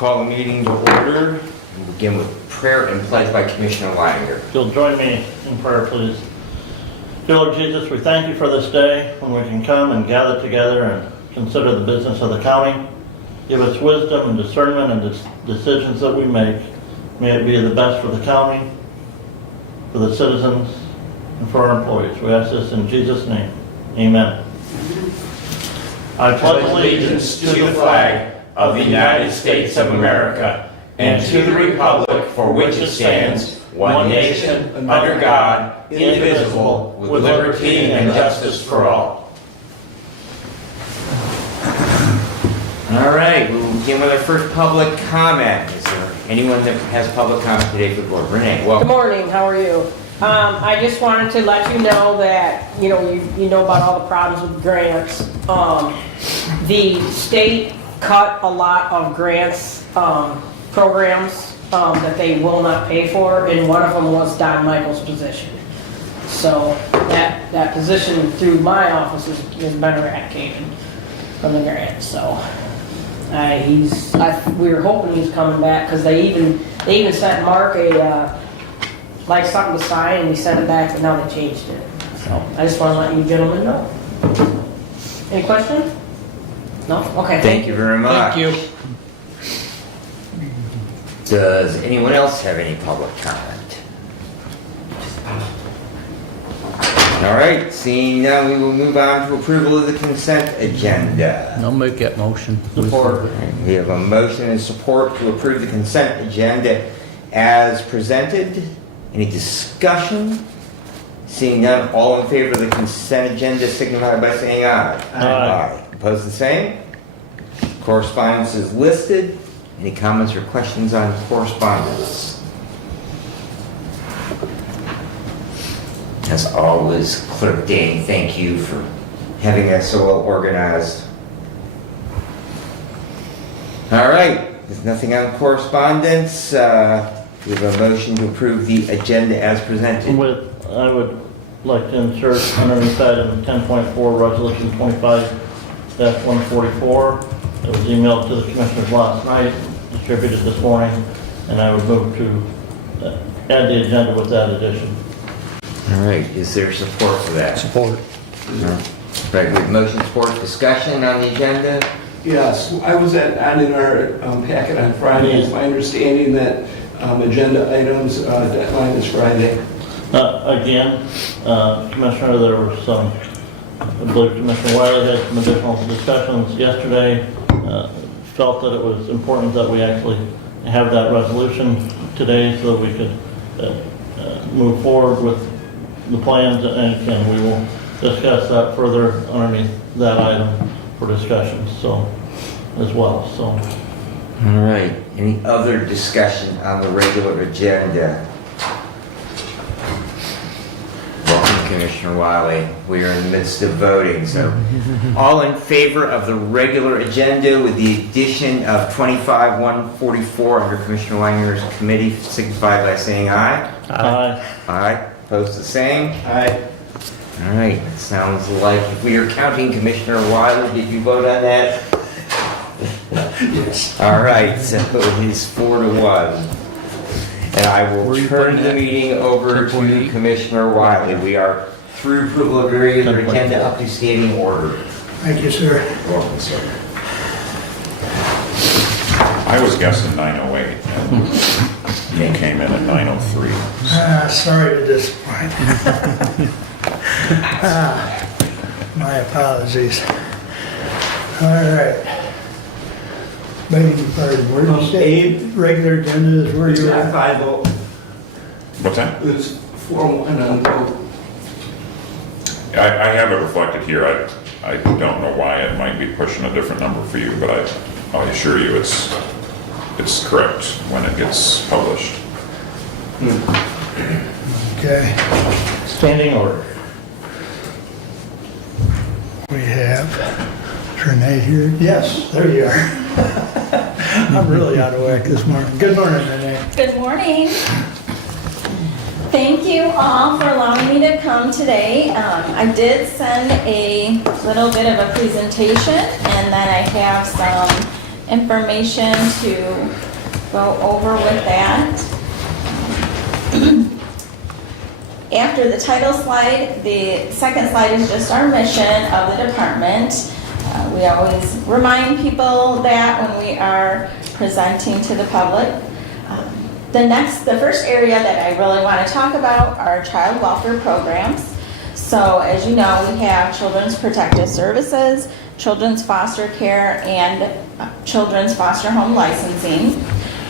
Call the meeting to order. We'll begin with prayer and pledge by Commissioner Leininger. If you'll join me in prayer, please. Dear Lord Jesus, we thank you for this day when we can come and gather together and consider the business of the county. Give us wisdom and discernment and decisions that we make. May it be the best for the county, for the citizens, and for our employees. We ask this in Jesus' name. Amen. I pledge allegiance to the flag of the United States of America and to the republic for which it stands, one nation, under God, indivisible, with liberty and justice for all. All right, we'll begin with our first public comment. Is there anyone that has public comment today for the board? Renee, welcome. Good morning, how are you? I just wanted to let you know that, you know about all the problems with grants. The state cut a lot of grants, programs that they will not pay for, and one of them was Don Michael's position. So that position through my office has been eradicated from the grant. So we were hoping he's coming back, because they even sent Mark like something to sign, and we sent it back, but now they changed it. So I just want to let you gentlemen know. Any questions? No? Okay. Thank you very much. Thank you. Does anyone else have any public comment? All right, seeing none, we will move on to approval of the consent agenda. I'll make that motion. Support. We have a motion and support to approve the consent agenda as presented. Any discussion? Seeing none, all in favor of the consent agenda signify by saying aye. Aye. Opposed, the same? Correspondence is listed. Any comments or questions on correspondence? As always, Clerk Dane, thank you for having that so well organized. All right, there's nothing on correspondence. We have a motion to approve the agenda as presented. I would like to insert underneath item 10.4, resolution 25-144. It was emailed to the commissioners last night, distributed this morning, and I would move to add the agenda with that addition. All right, is there support for that? Support. Right, with motion, support, discussion on the agenda? Yes, I was in our packet on Friday. It's my understanding that agenda items deadline is Friday. Again, Commissioner, there were some, I believe Commissioner Wiley had some additional discussions yesterday, felt that it was important that we actually have that resolution today so that we could move forward with the plans, and again, we will discuss that further underneath that item for discussion, so, as well, so. All right, any other discussion on the regular agenda? Welcome, Commissioner Wiley. We are in the midst of voting, so all in favor of the regular agenda with the addition of 25-144 under Commissioner Leininger's committee signify by saying aye. Aye. Aye. Opposed, the same? Aye. All right, it sounds like if we are counting Commissioner Wiley, did you vote on that? Yes. All right, so it is 4-1. And I will turn the meeting over to Commissioner Wiley. We are through approval of the regular agenda up to standing order. Thank you, sir. Welcome, sir. I was guessing 908, and he came in at 903. Sorry to disappoint. My apologies. All right. Begging your pardon, where did you say regular agenda is where you're at? 5-0. What's that? It's 4-1 on vote. I have it reflected here. I don't know why it might be pushing a different number for you, but I assure you it's correct when it gets published. Okay. Standing order. We have Renee here. Yes, there you are. I'm really out of whack this morning. Good morning, Renee. Good morning. Thank you all for allowing me to come today. I did send a little bit of a presentation, and then I have some information to go over with that. After the title slide, the second slide is just our mission of the department. We always remind people that when we are presenting to the public. The first area that I really want to talk about are child welfare programs. So as you know, we have Children's Protective Services, Children's Foster Care, and Children's Foster Home Licensing.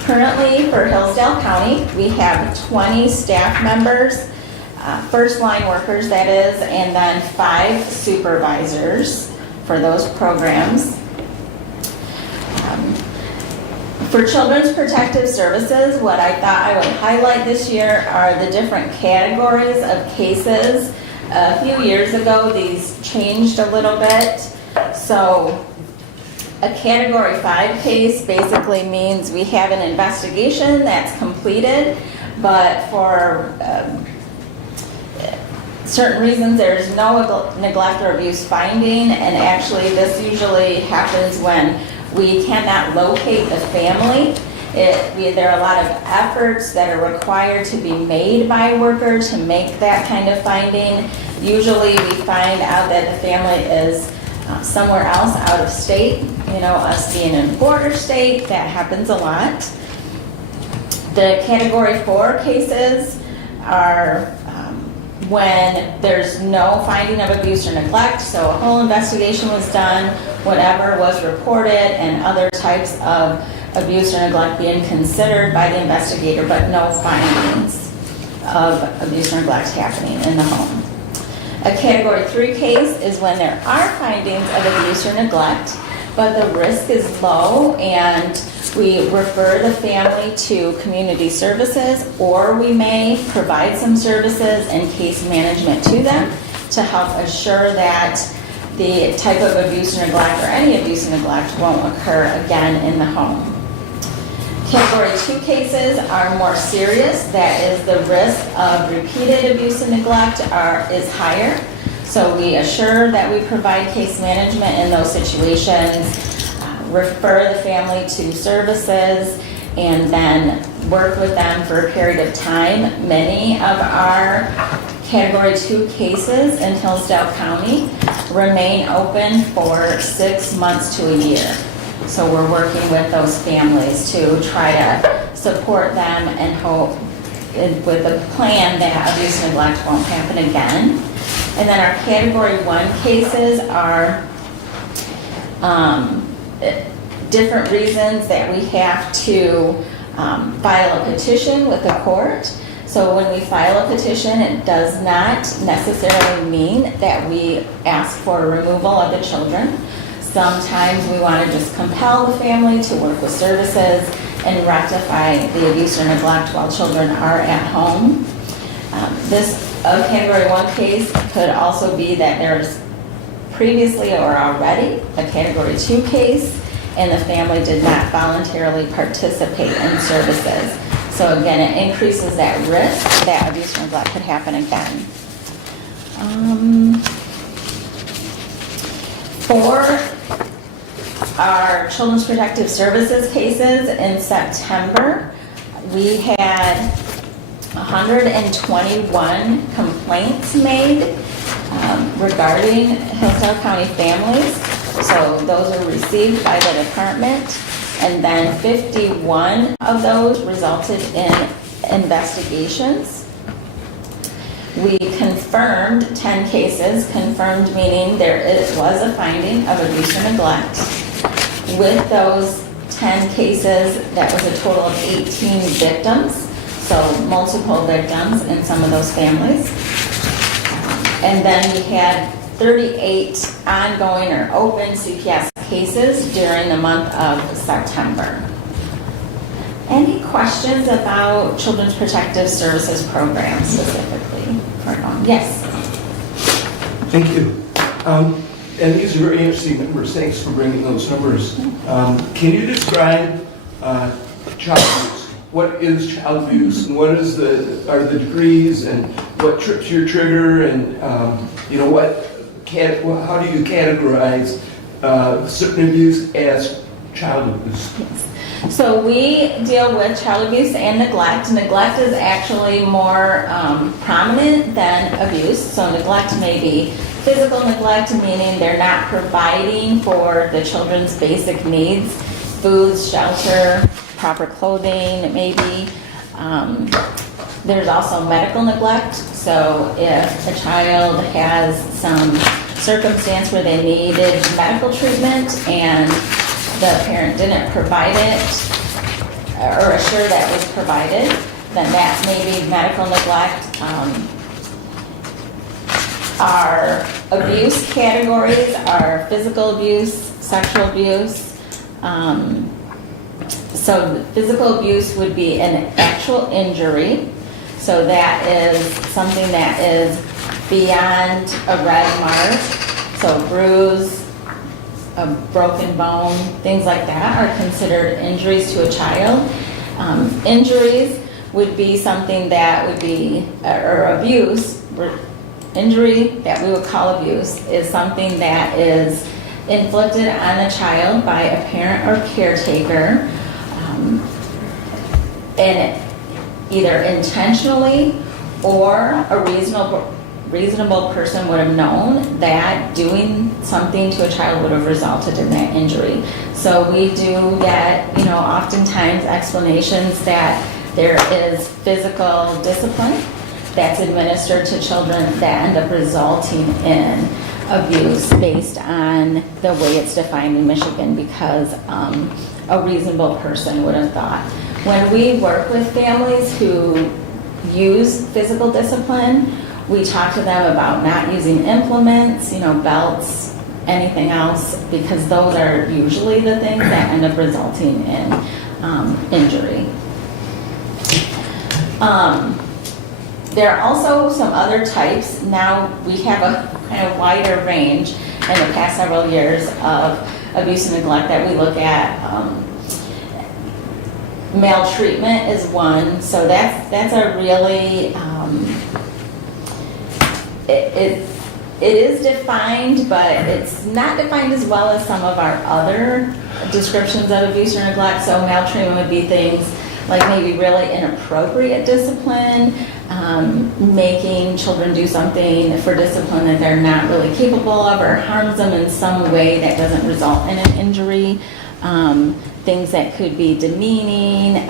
Currently for Hillsdale County, we have 20 staff members, first line workers that is, and then 5 supervisors for those programs. For Children's Protective Services, what I thought I would highlight this year are the different categories of cases. A few years ago, these changed a little bit. So a Category 5 case basically means we have an investigation that's completed, but for certain reasons there's no neglect or abuse finding, and actually this usually happens when we cannot locate the family. There are a lot of efforts that are required to be made by a worker to make that kind of finding. Usually we find out that the family is somewhere else out of state. You know, us being in a border state, that happens a lot. The Category 4 cases are when there's no finding of abuse or neglect, so a whole investigation was done, whatever was reported, and other types of abuse or neglect being considered by the investigator, but no findings of abuse or neglect happening in the home. A Category 3 case is when there are findings of abuse or neglect, but the risk is low, and we refer the family to community services, or we may provide some services and case management to them to help assure that the type of abuse or neglect, or any abuse or neglect, won't occur again in the home. Category 2 cases are more serious. That is, the risk of repeated abuse and neglect is higher. So we assure that we provide case management in those situations, refer the family to services, and then work with them for a period of time. Many of our Category 2 cases in Hillsdale County remain open for 6 months to a year. So we're working with those families to try to support them and hope with a plan that abuse and neglect won't happen again. And then our Category 1 cases are different reasons that we have to file a petition with the court. So when we file a petition, it does not necessarily mean that we ask for a removal of the children. Sometimes we want to just compel the family to work with services and rectify the abuse or neglect while children are at home. A Category 1 case could also be that there's previously or already a Category 2 case and the family did not voluntarily participate in services. So again, it increases that risk that abuse or neglect could happen again. For our Children's Protective Services cases in September, we had 121 complaints made regarding Hillsdale County families. So those are received by the department, and then 51 of those resulted in investigations. We confirmed 10 cases, confirmed meaning there was a finding of abuse or neglect. With those 10 cases, that was a total of 18 victims, so multiple victims in some of those families. And then we had 38 ongoing or open CPS cases during the month of September. Any questions about Children's Protective Services program specifically? Yes. Thank you. And these are very interesting numbers. Thanks for bringing those numbers. Can you describe child abuse? What is child abuse, and what is are the degrees, and what trips your trigger, and how do you categorize certain abuse as child abuse? So we deal with child abuse and neglect. Neglect is actually more prominent than abuse. So neglect may be physical neglect, meaning they're not providing for the children's basic needs, food, shelter, proper clothing, maybe. There's also medical neglect. So if a child has some circumstance where they needed medical treatment and the parent didn't provide it or assure that was provided, then that may be medical neglect. Our abuse categories are physical abuse, sexual abuse. So physical abuse would be an actual injury. So that is something that is beyond a red mark. So bruise, a broken bone, things like that are considered injuries to a child. Injuries would be something that would be, or abuse, injury that we would call abuse is something that is inflicted on a child by a parent or caretaker, and either intentionally or a reasonable person would have known that doing something to a child would have resulted in that injury. So we do get, oftentimes explanations that there is physical discipline that's administered to children that end up resulting in abuse based on the way it's defined in Michigan, because a reasonable person would have thought. When we work with families who use physical discipline, we talk to them about not using implements, belts, anything else, because those are usually the things that end up resulting in injury. There are also some other types. Now we have a kind of wider range in the past several years of abuse and neglect that we look at. Maltreatment is one, so that's a really it is defined, but it's not defined as well as some of our other descriptions of abuse or neglect. So maltreatment would be things like maybe really inappropriate discipline, making children do something for discipline that they're not really capable of, or harms them in some way that doesn't result in an injury. Things that could be demeaning,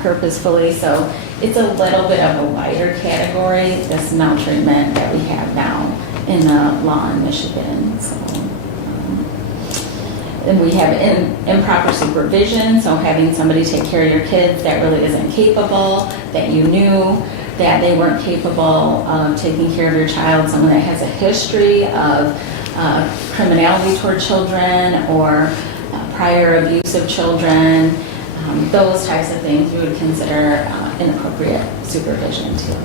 purposefully. So it's a little bit of a wider category, this maltreatment that we have now in the law in Michigan. So, and we have improper supervision, so having somebody take care of your kids that really isn't capable, that you knew that they weren't capable of taking care of your child, someone that has a history of criminality toward children or prior abuse of children, those types of things we would consider inappropriate supervision too.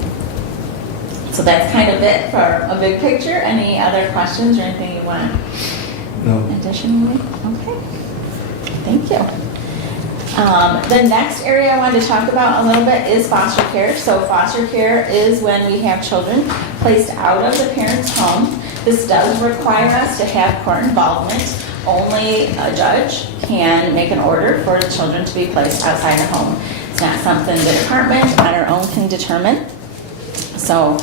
So that's kind of it for a big picture. Any other questions or anything you want? No. Additionally? Okay. Thank you. The next area I wanted to talk about a little bit is foster care. So foster care is when we have children placed out of the parent's home. This does require us to have court involvement. Only a judge can make an order for the children to be placed outside the home. It's not something the department on our own can determine. So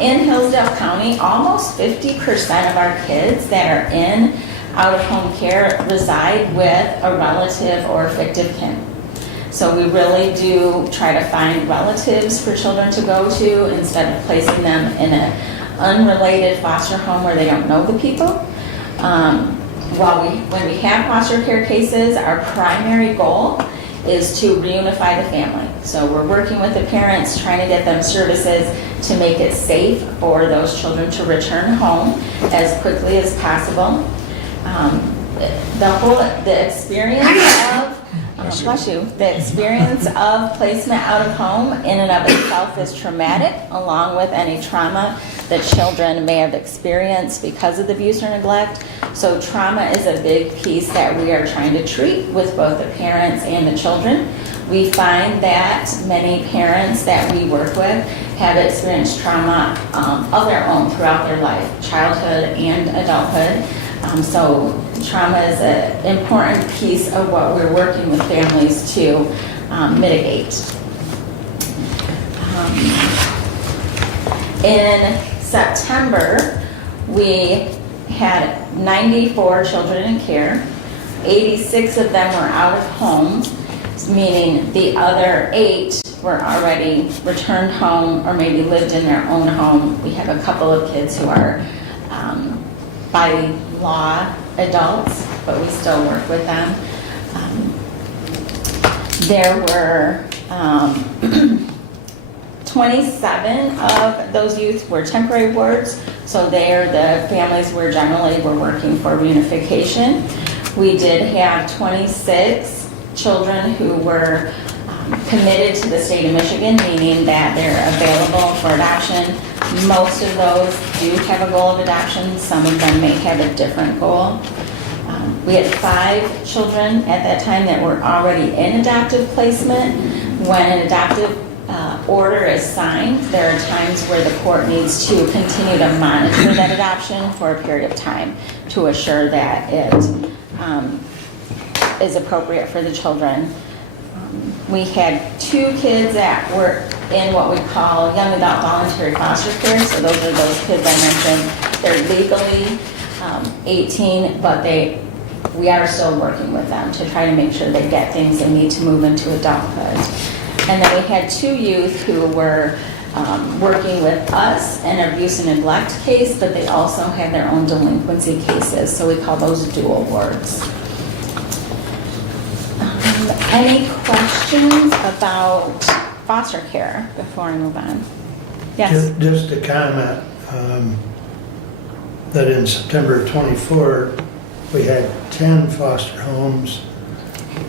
in Hillsdale County, almost 50% of our kids that are in out-of-home care reside with a relative or fictive kin. So we really do try to find relatives for children to go to instead of placing them in an unrelated foster home where they don't know the people. When we have foster care cases, our primary goal is to reunify the family. So we're working with the parents, trying to get them services to make it safe for those children to return home as quickly as possible. The experience of placement out of home in and of itself is traumatic, along with any trauma that children may have experienced because of the abuse or neglect. So trauma is a big piece that we are trying to treat with both the parents and the children. We find that many parents that we work with have experienced trauma of their own throughout their life, childhood and adulthood. So Trauma is an important piece of what we're working with families to mitigate. In September, we had 94 children in care. 86 of them were out of home, meaning the other 8 were already returned home or maybe lived in their own home. We have a couple of kids who are by law adults, but we still work with them. There were 27 of those youth were temporary wards, so they are the families where generally we're working for reunification. We did have 26 children who were committed to the state of Michigan, meaning that they're available for adoption. Most of those do have a goal of adoption. Some of them may have a different goal. We had 5 children at that time that were already in adoptive placement. When an adoptive order is signed, there are times where the court needs to continue to monitor that adoption for a period of time to assure that it is appropriate for the children. We had 2 kids that were in what we call young adult voluntary foster care. So those are those kids I mentioned. They're legally 18, but we are still working with them to try to make sure they get things they need to move into adulthood. And then we had 2 youth who were working with us in an abuse and neglect case, but they also had their own delinquency cases. So we call those dual wards. Any questions about foster care before I move on? Yes. Just a comment, that in September 24, we had 10 foster homes,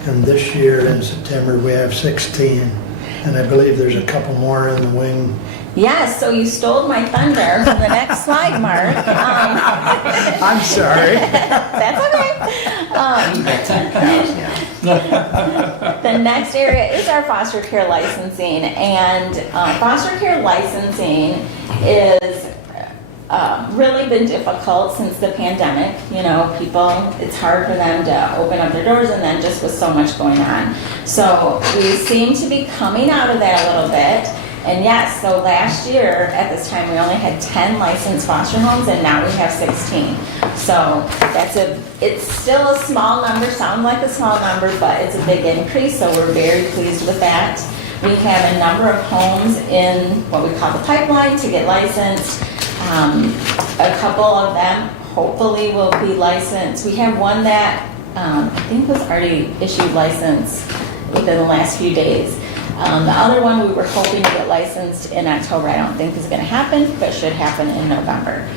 and this year in September, we have 16. And I believe there's a couple more in the wing. Yes, so you stole my thunder from the next slide, Mark. I'm sorry. That's okay. The next area is our foster care licensing, and foster care licensing is really been difficult since the pandemic. You know, it's hard for them to open up their doors, and then just with so much going on. So we seem to be coming out of that a little bit. And yes, so last year at this time we only had 10 licensed foster homes, and now we have 16. So it's still a small number, sounds like a small number, but it's a big increase, so we're very pleased with that. We have a number of homes in what we call the pipeline to get licensed. A couple of them hopefully will be licensed. We have one that I think was already issued license within the last few days. The other one we were hoping to get licensed in October. I don't think is going to happen, but should happen in November.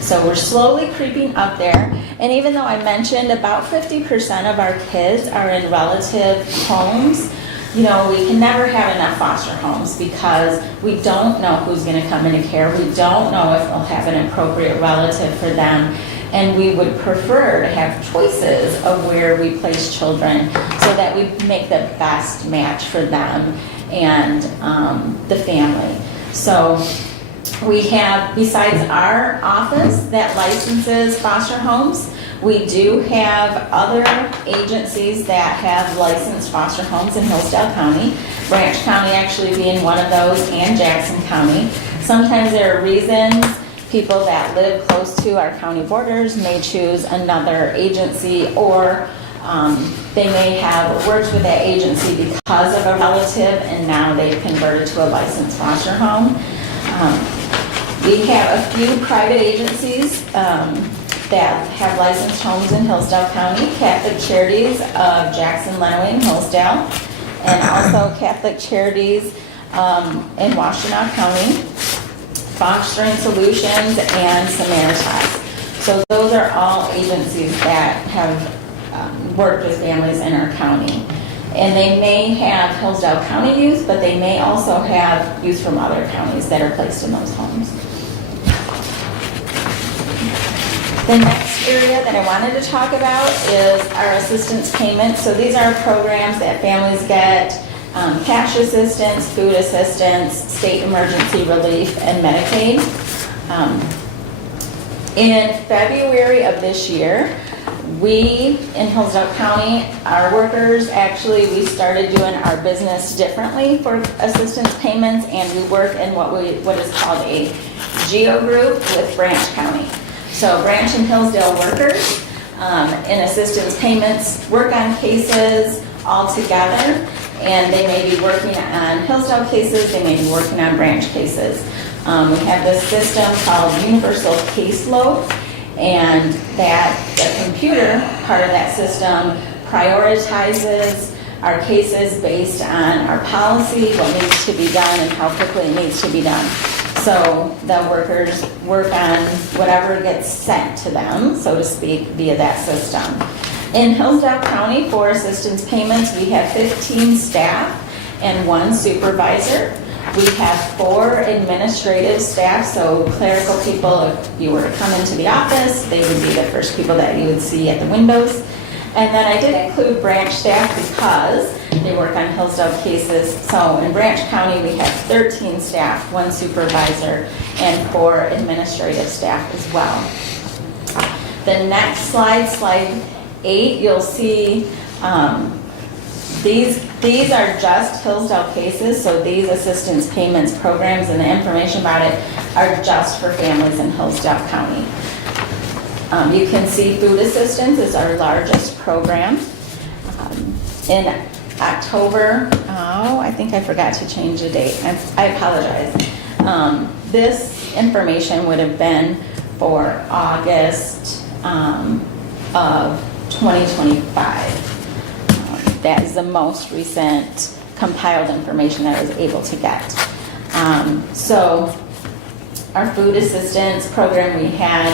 So we're slowly creeping up there. And even though I mentioned about 50% of our kids are in relative homes, you know, we can never have enough foster homes because we don't know who's going to come into care. We don't know if we'll have an appropriate relative for them. And we would prefer to have choices of where we place children so that we make the best match for them and the family. So we have, besides our office that licenses foster homes, we do have other agencies that have licensed foster homes in Hillsdale County, Branch County actually being one of those, and Jackson County. Sometimes there are reasons people that live close to our county borders may choose another agency, or they may have worked with that agency because of a relative and now they've converted to a licensed foster home. We have a few private agencies that have licensed homes in Hillsdale County, Catholic Charities of Jackson, Lenawee, Hillsdale, and also Catholic Charities in Washtenaw County, Fostering Solutions, and Samaritas. So those are all agencies that have worked with families in our county. And they may have Hillsdale County youth, but they may also have youth from other counties that are placed in those homes. The next area that I wanted to talk about is our assistance payments. So these are programs that families get, cash assistance, food assistance, state emergency relief, and Medicaid. In February of this year, We, in Hillsdale County, our workers, actually, we started doing our business differently for assistance payments, and we work in what is called a geo group with Branch County. So Branch and Hillsdale workers in assistance payments work on cases all together, and they may be working on Hillsdale cases, they may be working on Branch cases. We have this system called Universal Caseload, and that the computer part of that system prioritizes our cases based on our policy, what needs to be done, and how quickly it needs to be done. So the workers work on whatever gets sent to them, so to speak, via that system. In Hillsdale County, for assistance payments, we have 15 staff and 1 supervisor. We have 4 administrative staff, so clerical people, if you were to come into the office, they would be the first people that you would see at the windows. And then I did include branch staff because they work on Hillsdale cases. So in Branch County, we have 13 staff, 1 supervisor, and 4 administrative staff as well. The next slide, slide 8, you'll see these are just Hillsdale cases, so these assistance payments programs and the information about it are just for families in Hillsdale County. You can see food assistance is our largest program. In October, I think I forgot to change the date. I apologize. This information would have been for August of 2025. That is the most recent compiled information that I was able to get. So our food assistance program, we had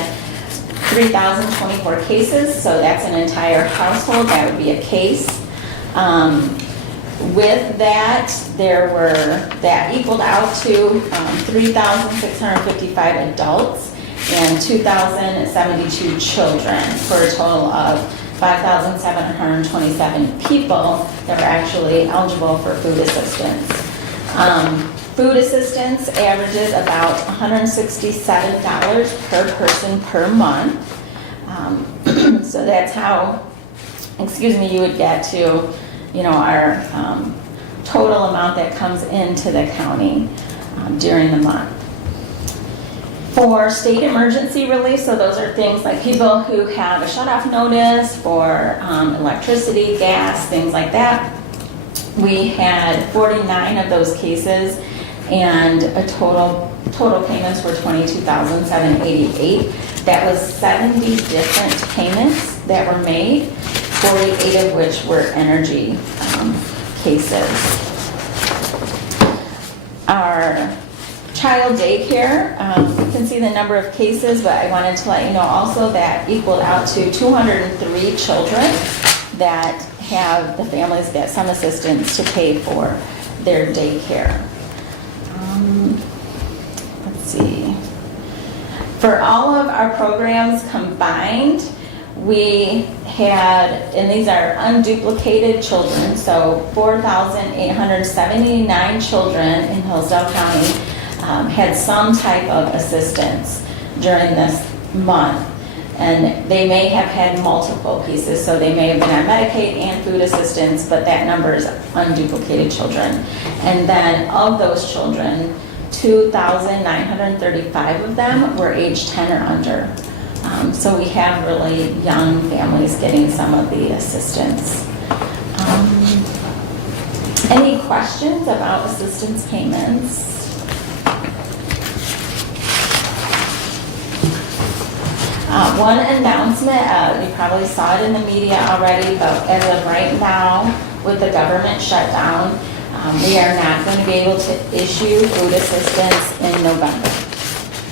3,024 cases, so that's an entire household, that would be a case. With that, that equaled out to 3,655 adults and 2,072 children, for a total of 5,727 people that were actually eligible for food assistance. Food assistance averages about $167 per person per month. So that's how, you would get to, our total amount that comes into the county during the month. For state emergency relief, so those are things like people who have a shut-off notice for electricity, gas, things like that. We had 49 of those cases, and a total payments were $22,788. That was 70 different payments that were made, 48 of which were energy cases. Our child daycare, you can see the number of cases, but I wanted to let you know also that equaled out to 203 children that have the families get some assistance to pay for their daycare. Let's see. For all of our programs combined, we had, and these are unduplicated children, so 4,879 children in Hillsdale County had some type of assistance during this month. And they may have had multiple pieces, so they may have been on Medicaid and food assistance, but that number is unduplicated children. And then of those children, 2,935 of them were age 10 or under. So we have really young families getting some of the assistance. Any questions about assistance payments? One announcement, you probably saw it in the media already, but as of right now, with the government shutdown, we are not going to be able to issue food assistance in November.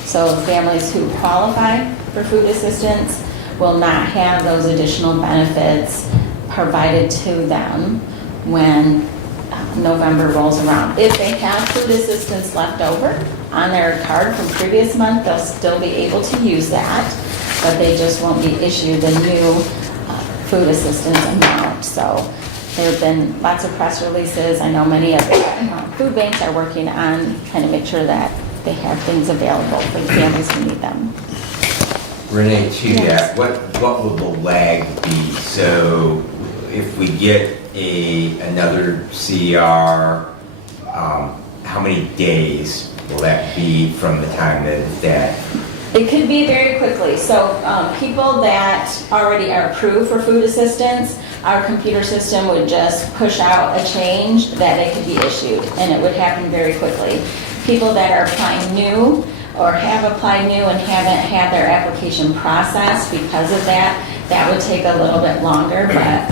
So families who qualify for food assistance will not have those additional benefits provided to them when November rolls around. If they have food assistance left over on their card from previous month, they'll still be able to use that, but they just won't be issued the new food assistance amount. So there have been lots of press releases. I know many of the food banks are working on trying to make sure that they have things available for the families who need them. Renee, to Yes. that, what will the lag be? So if we get another CR, how many days will that be from the time that It could be very quickly. So people that already are approved for food assistance, our computer system would just push out a change that they could be issued, and it would happen very quickly. People that are applying new or have applied new and haven't had their application processed because of that, that would take a little bit longer, but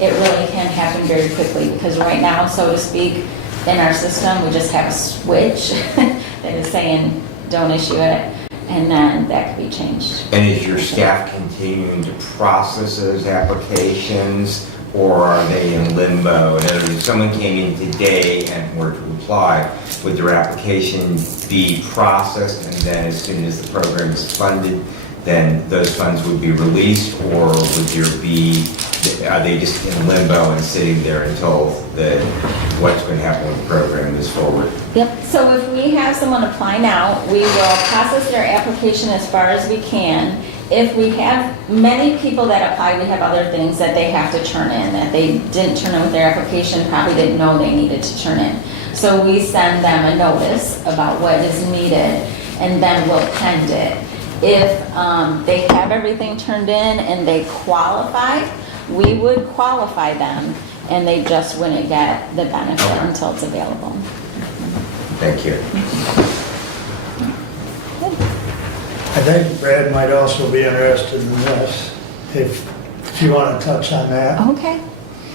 it really can happen very quickly because right now, so to speak, in our system, we just have a switch that is saying don't issue it, and then that could be changed. And is your staff continuing to process those applications, or are they in limbo? In other words, if someone came in today and were to apply, would their application be processed, and then as soon as the program is funded, then those funds would be released, or are they just in limbo and sitting there until what's going to happen when the program moves forward? Yep, so if we have someone apply now, we will process their application as far as we can. If we have many people that apply, we have other things that they have to turn in, that they didn't turn in with their application, probably didn't know they needed to turn in. So we send them a notice about what is needed, and then we'll pend it. If they have everything turned in and they qualify, we would qualify them, and they just wouldn't get the benefit until it's available. Thank you. I think Brad might also be interested in this, if you want to touch on that. Okay,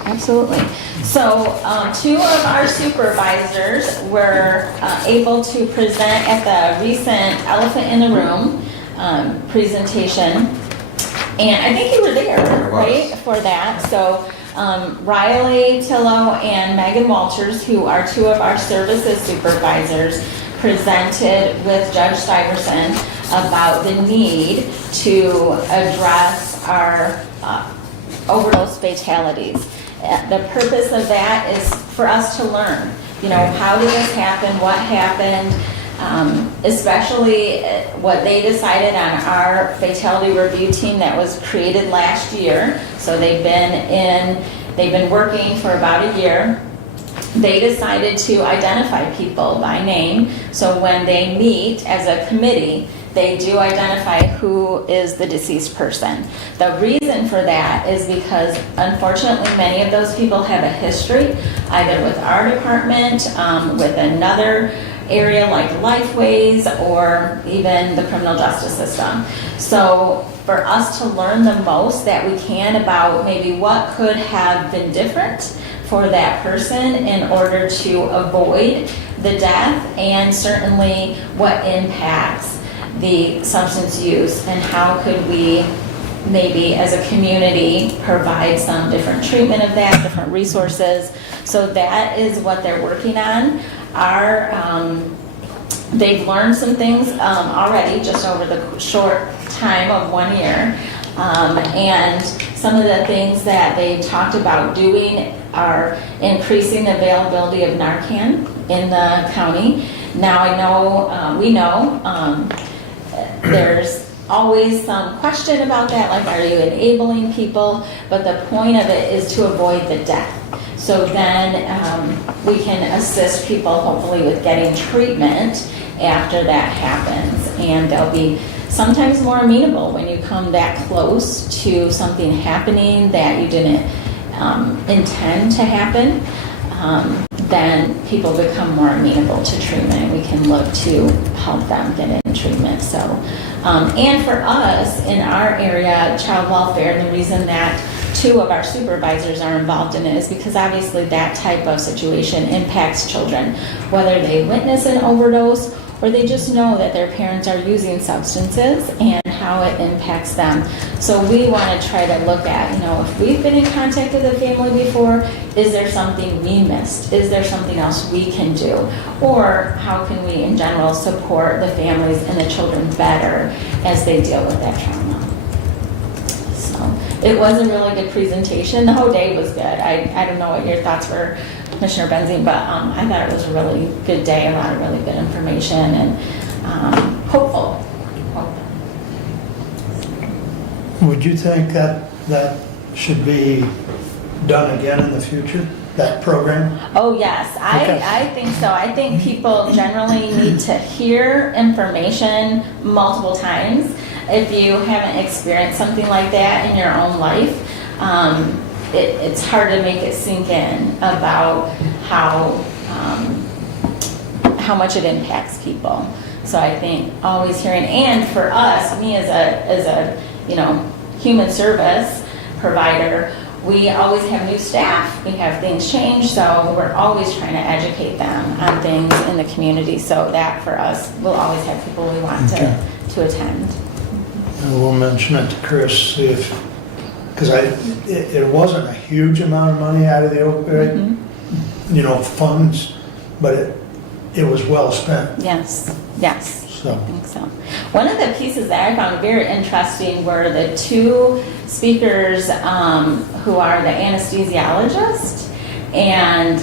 absolutely. So two of our supervisors were able to present at the recent Elephant in the Room presentation. And I think you were there, right, for that. So Riley Tillo and Megan Walters, who are two of our services supervisors, presented with Judge Stiverson about the need to address our overdose fatalities. The purpose of that is for us to learn, how did this happen, what happened, especially what they decided on our fatality review team that was created last year. So they've been working for about a year. They decided to identify people by name. So when they meet as a committee, they do identify who is the deceased person. The reason for that is because unfortunately many of those people have a history, either with our department, with another area like Lifeways, or even the criminal justice system. So for us to learn the most that we can about maybe what could have been different for that person in order to avoid the death, and certainly what impacts the substance use, and how could we maybe as a community provide some different treatment of that, different resources. So that is what they're working on. They've learned some things already just over the short time of 1 year. And some of the things that they talked about doing are increasing the availability of Narcan in the county. Now I know, we know, there's always some question about that, like are you enabling people? But the point of it is to avoid the death. So then we can assist people hopefully with getting treatment after that happens. And they'll be sometimes more amenable when you come that close to something happening that you didn't intend to happen. Then people become more amenable to treatment. We can look to help them get in treatment. So, and for us in our area, child welfare, and the reason that two of our supervisors are involved in it is because obviously that type of situation impacts children, whether they witness an overdose or they just know that their parents are using substances and how it impacts them. So we want to try to look at, if we've been in contact with a family before, is there something we missed? Is there something else we can do? Or how can we in general support the families and the children better as they deal with that trauma? So it was a really good presentation. The whole day was good. I don't know what your thoughts were, Commissioner Benzing, but I thought it was a really good day, a lot of really good information, and hopeful. Would you think that that should be done again in the future, that program? Oh, yes, Okay. I think so. I think people generally need to hear information multiple times. If you haven't experienced something like that in your own life, it's hard to make it sink in about how much it impacts people. So I think always hearing, and for us, me as a human service provider, we always have new staff. We have things change, so we're always trying to educate them on things in the community. So that for us, we'll always have people we want Okay. to attend. And we'll mention it to Chris, see if, because it wasn't a huge amount of money out of the opioid, funds, but it was well spent, Yes, yes. so. I think so. One of the pieces that I found very interesting were the two speakers who are the anesthesiologist, and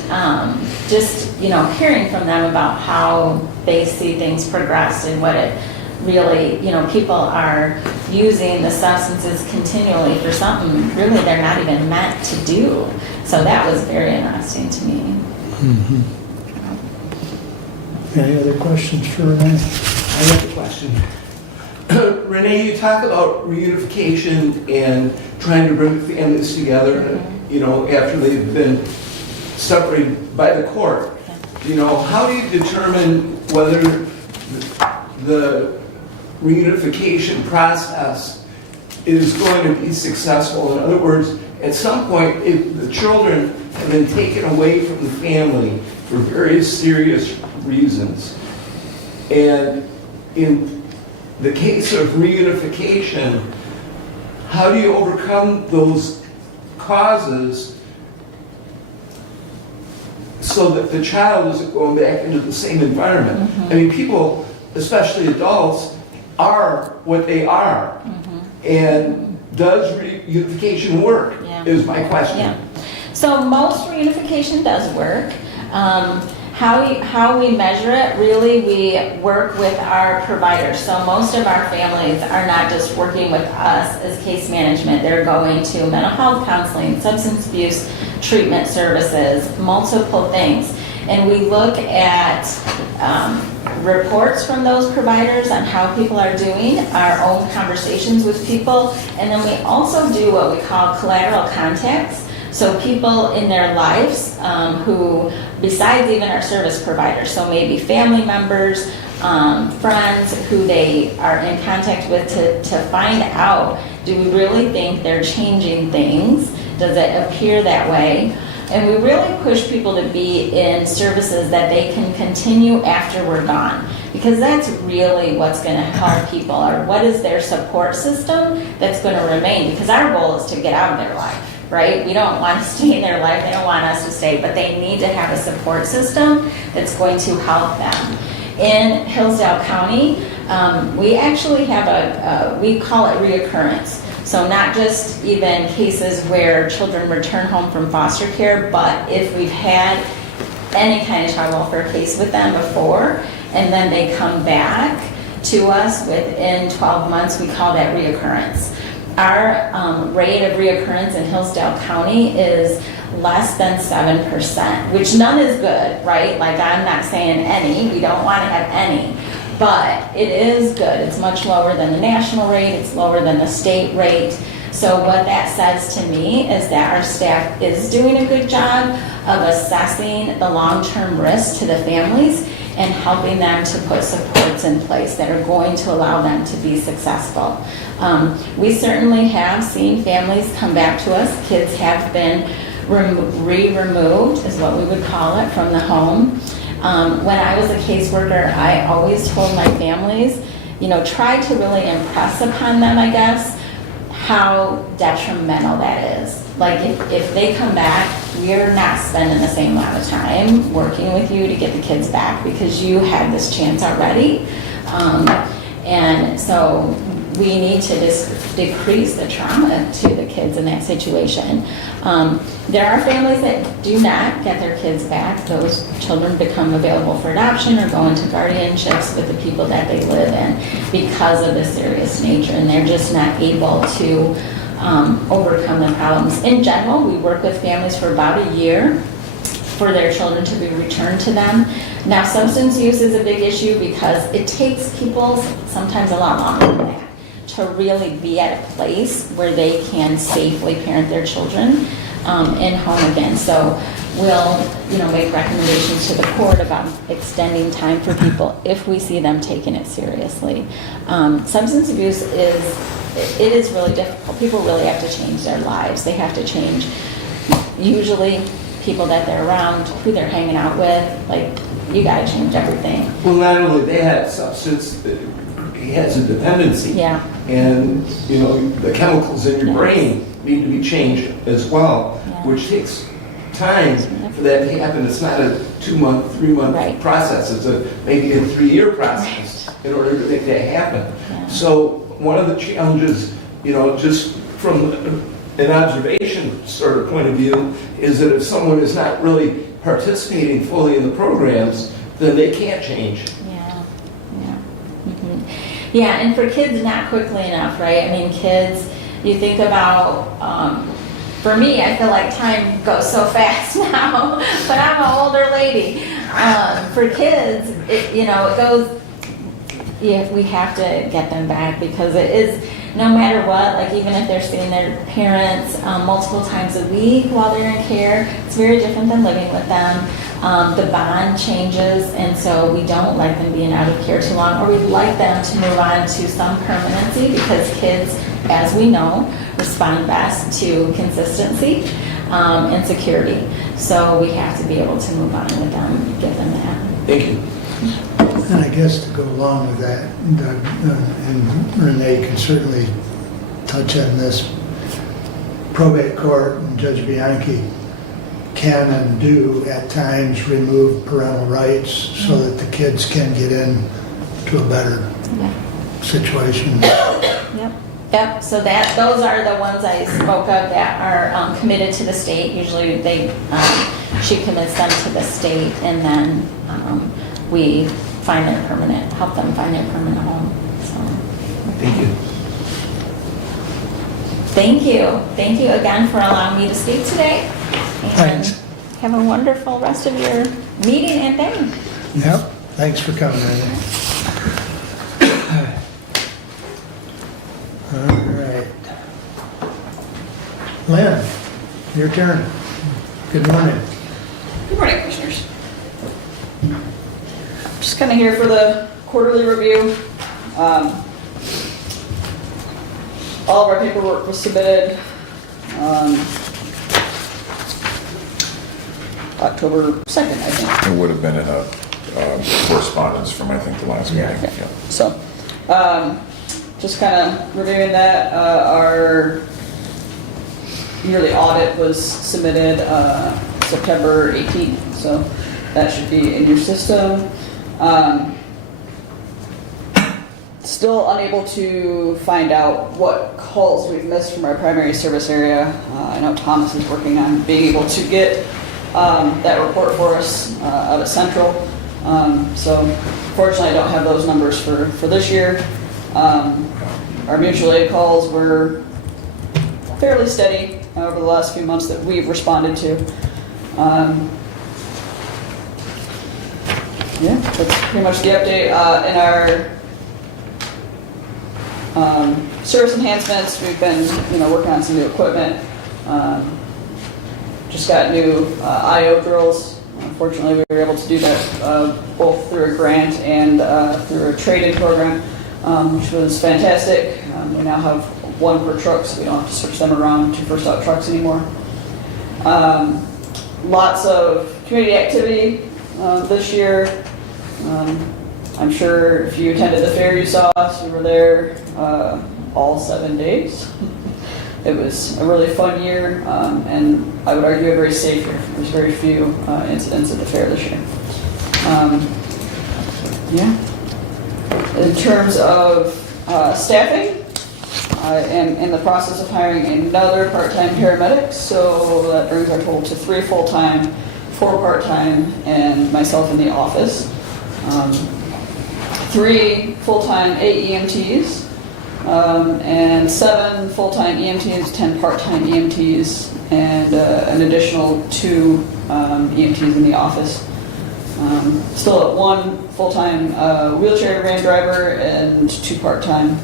just hearing from them about how they see things progress and what it really, people are using the substances continually for something really they're not even meant to do. So that was very interesting to me. Any other questions for Renee? I have a question. Renee, you talk about reunification and trying to bring families together, after they've been separated by the court. How do you determine whether the reunification process is going to be successful? In other words, at some point, if the children have been taken away from the family for various serious reasons, and in the case of reunification, how do you overcome those causes so that the child isn't going back into the same environment? I mean, people, especially adults, are what they are. And does reunification work, Yeah. is my question. Yeah. So most reunification does work. How we measure it, really, we work with our providers. So most of our families are not just working with us as case management. They're going to mental health counseling, substance abuse treatment services, multiple things. And we look at reports from those providers on how people are doing, our own conversations with people, and then we also do what we call collateral contacts. So people in their lives who, besides even our service providers, so maybe family members, friends who they are in contact with to find out, do we really think they're changing things? Does it appear that way? And we really push people to be in services that they can continue after we're gone, because that's really what's going to help people, or what is their support system that's going to remain, because our goal is to get out of their life, right? We don't want to stay in their life, they don't want us to stay, but they need to have a support system that's going to help them. In Hillsdale County, we actually have we call it reoccurrence. So not just even cases where children return home from foster care, but if we've had any kind of child welfare case with them before, and then they come back to us within 12 months, we call that reoccurrence. Our rate of reoccurrence in Hillsdale County is less than 7%, which none is good, right? Like, I'm not saying any, we don't want to have any. But it is good. It's much lower than the national rate. It's lower than the state rate. So what that says to me is that our staff is doing a good job of assessing the long-term risk to the families and helping them to put supports in place that are going to allow them to be successful. We certainly have seen families come back to us. Kids have been removed, is what we would call it, from the home. When I was a caseworker, I always told my families, try to really impress upon them, I guess, how detrimental that is. Like, if they come back, we're not spending the same amount of time working with you to get the kids back because you had this chance already. And so we need to decrease the trauma to the kids in that situation. There are families that do not get their kids back. Those children become available for adoption or go into guardianships with the people that they live in because of the serious nature, and they're just not able to overcome the problems. In general, we work with families for about a year for their children to be returned to them. Now, substance use is a big issue because it takes people sometimes a lot longer than that to really be at a place where they can safely parent their children in home again. So we'll, make recommendations to the court about extending time for people if we see them taking it seriously. Substance abuse is really difficult. People really have to change their lives. They have to change usually people that they're around, who they're hanging out with. Like, you got to change everything. Well, not only they had substance, he has a dependency. Yeah. And, the chemicals in your brain need to be changed as well, Yeah. which takes time for that to happen. It's not a 2-month, 3-month Right. process. It's maybe a 3-year process in order to make that happen. Yeah. So one of the challenges, just from an observation sort of point of view, is that if someone is not really participating fully in the programs, then they can't change. Yeah, and for kids, not quickly enough, right? I mean, kids, you think about, for me, I feel like time goes so fast now, but I'm an older lady. For kids, it goes, we have to get them back because it is, no matter what, like even if they're seeing their parents multiple times a week while they're in care, it's very different than living with them. The bond changes, and so we don't like them being out of care too long, or we'd like them to move on to some permanency because kids, as we know, respond best to consistency and security. So we have to be able to move on with them, give them that. Thank you. And I guess to go along with that, Doug, and Renee can certainly touch on this, probate court and Judge Bianchi can and do at times remove parental rights so that the kids can get in to a better situation. Yep. So those are the ones I spoke of that are committed to the state. Usually she commits them to the state, and then we help them find their permanent home. So. Thank you. Thank you again for allowing me to speak today. And Thanks. have a wonderful rest of your meeting and day. Yep, thanks for coming, Renee. All right. Lynn, your turn. Good morning. Good morning, Commissioners. Just kind of here for the quarterly review. All of our paperwork was submitted October 2nd, I think. It would have been in a correspondence from, I think, the last meeting. Yeah. Yeah. So, just kind of reviewing that, our yearly audit was submitted September 18th, so that should be in your system. Still unable to find out what calls we've missed from our primary service area. I know Thomas is working on being able to get that report for us out of Central. So fortunately I don't have those numbers for this year. Our mutual aid calls were fairly steady over the last few months that we've responded to. Yeah, that's pretty much the update. In our service enhancements, we've been working on some new equipment. Just got new IO drills. Unfortunately, we were able to do that both through a grant and through a trade-in program, which was fantastic. We now have one per truck, so we don't have to switch them around to first out trucks anymore. Lots of community activity this year. I'm sure if you attended the fair, you saw us. We were there all 7 days. It was a really fun year, and I would argue a very safe year. There's very few incidents at the fair this year. Yeah. In terms of staffing, I am in the process of hiring another part-time paramedic, so that brings our total to 3 full-time, 4 part-time, and myself in the office. 3 full-time EMTs, and 7 full-time EMTs, 10 part-time EMTs, and an additional 2 EMTs in the office. Still at 1 full-time wheelchair van driver and 2 part-time.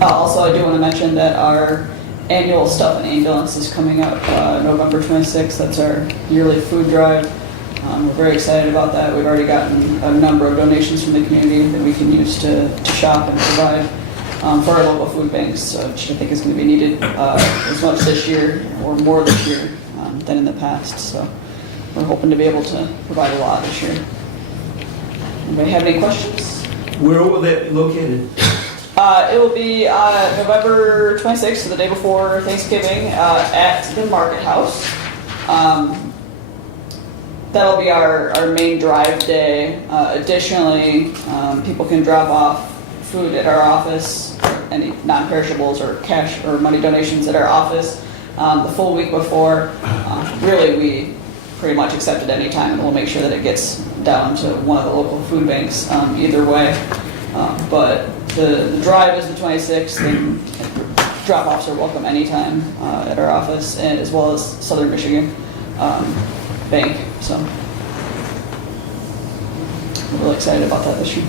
Also, I do want to mention that our annual Stuff and Ambulance is coming up November 26th. That's our yearly food drive. We're very excited about that. We've already gotten a number of donations from the community that we can use to shop and provide for our local food banks, which I think is going to be needed as much this year or more this year than in the past. So we're hoping to be able to provide a lot this year. Anybody have any questions? Where will that be located? It will be November 26th, so the day before Thanksgiving, at the Market House. That'll be our main drive day. Additionally, people can drop off food at our office, any non-perishables or cash or money donations at our office the full week before. Really, we pretty much accept it any time, and we'll make sure that it gets down to one of the local food banks either way. But the drive is the 26th, and drop-offs are welcome anytime at our office, and as well as Southern Michigan Bank. So we're really excited about that this year.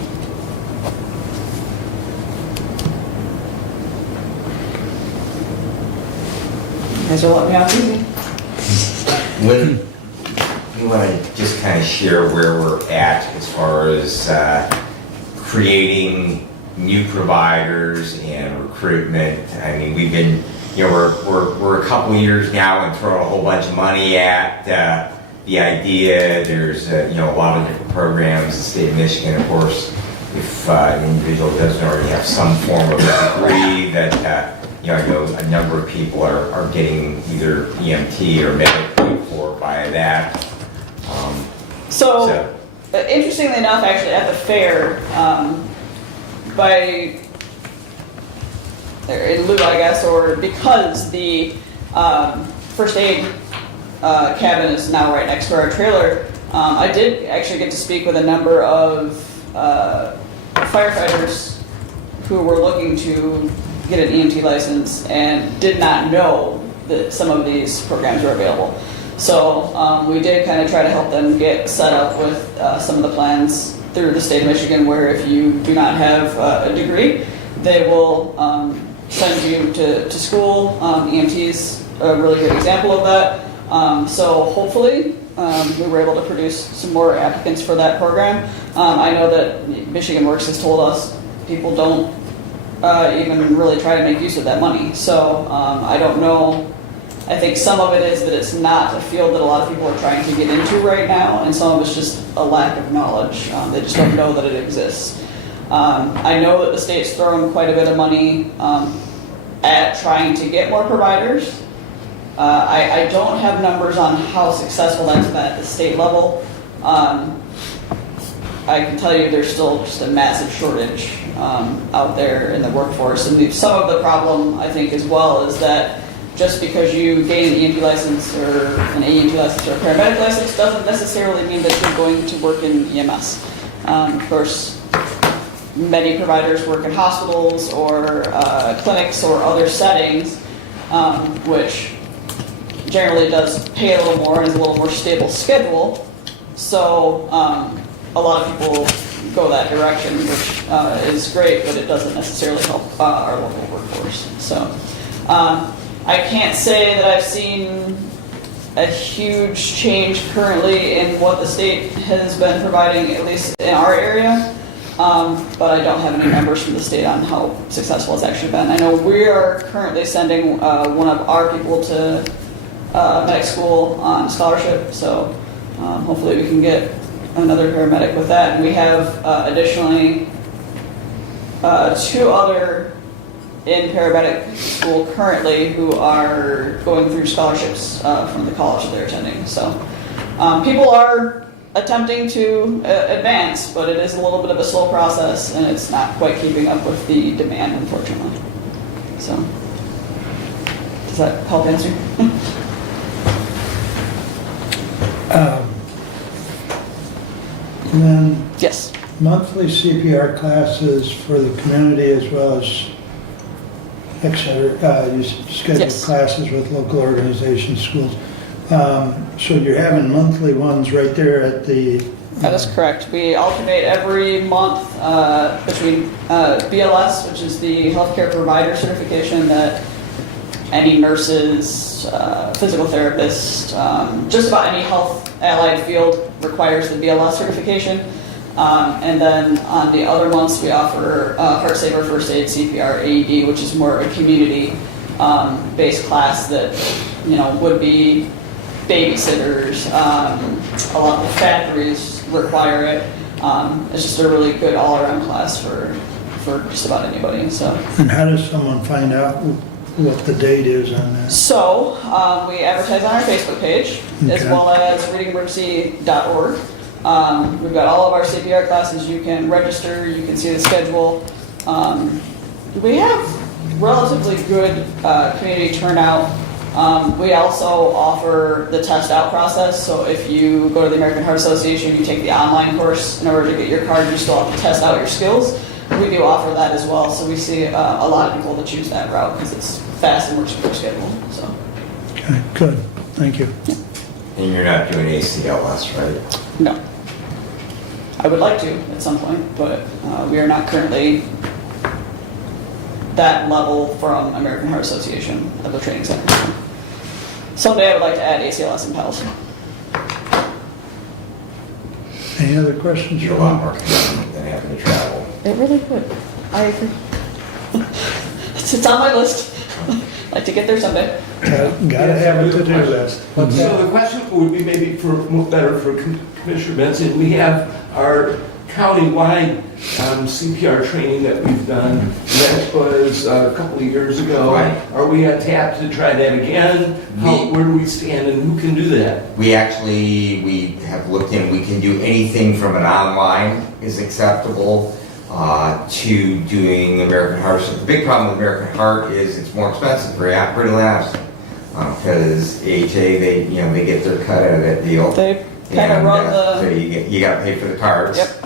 You guys are letting me off easy. When you want to just kind of share where we're at as far as creating new providers and recruitment. I mean, we've been, we're a couple years now and throwing a whole bunch of money at the idea. There's a lot of different programs in the state of Michigan, of course. If an individual doesn't already have some form of a degree, that I know a number of people are getting either EMT or medical for via that. So, interestingly enough, actually, at the fair, in lieu, I guess, or because the first aid cabin is now right next to our trailer, I did actually get to speak with a number of firefighters who were looking to get an EMT license and did not know that some of these programs were available. So we did kind of try to help them get set up with some of the plans through the state of Michigan, where if you do not have a degree, they will send you to school. EMT's a really good example of that. So hopefully we were able to produce some more applicants for that program. I know that Michigan Works has told us people don't even really try to make use of that money. So I don't know. I think some of it is that it's not a field that a lot of people are trying to get into right now, and some of it's just a lack of knowledge. They just don't know that it exists. I know that the state's thrown quite a bit of money at trying to get more providers. I don't have numbers on how successful that's been at the state level. I can tell you there's still just a massive shortage out there in the workforce. And some of the problem, I think, as well, is that just because you gain an EMT license or an AEMT license or a paramedic license doesn't necessarily mean that you're going to work in EMS. Of course, many providers work in hospitals or clinics or other settings, which generally does pay a little more and is a little more stable schedule. So a lot of people go that direction, which is great, but it doesn't necessarily help our local workforce. So I can't say that I've seen a huge change currently in what the state has been providing, at least in our area, but I don't have any numbers from the state on how successful it's actually been. I know we are currently sending one of our people to medic school on scholarship, so hopefully we can get another paramedic with that. And we have additionally 2 other in paramedic school currently who are going through scholarships from the college that they're attending. So people are attempting to advance, but it is a little bit of a slow process, and it's not quite keeping up with the demand, unfortunately. So, does that help answer? And then Yes. monthly CPR classes for the community as well as you schedule Yes. classes with local organizations, schools. So you're having monthly ones right there at the. That is correct. We alternate every month between BLS, which is the healthcare provider certification that any nurses, physical therapists, just about any health allied field requires the BLS certification. And then on the other months, we offer Heart Saver, First Aid, CPR, AED, which is more a community-based class that, would be babysitters. A lot of the factories require it. It's just a really good all-around class for just about anybody. So. And how does someone find out what the date is on that? So we advertise on our Facebook page as Okay. well as readingemergency.org. We've got all of our CPR classes. You can register. You can see the schedule. We have relatively good community turnout. We also offer the test out process. So if you go to the American Heart Association, you take the online course. In order to get your card, you still have to test out your skills. We do offer that as well. So we see a lot of people that choose that route because it's fast and works with their schedule. So. Okay, good, thank you. And you're not doing ACLS, right? No. I would like to at some point, but we are not currently that level from American Heart Association at the training center. Someday I would like to add ACLS and PALS. Any other questions? You're a lot more convenient than having to travel. It really would. I agree. It's on my list. Like to get there someday. Gotta have it to do that. What's So that? the question would be maybe better for Commissioner Benson. We have our countywide CPR training that we've done. That was a couple of years ago. Right. Are we on tap to try that again? Where do we stand and who can do that? We have looked in, we can do anything from an online is acceptable to doing American Heart. So the big problem with American Heart is it's more expensive, pretty honestly. Because AHA, they get their cut out of that deal. They kind of And, run so the. you got to pay for the cards. Yep.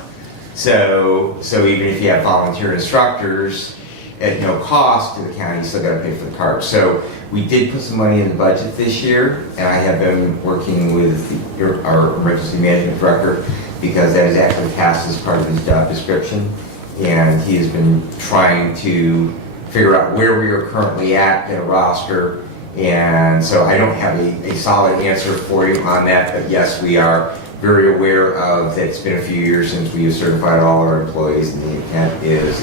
So even if you have volunteer instructors at no cost to the county, you still got to pay for the cards. So we did put some money in the budget this year, and I have been working with our emergency management director because that is actually tasked as part of his job description, and he has been trying to figure out where we are currently at in a roster. And so I don't have a solid answer for you on that, but yes, we are very aware of that. It's been a few years since we have certified all our employees, and the intent is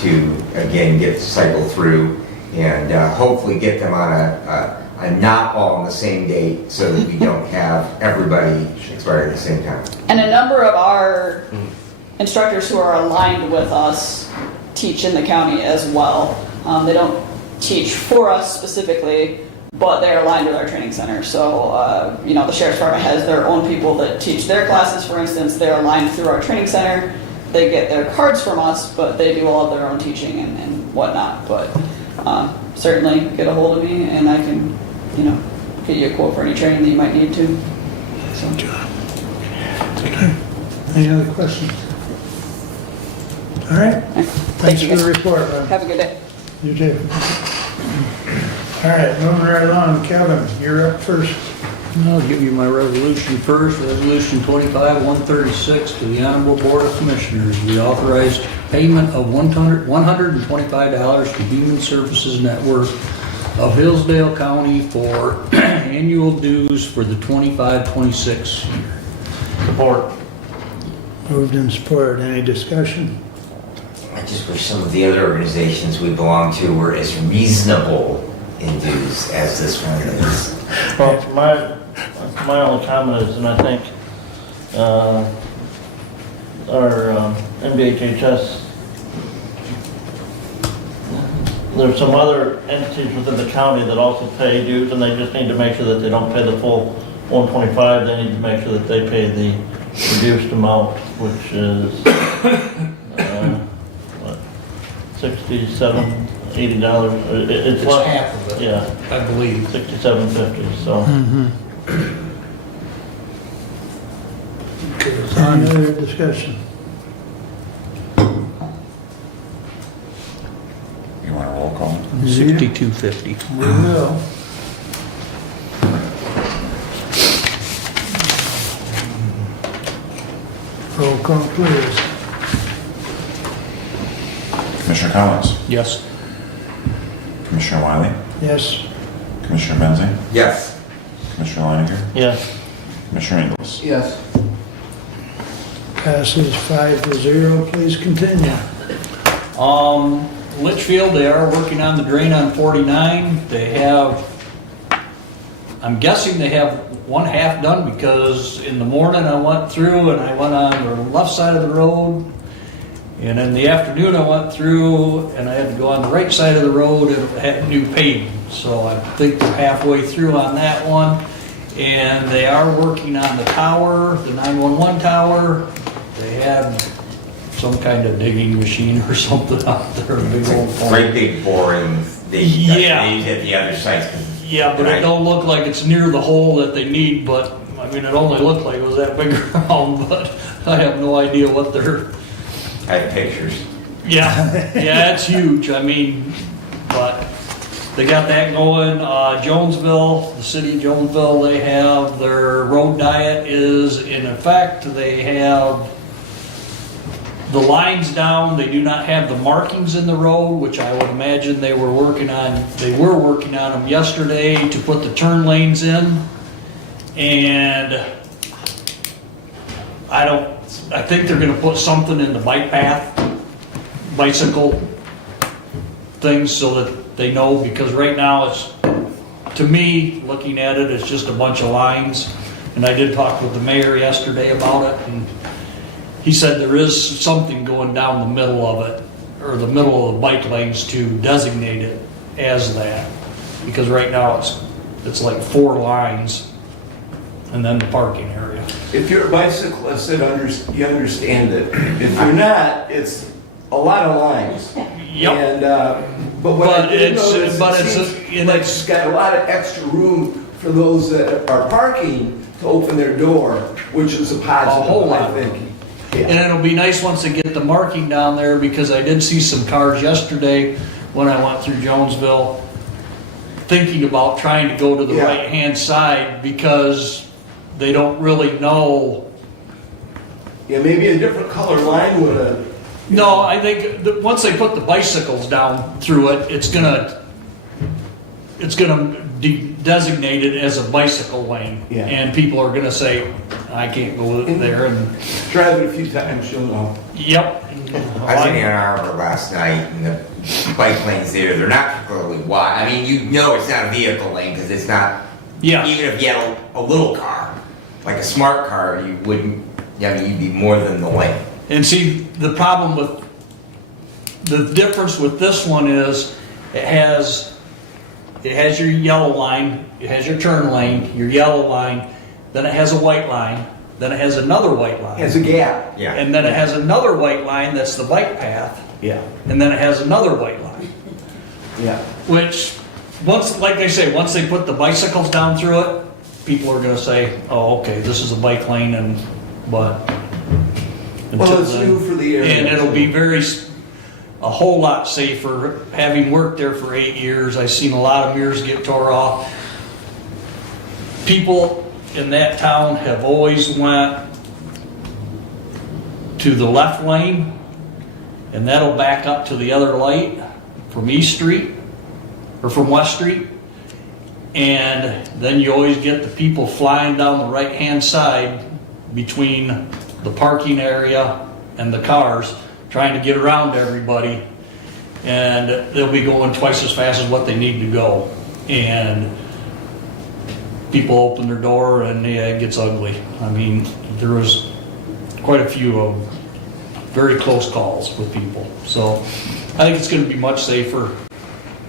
to again get the cycle through and hopefully get them on a not all on the same date so that we don't have everybody expire at the same time. And a number of our instructors who are aligned with us teach in the county as well. They don't teach for us specifically, but they're aligned with our training center. So, the Sheriff's Department has their own people that teach their classes, for instance. They're aligned through our training center. They get their cards from us, but they do all of their own teaching and whatnot. But certainly get a hold of me and I can, get you a quote for any training that you might need to. So. Any other questions? All right, thanks you, for the guys. report, Ron. Have a good day. You too. All right, moving right along, Kevin, you're up first. I'll give you my resolution first. Resolution 25-136 to the Honorable Board of Commissioners. We authorized payment of $125 to Human Services Network of Hillsdale County for annual dues for the 25-26 year. Support. Moved and supported, any discussion? I just wish some of the other organizations we belong to were as reasonable in dues as this one is. Well, my only comment is, and I think our NBHHS, there's some other entities within the county that also pay dues, and they just need to make sure that they don't pay the full 125, they need to make sure that they pay the reduced amount, which is, what, $67, $80. It's It's less. half of it, Yeah, I believe. $67.50, so. Any other discussion? You want a roll call? 6250. We will. Roll call, please. Commissioner Collins, Yes. Commissioner Wiley, Yes. Commissioner Benzing, Yes. Commissioner Leininger, Yes, Commissioner Ingles. Yes. Passes 5-0. Please continue. Litchfield, they are working on the drain on 49. They have, I'm guessing they have one half done because in the morning I went through and I went on the left side of the road. And in the afternoon I went through and I had to go on the right side of the road and it had new pavement. So I think they're halfway through on that one. And they are working on the tower, the 911 tower. They had some kind of digging machine or something out there, a big old pump. Great big boring. They Yeah. use at the other sites. Yeah, but it don't look like it's near the hole that they need, but, I mean, it only looked like it was that big around, but I have no idea what they're, I have pictures. yeah, it's huge, I mean, but they got that going. Jonesville, the city of Jonesville, they have, their road diet is in effect. They have the lines down, they do not have the markings in the road, which I would imagine they were working on them yesterday to put the turn lanes in. And I think they're gonna put something in the bike path, bicycle things so that they know, because right now it's, to me, looking at it, it's just a bunch of lines. And I did talk with the mayor yesterday about it, and he said there is something going down the middle of it, or the middle of the bike lanes to designate it as that. Because right now it's like 4 lines and then the parking area. If you're a bicyclist, you understand it. If you're not, it's a lot of lines. Yep. And, but what I did it's- notice, but it it's- seems and like it's- it's got a lot of extra room for those that are parking to open their door, which is a A whole positive, I lot. think. And Yeah. it'll be nice once they get the marking down there, because I did see some cars yesterday when I went through Jonesville, thinking about trying to go to the Yeah. right-hand side because they don't really know. Yeah, maybe a different color line would have. No, I think that once they put the bicycles down through it, it's gonna designate it as a bicycle lane. Yeah. And people are gonna say, I can't go there, and, Drive it a few times, you'll know. yep. I was in Ann Arbor last night, and the bike lanes there, they're not particularly wide. I mean, you know it's not a vehicle lane, because it's not, Yeah. even if you had a little car, like a smart car, you wouldn't, I mean, you'd be more than the lane. And see, the problem with, the difference with this one is, it has your yellow line, it has your turn lane, your yellow line, then it has a white line, then it has another white line. Has a gap. Yeah. And then it has another white line that's the bike path, Yeah, and then it has another white line. yeah. Which, once, like they say, once they put the bicycles down through it, people are gonna say, oh, okay, this is a bike lane, but. Well, until it's then- new for the area. And it'll be a whole lot safer. Having worked there for 8 years, I've seen a lot of mirrors get tore off. People in that town have always went to the left lane, and that'll back up to the other light from East Street, or from West Street. And then you always get the people flying down the right-hand side between the parking area and the cars, trying to get around everybody. And they'll be going twice as fast as what they need to go. And people open their door and yeah, it gets ugly. I mean, there was quite a few of very close calls with people. So I think it's gonna be much safer.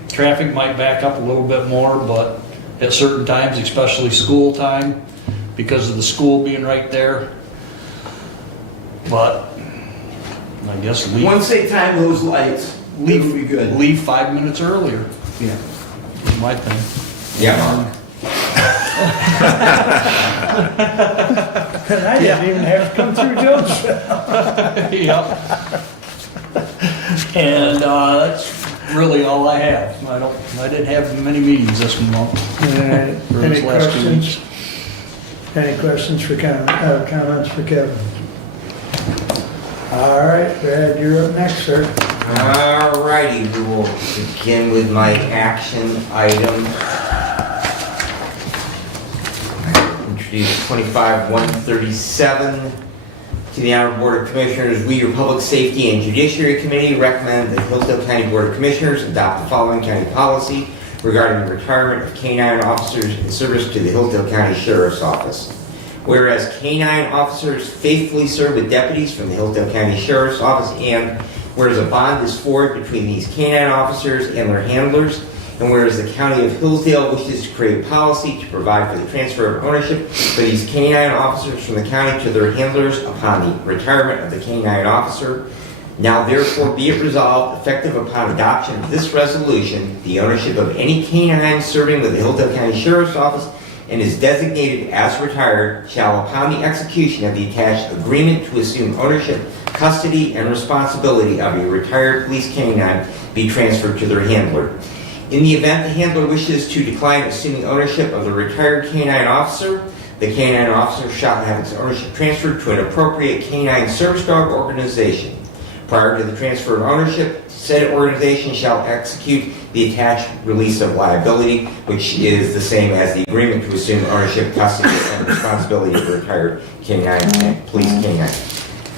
Traffic might back up a little bit more, but at certain times, especially school time, because of the school being right there. But I guess Once they time those lights, it'll be good. leave 5 minutes earlier. Yeah, is my thing. Yeah. And I didn't even have to come through Jonesville. Yep. And that's really all I have. I didn't have many meetings this month. For Any this last 2 weeks. questions? Any questions for comments for Kevin? All right, Brad, you're up next, sir. All righty, we will begin with my action item. Introduce 25-137 to the Honorable Board of Commissioners. We, your Public Safety and Judiciary Committee, recommend the Hillsdale County Board of Commissioners adopt the following county policy regarding the retirement of K-9 officers in service to the Hillsdale County Sheriff's Office. Whereas K-9 officers faithfully serve with deputies from the Hillsdale County Sheriff's Office, and whereas a bond is forged between these K-9 officers and their handlers, and whereas the County of Hillsdale wishes to create policy to provide for the transfer of ownership for these K-9 officers from the county to their handlers upon the retirement of the K-9 officer, now therefore be it resolved, effective upon adoption of this resolution, the ownership of any K-9 serving with the Hillsdale County Sheriff's Office and is designated as retired shall, upon the execution of the attached agreement to assume ownership, custody, and responsibility of a retired police K-9, be transferred to their handler. In the event the handler wishes to decline assuming ownership of the retired K-9 officer, the K-9 officer shall have its ownership transferred to an appropriate K-9 service dog organization. Prior to the transfer of ownership, said organization shall execute the attached release of liability, which is the same as the agreement to assume ownership, custody, and responsibility of the retired K-9 and police K-9.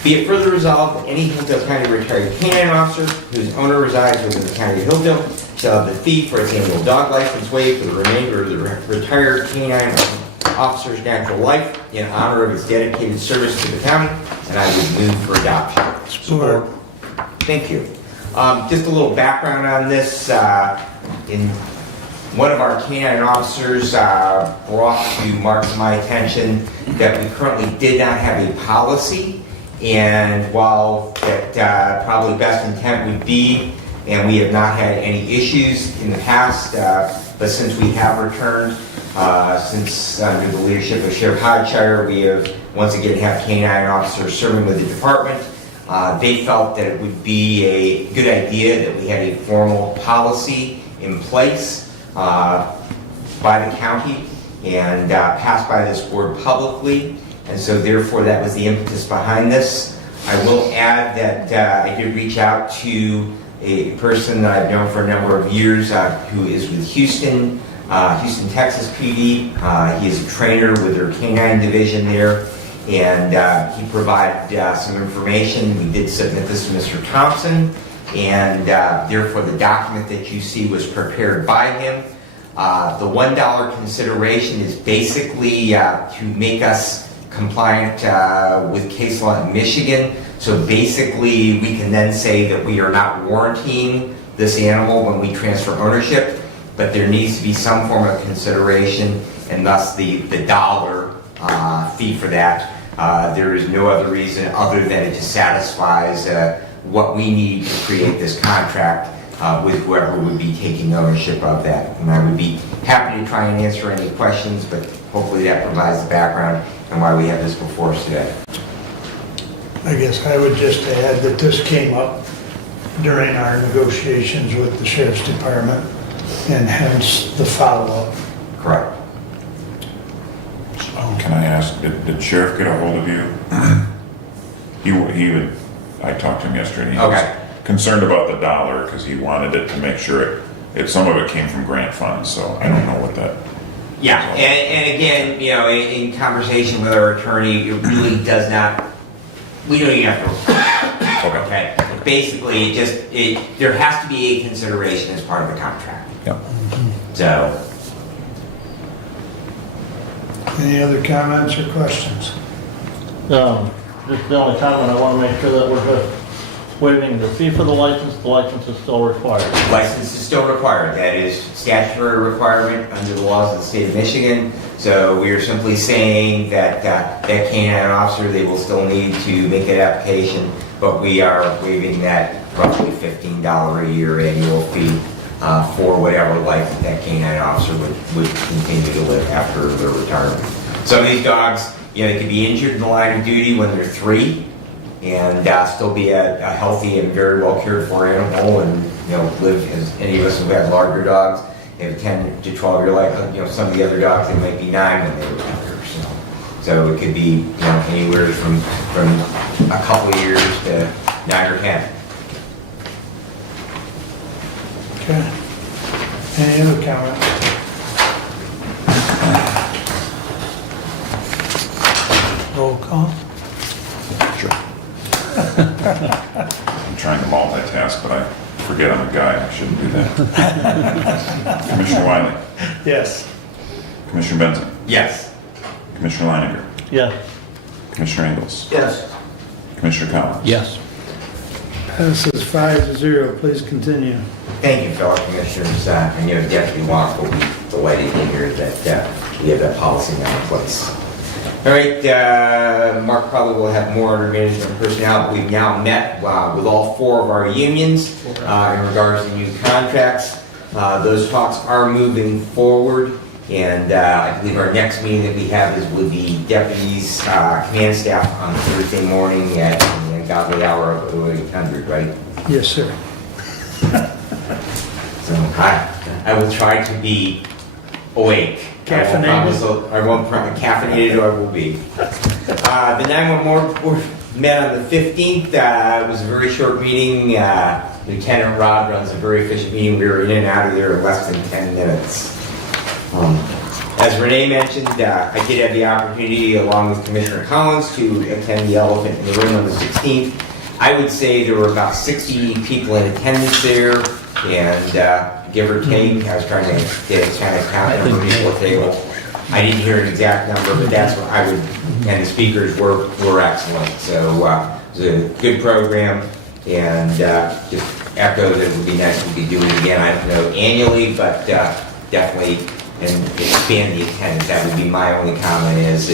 Be it further resolved that any Hillsdale County retired K-9 officer whose owner resides within the County of Hillsdale shall have the fee for its annual dog license waived for the remainder of the retired K-9 officer's natural life in honor of his dedicated service to the county, and I would move for adoption. Support. Thank you. Just a little background on this. One of our K-9 officers brought to Mark's and my attention that we currently did not have a policy, and while that probably best intent would be, and we have not had any issues in the past, but since we have returned, since under the leadership of Sheriff Hodshire, we have once again have K-9 officers serving with the department. They felt that it would be a good idea that we had a formal policy in place by the county and passed by this board publicly, and so therefore that was the impetus behind this. I will add that I did reach out to a person that I've known for a number of years who is with Houston, Texas PD. He is a trainer with their K-9 division there, and he provided some information. We did submit this to Mr. Thompson, and therefore the document that you see was prepared by him. The $1 consideration is basically to make us compliant with case law in Michigan. So basically, we can then say that we are not warranting this animal when we transfer ownership, but there needs to be some form of consideration, and thus the dollar fee for that. There is no other reason other than it just satisfies what we need to create this contract with whoever would be taking ownership of that. And I would be happy to try and answer any questions, but hopefully that provides the background and why we have this before us today. I guess I would just add that this came up during our negotiations with the Sheriff's Department, and hence the follow-up. Correct. Can I ask, did Sheriff get a hold of you? I talked to him yesterday. He was concerned about the dollar because he wanted it to make sure some of it came from grant funds, so I don't know what that. Yeah, and again, you know, in conversation with our attorney, it really does not, we don't even have to, okay? Basically, there has to be a consideration as part of the contract. Yep. So. Any other comments or questions? Just the only comment, I want to make sure that we're waiving the fee for the license is still required. License is still required. That is statutory requirement under the laws of the state of Michigan. So we are simply saying that that canine officer, they will still need to make an application, but we are waiving that roughly $15 a year annual fee for whatever life that canine officer would continue to live after their retirement. Some of these dogs, they could be injured in the line of duty when they're 3 and still be a healthy and very well cared for animal, and live as any of us who have larger dogs. They have a 10 to 12 year life. Some of the other dogs, they might be 9 when they were younger. So it could be anywhere from a couple of years to 9 or 10. Okay. Any other comments? Roll call? Sure. I'm trying to multitask, but I forget I'm a guy. I shouldn't do that. Commissioner Wiley, Yes. Commissioner Benson, Yes. Commissioner Leininger, Yes. Commissioner Ingles, Yes. Commissioner Collins. Yes. Passes 5-0. Please continue. Thank you, fellow commissioners. And Deputy Walk will be delighted to hear that we have that policy now in place. All right, Mark probably will have more under management personnel, but we've now met with all 4 of our unions in regards to new contracts. Those talks are moving forward, and I believe our next meeting that we have is with the deputies' command staff on Thursday morning at the godly hour of 0800, right? Yes, sir. So I will try to be awake. Caffeinated? I won't promise caffeinated, or I will be. The 911 board met on the 15th. It was a very short meeting. Lieutenant Rod runs a very efficient meeting. We were in and out of there in less than 10 minutes. As Renee mentioned, I did have the opportunity, along with Commissioner Collins, to attend the Elephant in the Room on the 16th. I would say there were about 60 people in attendance there, and give or take, I was trying to get a kind of count number of people at the table. I didn't hear an exact number, but that's what I would, and the speakers were excellent. So it was a good program, and just echo that it would be nice if we could do it again. I don't know annually, but definitely and expand the attendance. That would be my only comment is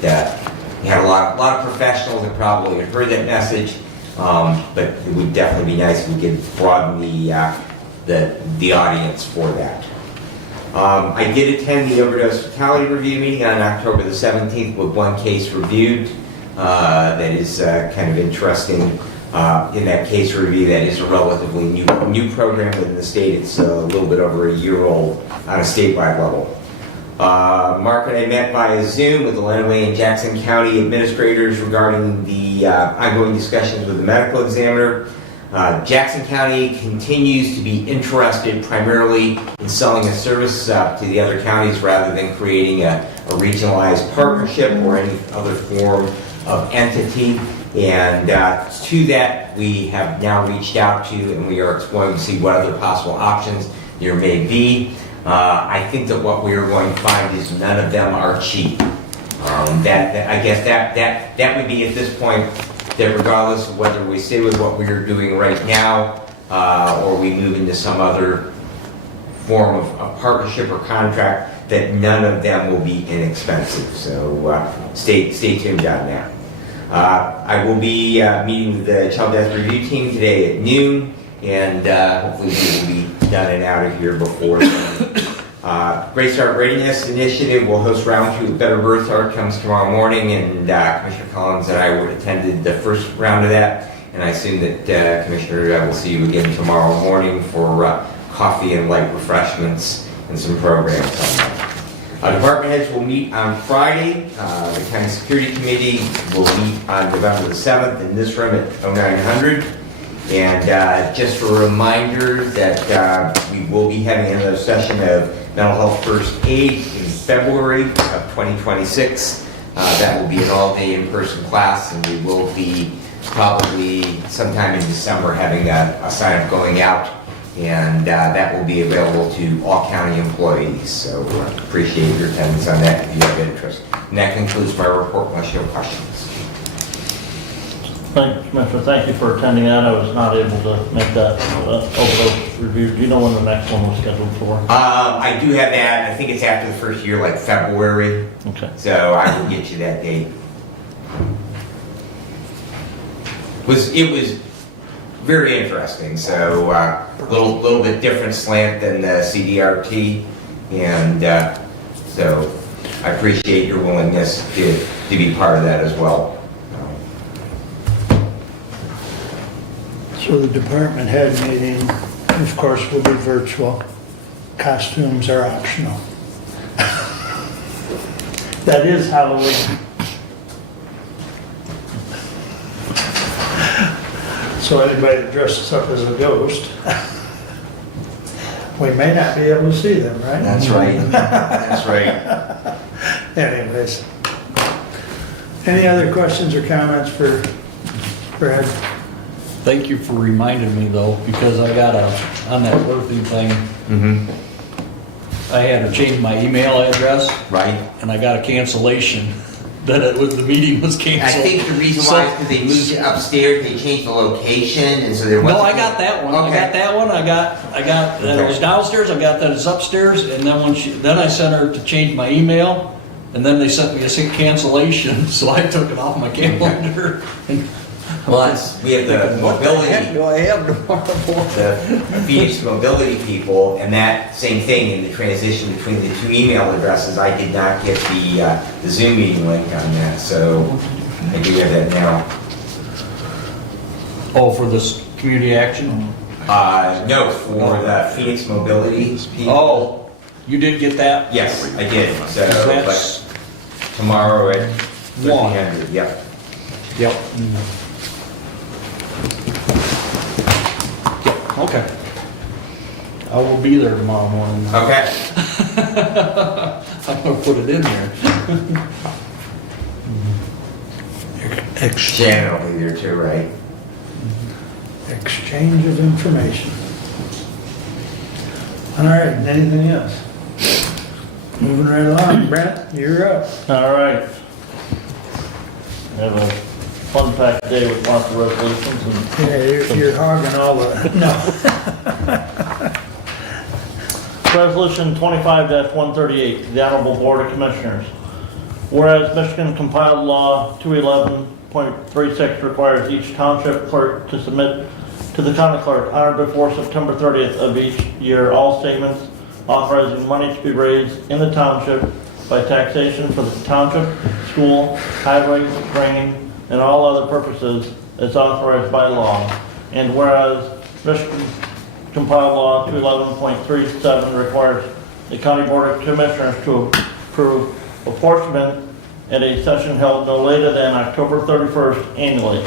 that we had a lot of professionals that probably have heard that message, but it would definitely be nice if we could broaden the audience for that. I did attend the overdose fatality review meeting on October the 17th with 1 case reviewed. That is kind of interesting. In that case review, that is a relatively new program within the state. It's a little bit over a year old on a statewide level. Mark and I met via Zoom with the Lenawee and Jackson County administrators regarding the ongoing discussions with the medical examiner. Jackson County continues to be interested primarily in selling a service to the other counties rather than creating a regionalized partnership or any other form of entity. And to that, we have now reached out to, and we are exploring to see what other possible options there may be. I think that what we are going to find is none of them are cheap. I guess that would be at this point, that regardless of whether we stay with what we are doing right now or we move into some other form of partnership or contract, that none of them will be inexpensive. So stay tuned on that. I will be meeting with the Child Death Review Team today at noon, and hopefully we will be done and out of here before then. Great Start Readiness Initiative will host round 2 of Better Birth Outcomes tomorrow morning, and Commissioner Collins and I attended the first round of that, and I assume that Commissioner, I will see you again tomorrow morning for coffee and light refreshments and some programs on that. Department heads will meet on Friday. The County Security Committee will meet on November the 7th in this room at 0900. And just a reminder that we will be having another session of mental health first aid in February of 2026. That will be an all-day in-person class, and we will be probably sometime in December having a sign-up going out, and that will be available to all county employees. So appreciate your attendance on that if you have interest. And that concludes my report unless you have questions. Thank you, Commissioner. Thank you for attending that. I was not able to make that overdose review. Do you know when the next one was scheduled for? I do have that. I think it's after the first year, like February. Okay. So I will get you that date. It was very interesting. So little bit different slant than the CDRT, and so I appreciate your willingness to be part of that as well. So the department head meeting, of course, will be virtual. Costumes are optional. That is Halloween. So anybody that dresses up as a ghost, we may not be able to see them, right? That's right. That's right. Anyways. Any other questions or comments for Brad? Thank you for reminding me though, because I got on that birthing thing, Mm-hmm. I had to change my email address Right. and I got a cancellation that the meeting was I canceled. think the reason why is because they moved it upstairs, they changed the location, and so there wasn't. No, I got that one. I got that one. I got that it was downstairs. I got that it's upstairs. And then then I sent her to change my email, and then they sent me a cancellation. So I took it off my calendar. Well, we have the What the heck mobility, do I have tomorrow for? the Phoenix mobility people, and that same thing in the transition between the two email addresses. I did not get the Zoom meeting link on that, so I do have that now. Oh, for this community action? No, for the Phoenix mobility people. Oh, you did get that? Yes, I did. So, That's but tomorrow at 1300. Yep. Yep. Okay. I will be there tomorrow morning. Okay. I'm gonna put it in there. Shannon will be there too, right? Exchange of information. All right, anything else? Moving right along, Brent, you're up. All right. Have a fun-packed day with lots of resolutions and Yeah, you're hogging all the, no. Resolution 25-138, the Honorable Board of Commissioners. Whereas Michigan compiled law 211.36 requires each township clerk to submit to the county clerk on or before September 30th of each year all statements authorizing money to be raised in the township by taxation for the township, school, highway, drain, and all other purposes as authorized by law. And whereas Michigan compiled law 211.37 requires the County Board of Commissioners to approve apportionment at a session held no later than October 31st annually.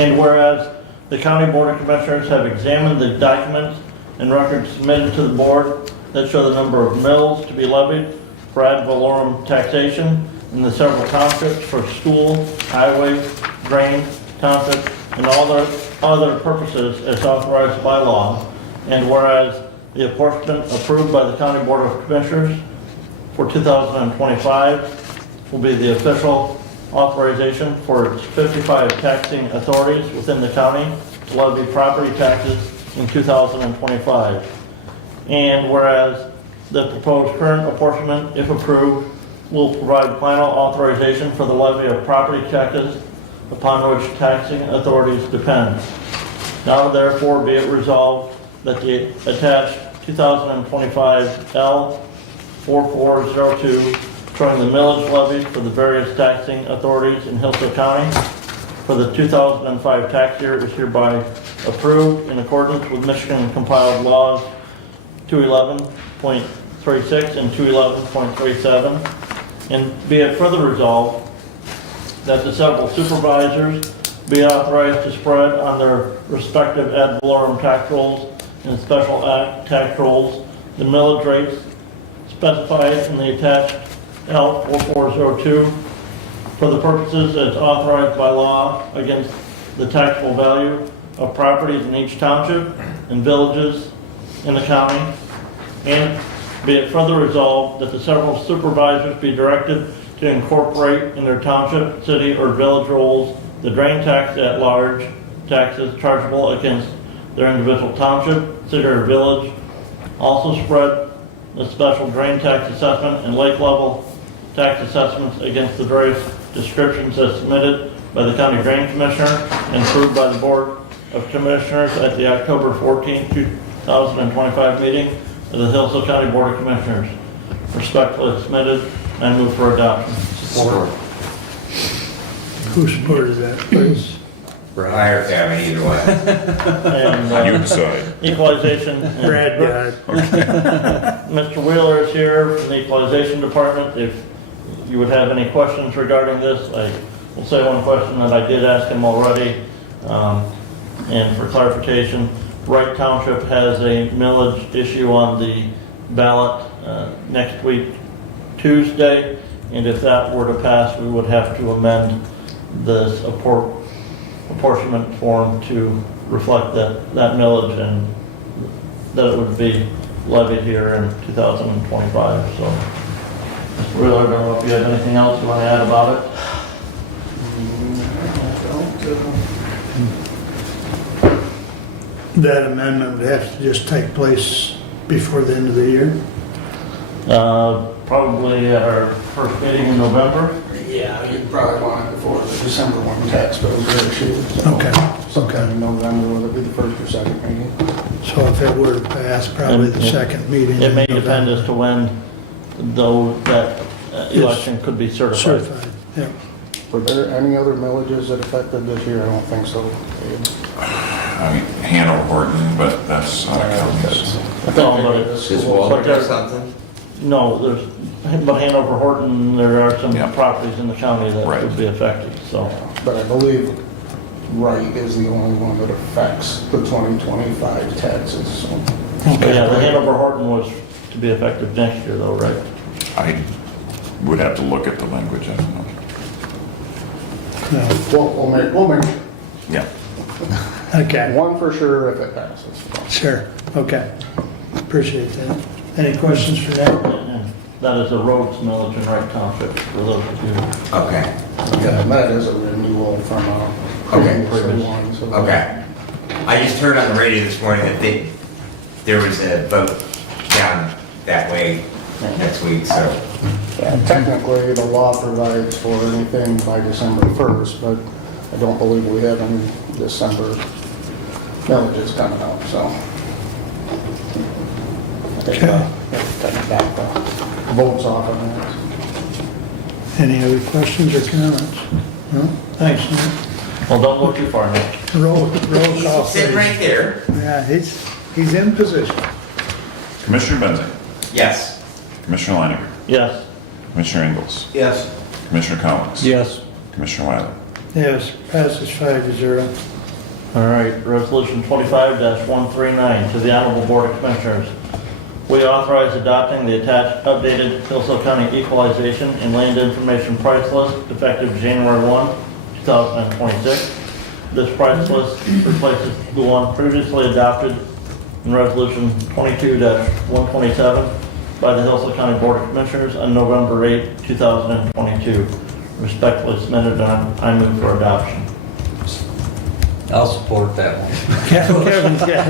And whereas the County Board of Commissioners have examined the documents and records submitted to the board that show the number of mills to be levied for ad valorem taxation in the several townships for school, highway, drain, township, and all other purposes as authorized by law. And whereas the apportionment approved by the County Board of Commissioners for 2025 will be the official authorization for its 55 taxing authorities within the county to levy property taxes in 2025. And whereas the proposed current apportionment, if approved, will provide final authorization for the levy of property taxes upon which taxing authorities depend. Now therefore be it resolved that the attached 2025 L 4402 showing the millage levy for the various taxing authorities in Hillsdale County for the 2005 tax year is hereby approved in accordance with Michigan compiled laws 211.36 and 211.37. And be it further resolved that the several supervisors be authorized to spread on their respective ad valorem tax rolls and special act tax rolls the millage rates specified in the attached L 4402 for the purposes as authorized by law against the taxable value of properties in each township and villages in the county. And be it further resolved that the several supervisors be directed to incorporate in their township, city, or village rolls the drain tax at large taxes chargeable against their individual township, city, or village. Also spread the special drain tax assessment and lake level tax assessments against the various descriptions as submitted by the County Drain Commissioner and approved by the Board of Commissioners at the October 14, 2025 meeting of the Hillsdale County Board of Commissioners. Respectfully submitted and move for adoption. Support. Who supported that, please? I or Kevin, either way. And You decide. equalization. and- Brad got it. Mr. Wheeler is here from the Equalization Department. If you would have any questions regarding this, I will say one question that I did ask him already. And for clarification, Wright Township has a millage issue on the ballot next week, Tuesday. And if that were to pass, we would have to amend this apportionment form to reflect that millage and that it would be levied here in 2025. So, Mr. Wheeler, I don't know if you have anything else you want to add about it? That amendment would have to just take place before the end of the year? Probably at our first meeting in November. Yeah, you probably want it before the December one tax bills are issued. So Okay, sometime okay. in November, whether it be the first or second meeting. So if it were to pass, probably the second meeting. It in may depend November. as to when, though, that election could be certified. Certified, yeah. Were there any other millages that affected this year? I don't think so. I mean, Hanover, Horton, but that's not a county. No, but it's- Does But Walter there- do something? No, but Hanover, Horton, there are some Yeah. properties in the county that Right. would be affected, so. But I believe Wright is the only one that affects the 2025 taxes. So But yeah, the Hanover, Horton was to be effective next year though, right? I would have to look at the language, I don't know. No. we'll make Yeah. Okay, one for sure if it passes. sure, okay. Appreciate that. Any questions for that? And that is a roads millage in Wright Township, for those of you. Okay, Yeah, and that is a renewal from Okay. previous one. So okay. I just heard on the radio this morning that there was a vote down that way next week, so. Yeah, technically, the law provides for anything by December 1st, but I don't believe we have any December villages coming up, so. I think, take back the votes off on that. Any other questions or comments? No? Thanks, Nick. Well, don't go too far, Nick. Roll call, Sitting please. right there. Yeah, he's in position. Commissioner Benzing, Yes. Commissioner Leininger, Yes. Commissioner Ingles, Yes. Commissioner Collins. Yes. Commissioner Wiley. Yes, passes 5-0. All right, resolution 25-139 to the Honorable Board of Commissioners. We authorize adopting the attached updated Hillsdale County Equalization and Land Information Price List effective January 1, 2026. This price list replaces the one previously adopted in resolution 22-127 by the Hillsdale County Board of Commissioners on November 8, 2022. Respectfully submitted, and I move for adoption. I'll support that one. Kevin's got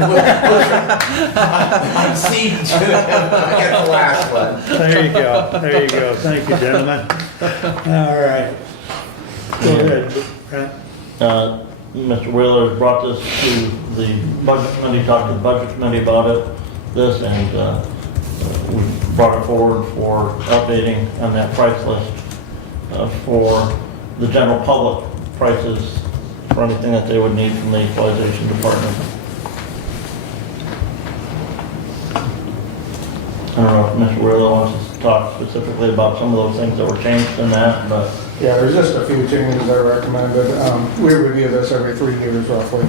I'm seeing two. I got the last one. There you go, there you go. Thank you, gentlemen. All right. Go ahead, Brent. Mr. Wheeler has brought this to the Budget Committee, talked to the Budget Committee about this, and we brought it forward for updating on that price list for the general public prices for anything that they would need from the Equalization Department. I don't know if Mr. Wheeler wants to talk specifically about some of those things that were changed in that, but Yeah, there's just a few changes I recommended. We review this every 3 years roughly.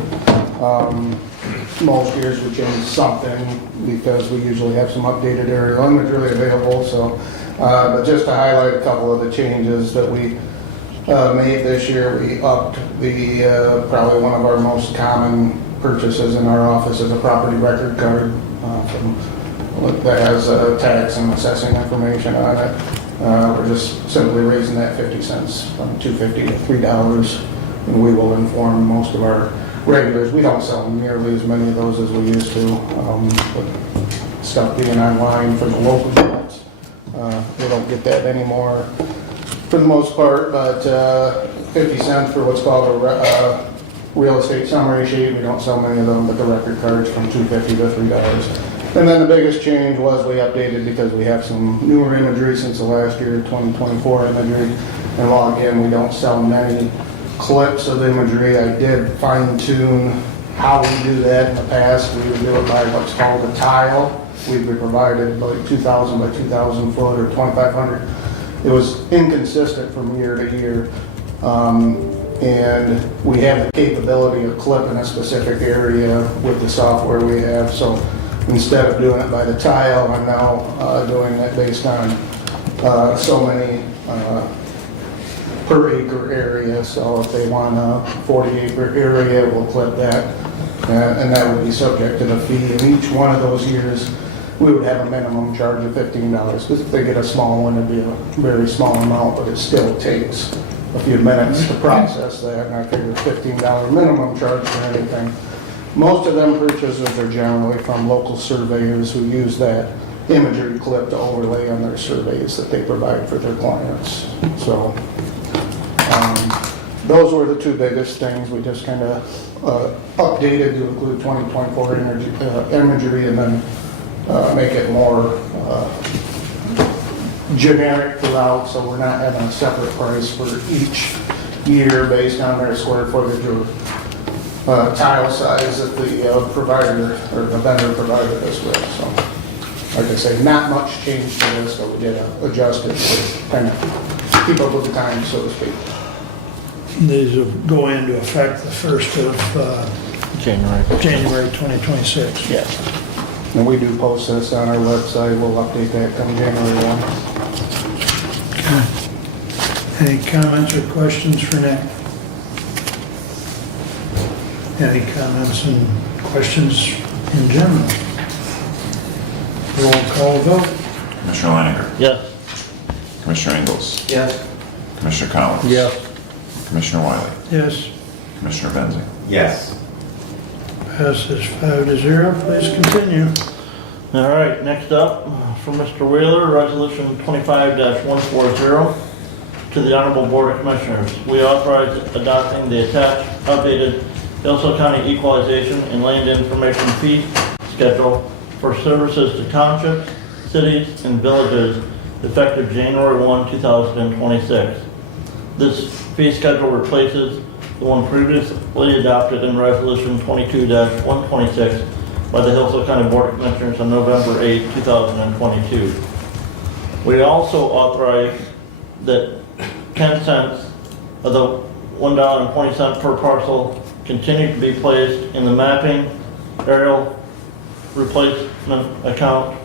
Most years we change something because we usually have some updated area imagery available, so. But just to highlight a couple of the changes that we made this year, we upped the, probably one of our most common purchases in our office is a property record card that has tax and assessing information on it. We're just simply raising that 50 cents from $2.50 to $3 and we will inform most of our regulars. We don't sell nearly as many of those as we used to. But stuff being online for the local units, we don't get that anymore for the most part, but 50 cents for what's called a real estate summary sheet. We don't sell many of them, but the record cards from $2.50 to $3. And then the biggest change was we updated because we have some newer imagery since the last year, 2024 imagery. And while again, we don't sell many clips of imagery, I did fine tune how we do that in the past. We would do it by what's called a tile. We'd be provided like 2,000 by 2,000 foot or 2,500. It was inconsistent from year to year. And we have the capability of clipping a specific area with the software we have. So instead of doing it by the tile, I'm now doing it based on so many per acre area. So if they want a 40-acre area, we'll clip that. And that would be subject to the fee. In each one of those years, we would have a minimum charge of $15. Because if they get a small one, it'd be a very small amount, but it still takes a few minutes to process that. And I figured $15 minimum charge for anything. Most of them purchases are generally from local surveyors who use that imagery clip to overlay on their surveys that they provide for their clients. So those were the two biggest things. We just kind of updated to include 2024 imagery and then make it more generic throughout, so we're not having a separate price for each year based on their square footage or tile size that the provider or the vendor provided us with. So, like I say, not much change to this, but we did adjust it to kind of keep up with the times, so to speak. These will go into effect the 1st of January 2026. Yes. And we do post this on our website. We'll update that come January 1. Any comments or questions for Nick? Any comments and questions in general? Roll call vote. Commissioner Leininger. Yes. Commissioner Ingles. Yes. Commissioner Collins. Yes. Commissioner Wiley. Yes, Commissioner Benzing. Yes. passes 5-0. Please continue. All right, next up, from Mr. Wheeler, Resolution 25-140 to the Honorable Board of Commissioners. We authorize adopting the attached updated Hillsdale County Equalization and Land Information Fee Schedule for services to townships, cities, and villages effective January 1, 2026. This fee schedule replaces the one previously adopted in Resolution 22-126 by the Hillsdale County Board of Commissioners on November 8, 2022. We also authorize that 10 cents of the $1.20 per parcel continue to be placed in the mapping aerial replacement account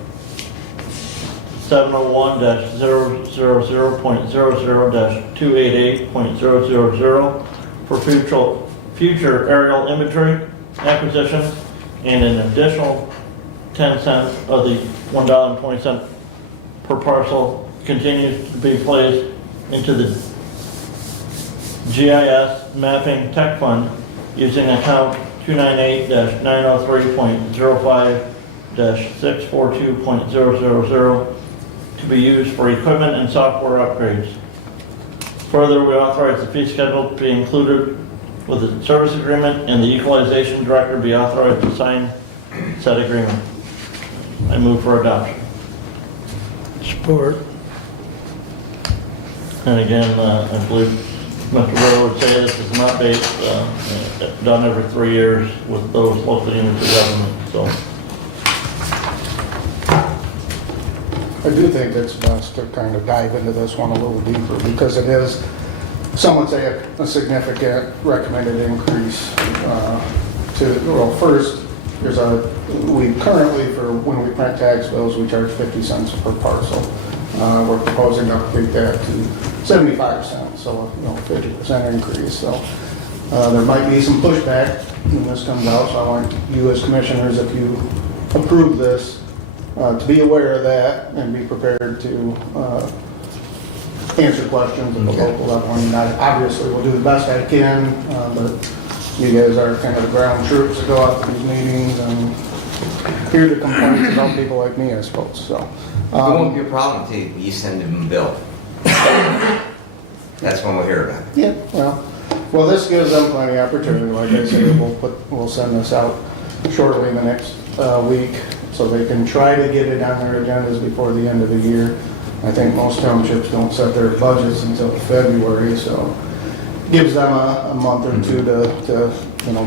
701-000.00-288.000 for future aerial imagery acquisition, and an additional 10 cents of the $1.20 per parcel continues to be placed into the GIS Mapping Tech Fund using account 298-903.05-642.000 to be used for equipment and software upgrades. Further, we authorize the fee schedule to be included with the service agreement, and the equalization director be authorized to sign said agreement. I move for adoption. Support. And again, I believe Mr. Rowe would say this is an update done every 3 years with those local units of government, so. I do think it's best to kind of dive into this one a little deeper because it is, some would say, a significant recommended increase well, first, we currently, for when we print tax bills, we charge 50 cents per parcel. We're proposing to update that to 75 cents, so 50% increase. So there might be some pushback when this comes out, so I want you as commissioners, if you approve this, to be aware of that and be prepared to answer questions at the local level. I mean, I obviously will do the best I can, but you guys are kind of the ground troops that go out to these meetings and hear the complaints about people like me, I suppose, so. It won't be a problem till you send them a bill. That's when we'll hear about it. Yeah, well, this gives them plenty of opportunity. Like I said, we'll send this out shortly in the next week, so they can try to get it on their agendas before the end of the year. I think most townships don't set their budgets until February, so gives them a month or two to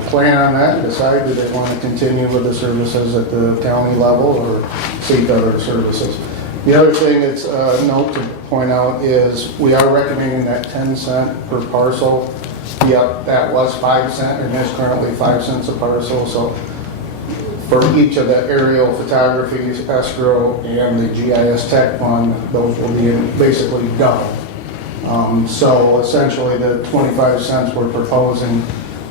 plan on that and decide do they want to continue with the services at the county level or seek other services. The other thing that's a note to point out is we are recommending that 10 cent per parcel. Yep, that was 5 cents and is currently 5 cents a parcel. So for each of the aerial photographies, escrow, and the GIS tech fund, those will be basically double. So essentially the 25 cents we're proposing,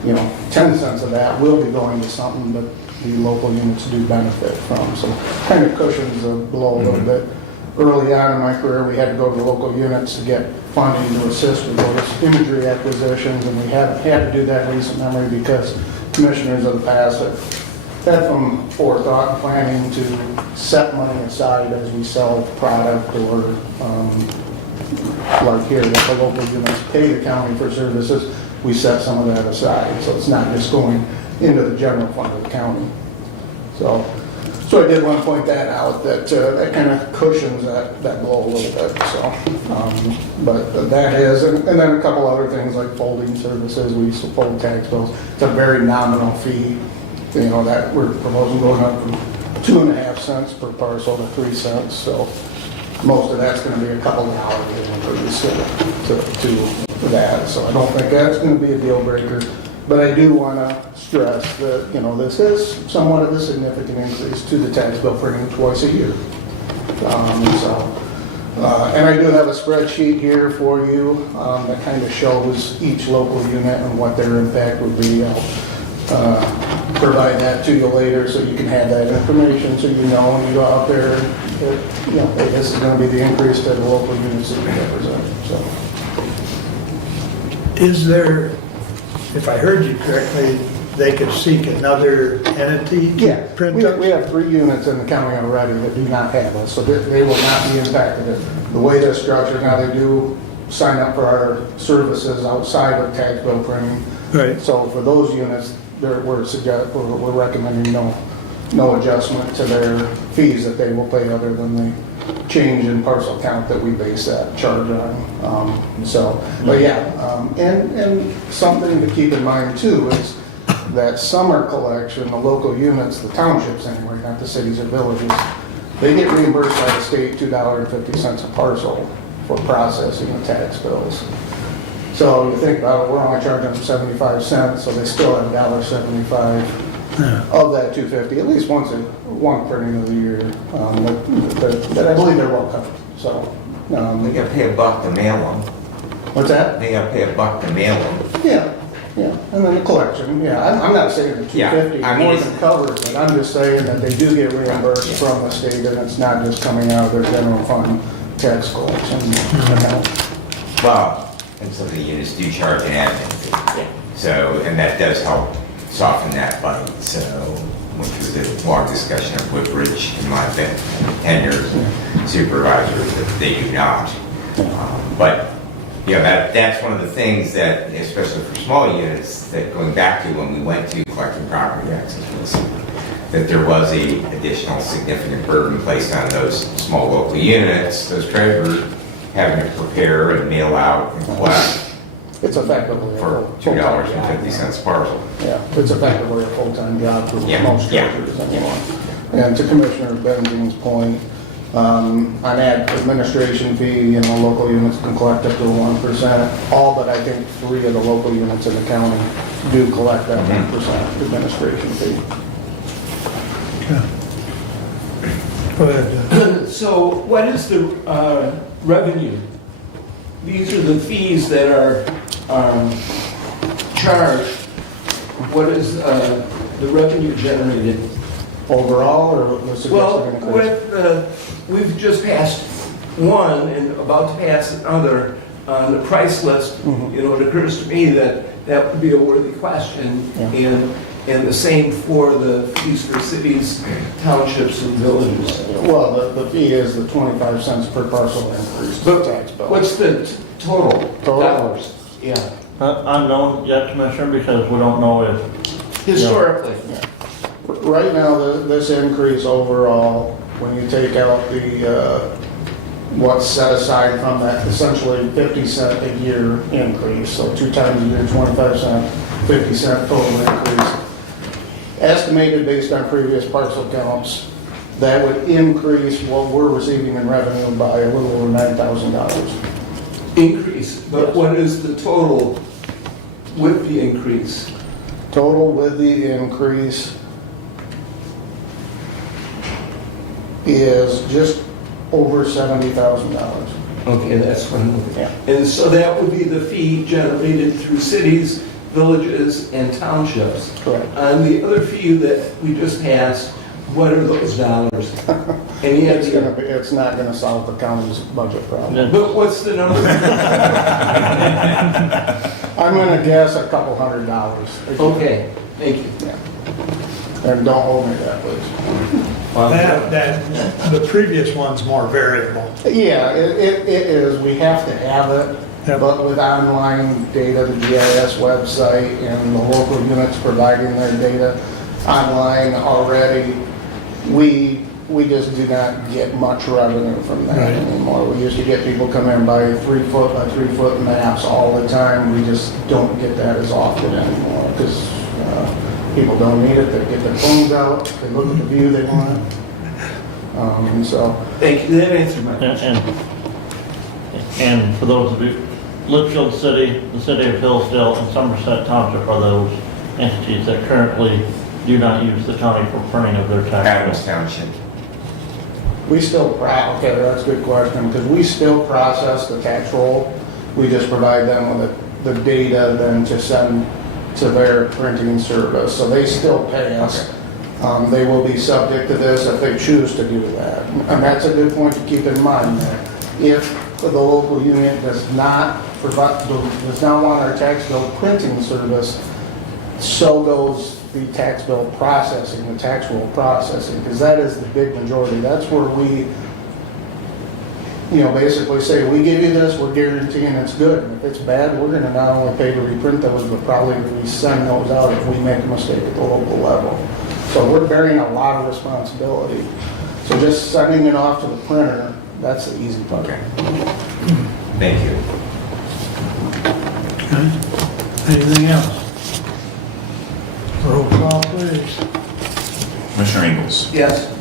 10 cents of that will be going to something that the local units do benefit from. So kind of cushions the blow a little bit. Early on in my career, we had to go to the local units to get funding to assist with those imagery acquisitions, and we haven't had to do that in recent memory because commissioners of the past have had some forethought and planning to set money aside as we sell product or like here, if the local units pay the county for services, we set some of that aside. So it's not just going into the general fund of the county. So I did want to point that out, that that kind of cushions that blow a little bit. So, but that is, and then a couple other things like folding services. We used to fold tax bills. It's a very nominal fee, that we're proposing going up from 2.5 cents per parcel to 3 cents. So most of that's going to be a couple of dollars increase to that. So I don't think that's going to be a deal breaker. But I do want to stress that, this is somewhat of a significant increase to the tax bill printing twice a year. And I do have a spreadsheet here for you that kind of shows each local unit and what their impact would be. I'll provide that to you later so you can have that information so you know when you go out there that, this is going to be the increase to the local units that you represent. So. Is there, if I heard you correctly, they could seek another entity to Yeah, print we up? have 3 units in the county already that do not have us, so they will not be impacted. The way they're structured now, they do sign up for our services outside of tax bill printing. Right. So for those units, we're recommending no adjustment to their fees that they will pay other than the change in parcel count that we base that charge on. But yeah, and something to keep in mind too is that summer collection, the local units, the townships anyway, not the cities or villages, they get reimbursed by the state $2.50 a parcel for processing the tax bills. So you think about it, we're only charging them 75 cents, so they still have $1.75 of that $2.50, at least one printing of the year, that I believe they're well covered. So They gotta pay $1 to mail them. what's that? They gotta pay $1 to mail them. Yeah, and then the collection, I'm not saying the Yeah, $2.50 I mean, more it's- than covers it, I'm just saying that they do get reimbursed from the state, and it's not just coming out of their general fund tax collection account. Well, and some of the units do charge an admin fee. So, and that does help soften that bite. So, went through the long discussion of Woodbridge in my tenure as supervisor, that they do not. But, that's one of the things that, especially for small units, that going back to when we went to collecting property taxes, was that there was a additional significant burden placed on those small local units, those treasurers having to prepare and mail out and collect It's effectively a for full-time job. $2.50 parcel. Yeah, it's effectively a full-time job for Yeah, most yeah. treasurers anymore. And to Commissioner Benjamin's point, on that administration fee, local units can collect up to 1%. All but I think 3 of the local units in the county do collect that 1% administration fee. Go ahead. So what is the revenue? These are the fees that are charged. What is the revenue generated? Overall, or the Well, suggested increase? we've just passed one and about to pass another on the price list, it occurs to me that that would be a worthy question. And the same for the fees for cities, townships, and villages. Well, the fee is the 25 cents per parcel increase to the tax bill. What's the total? Dollars. Yeah, Unknown yet, Commissioner, because we don't know if, historically. Right now, this increase overall, when you take out the, what's set aside from that, essentially 50 cent a year increase, so 2 times a year, 25 cent, 50 cent total increase. Estimated based on previous parcel counts, that would increase what we're receiving in revenue by a little over $9,000. Increase, but Yes. what is the total with the increase? Total with the increase is just over $70,000. Okay, that's what I'm looking at. Yeah. And so that would be the fee generated through cities, villages, and townships. Correct. On the other fee that we just passed, what are those dollars? Any idea? It's not gonna solve the county's budget problem. But what's the number? I'm gonna guess a couple $100. Okay, thank you. And don't hold me to that, please. The previous one's more variable. Yeah, it is, we have to have it, Yep. but with online data, the GIS website and the local units providing their data online already, we just do not get much revenue from that Right. anymore. We used to get people come in by 3 foot by 3 foot maps all the time. We just don't get that as often anymore because people don't need it. They get their phones out, they look at the view they want. So, Thank you, that answered my question. and for those of you, Litchfield City, the city of Hillsdale, and Somerset Township are those entities that currently do not use the county for printing of their tax Adams bills. Township. we still, okay, that's a good question, because we still process the tax roll. We just provide them with the data then to send to their printing service. So they still pay us. They will be subject to this if they choose to do that. And that's a good point to keep in mind that if the local unit does not want our tax bill printing service, so goes the tax bill processing, the tax roll processing, because that is the big majority. That's where we, basically say, we give you this, we're guaranteeing it's good. And if it's bad, we're gonna not only pay to reprint those, but probably resend those out if we make a mistake at the local level. So we're bearing a lot of responsibility. So just sending it off to the printer, that's the easy part. Okay. Thank you. Okay. Anything else? Roll call, please. Commissioner Ingles, Yes.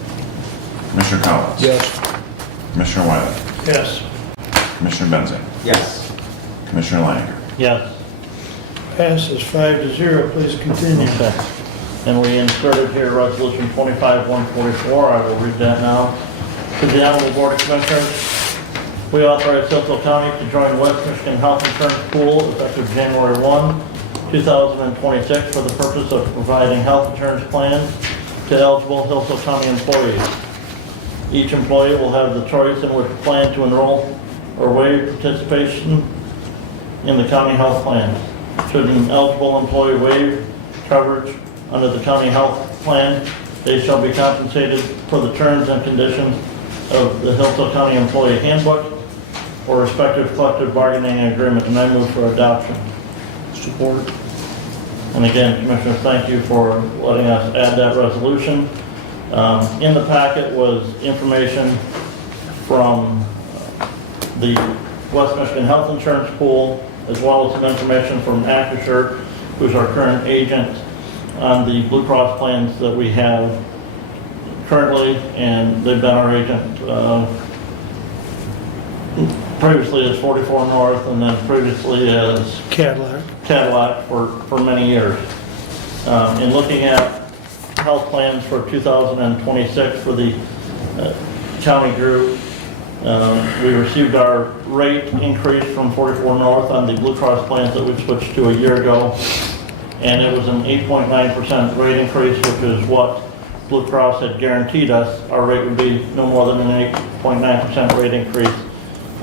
Commissioner Collins. Yes. Commissioner Wiley, Yes. Commissioner Benzing, Yes. Commissioner Leininger. Yes. Passes 5-0, please continue. Okay. And we inserted here Resolution 25-144, I will read that now. To the Honorable Board of Commissioners, we authorize Hillsdale County to join West Michigan Health Insurance Pool effective January 1, 2026 for the purpose of providing health insurance plans to eligible Hillsdale County employees. Each employee will have the choice in which plan to enroll or waive participation in the county health plans. Should an eligible employee waive coverage under the county health plan, they shall be compensated for the terms and conditions of the Hillsdale County Employee Handbook or respective collective bargaining agreement, and I move for adoption. Support. And again, Commissioners, thank you for letting us add that resolution. In the packet was information from the West Michigan Health Insurance Pool, as well as some information from Acrisure, who's our current agent on the Blue Cross plans that we have currently, and they've been our agent previously as 44 North, and then previously as Cadillac for many years. In looking at health plans for 2026 for the county group, we received our rate increase from 44 North on the Blue Cross plans that we switched to a year ago, and it was an 8.9% rate increase, which is what Blue Cross had guaranteed us. Our rate would be no more than an 8.9% rate increase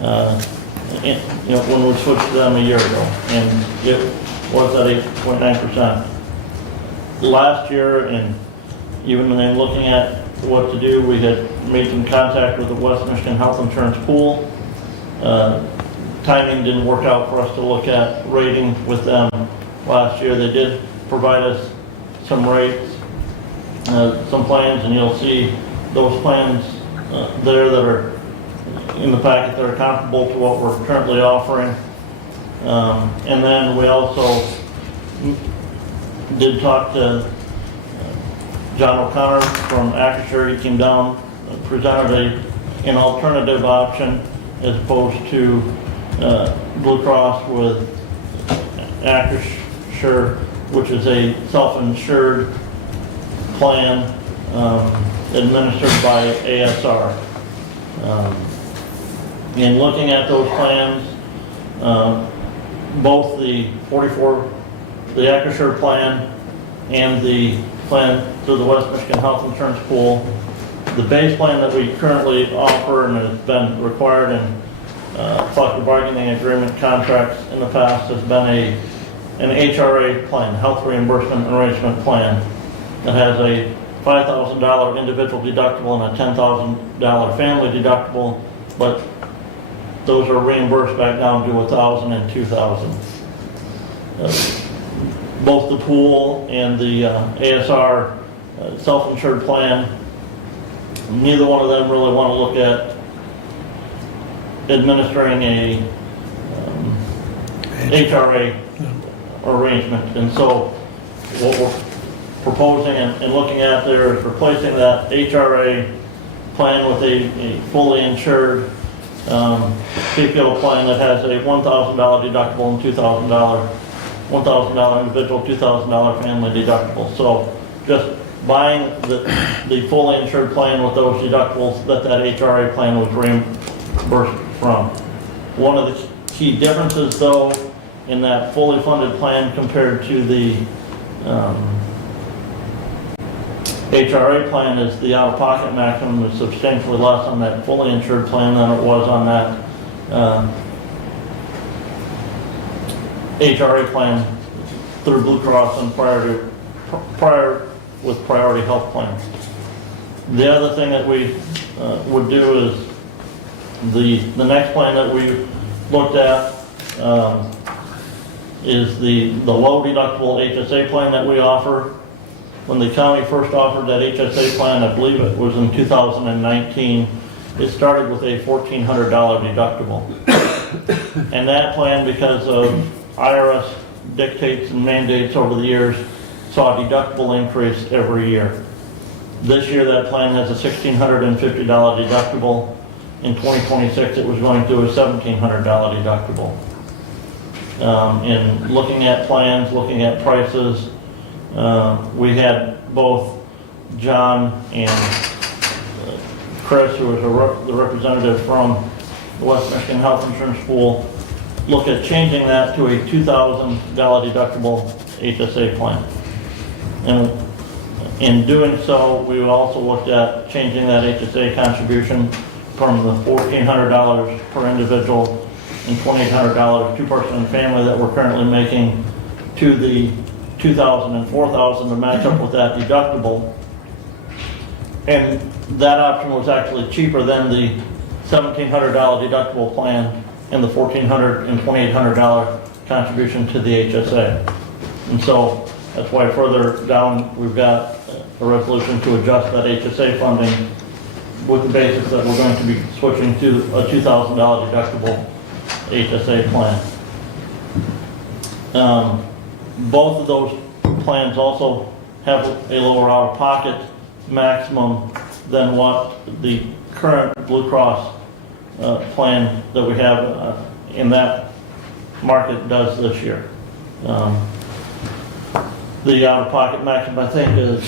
when we switched to them a year ago, and it was at 8.9%. Last year, and even in looking at what to do, we had made some contact with the West Michigan Health Insurance Pool. Timing didn't work out for us to look at rating with them last year. They did provide us some rates, some plans, and you'll see those plans there that are in the packet that are comparable to what we're currently offering. And then we also did talk to John O'Connor from Acrisure. He came down and presented an alternative option as opposed to Blue Cross with Acrisure, which is a self-insured plan administered by ASR. In looking at those plans, both the Acrisure plan and the plan through the West Michigan Health Insurance Pool, the base plan that we currently offer and has been required in collective bargaining agreement contracts in the past has been an HRA plan, health reimbursement arrangement plan, that has a $5,000 individual deductible and a $10,000 family deductible, but those are reimbursed back down to $1,000 and $2,000. Both the pool and the ASR self-insured plan, neither one of them really want to look at administering a HRA arrangement. And so what we're proposing and looking at there is replacing that HRA plan with a fully insured PPO plan that has a $1,000 deductible and $1,000 individual, $2,000 family deductible. So just buying the fully insured plan with those deductibles that HRA plan was reimbursed from. One of the key differences, though, in that fully funded plan compared to the HRA plan is the out-of-pocket maximum is substantially less on that fully insured plan than it was on that HRA plan through Blue Cross and prior with priority health plans. The other thing that we would do is the next plan that we looked at is the low deductible HSA plan that we offer. When the county first offered that HSA plan, I believe it was in 2019, it started with a $1,400 deductible. And that plan, because of IRS dictates and mandates over the years, saw a deductible increase every year. This year that plan has a $1,650 deductible. In 2026 it was going to a $1,700 deductible. In looking at plans, looking at prices, we had both John and Chris, who was the representative from the West Michigan Health Insurance Pool, look at changing that to a $2,000 deductible HSA plan. And in doing so, we also looked at changing that HSA contribution from the $1,400 per individual and $2,800 two-person and family that we're currently making to the $2,000 and $4,000 to match up with that deductible. And that option was actually cheaper than the $1,700 deductible plan and the $1,400 and $2,800 contribution to the HSA. And so that's why further down we've got a resolution to adjust that HSA funding with the basis that we're going to be switching to a $2,000 deductible HSA plan. Both of those plans also have a lower out-of-pocket maximum than what the current Blue Cross plan that we have in that market does this year. The out-of-pocket maximum, I think, is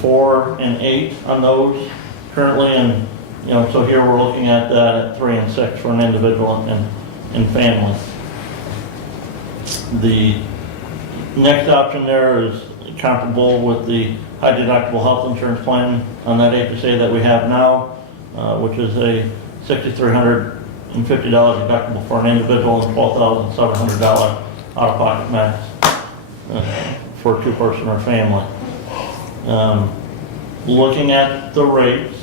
4 and 8 on those currently, and so here we're looking at that at 3 and 6 for an individual and family. The next option there is comparable with the high deductible health insurance plan on that HSA that we have now, which is a $6,350 deductible for an individual and $12,700 out-of-pocket max for a two-person or family. Looking at the rates,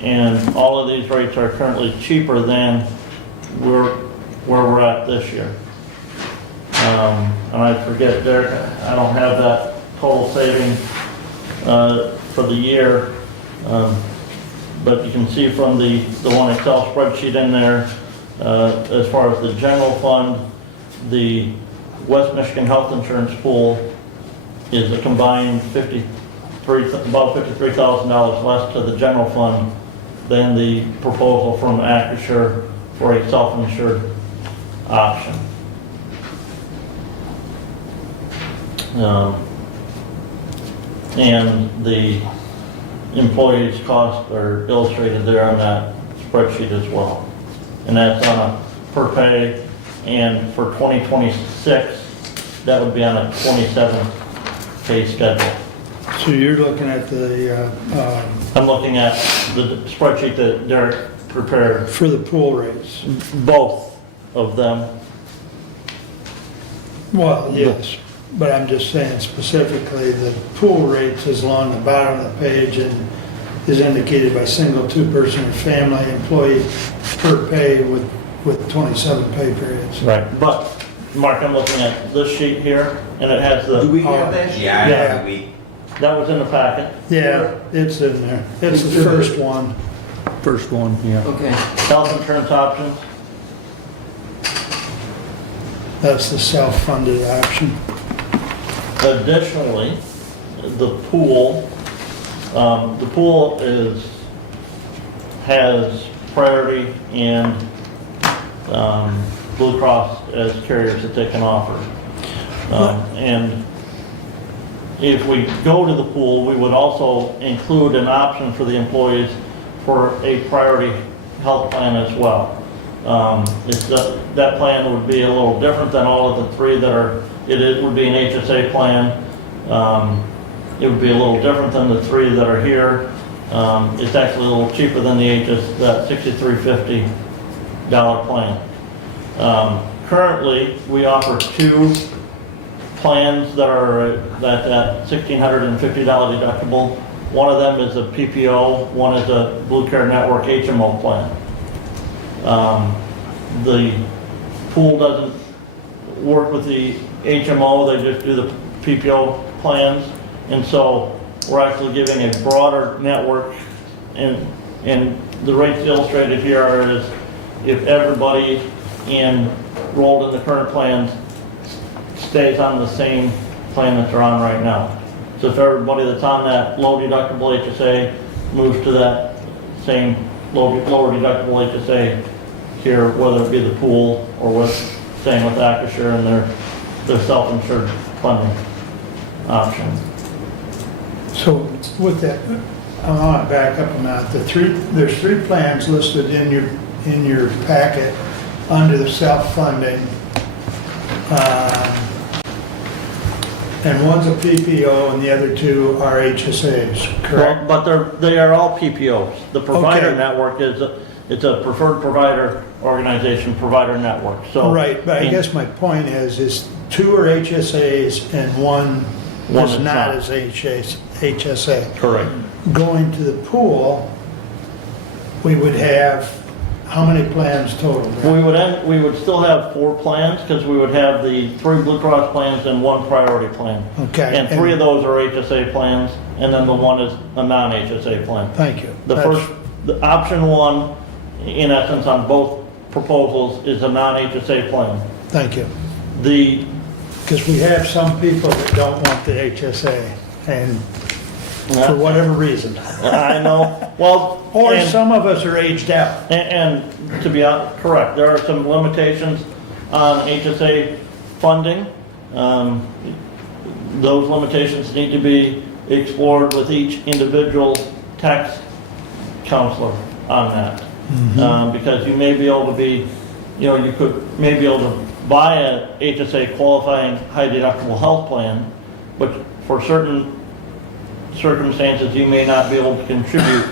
and all of these rates are currently cheaper than where we're at this year. And I forget, Derek, I don't have that total saving for the year, but you can see from the one Excel spreadsheet in there, as far as the general fund, the West Michigan Health Insurance Pool is a combined about $53,000 less to the general fund than the proposal from Acrisure for a self-insured option. And the employees' costs are illustrated there on that spreadsheet as well. And that's on a per pay, and for 2026, that would be on a 27 pay schedule. So you're looking at the, I'm looking at the spreadsheet that Derek prepared, for the pool rates. both of them. Well, yes, but I'm just saying specifically the pool rates is along the bottom of the page and is indicated by single, two-person, or family employee per pay with 27 pay periods. Right. But, Mark, I'm looking at this sheet here, and it has Do we the, have that? Yeah, Yeah. that was in the packet. Yeah, it's in there. It's the first one. First one, yeah. Okay. Health insurance options. That's the self-funded option. Additionally, the pool has priority and Blue Cross as carriers that they can offer. And if we go to the pool, we would also include an option for the employees for a priority health plan as well. That plan would be a little different than all of the three that are, it would be an HSA plan. It would be a little different than the three that are here. It's actually a little cheaper than that $6,350 plan. Currently, we offer two plans that are that $1,650 deductible. One of them is a PPO, one is a Blue Care Network HMO plan. The pool doesn't work with the HMO, they just do the PPO plans. And so we're actually giving a broader network, and the rates illustrated here are is if everybody enrolled in the current plans stays on the same plan that they're on right now. So if everybody that's on that low deductible HSA moves to that same lower deductible HSA here, whether it be the pool or staying with Acrisure and their self-insured funding option. So with that, I want to back up on that. There's three plans listed in your packet under the self-funding. And one's a PPO and the other two are HSAs, correct? Well, but they are all PPOs. The provider Okay. network it's a preferred provider organization, provider network. So Right, but I guess my point is two are HSAs and one is is not not. as HSA. Correct. Going to the pool, we would have, how many plans total? We would still have 4 plans because we would have the 3 Blue Cross plans and 1 priority plan. Okay. And 3 of those are HSA plans, and then the one is a non-HSA plan. Thank you. The option 1, in essence, on both proposals is a non-HSA plan. Thank you. The Because we have some people that don't want the HSA, and for whatever reason. I know, well, Or and- some of us are aged out. And to be correct, there are some limitations on HSA funding. Those limitations need to be explored with each individual tax counselor on that. Because you may be able to be, you may be able to buy a HSA qualifying high deductible health plan, but for certain circumstances, you may not be able to contribute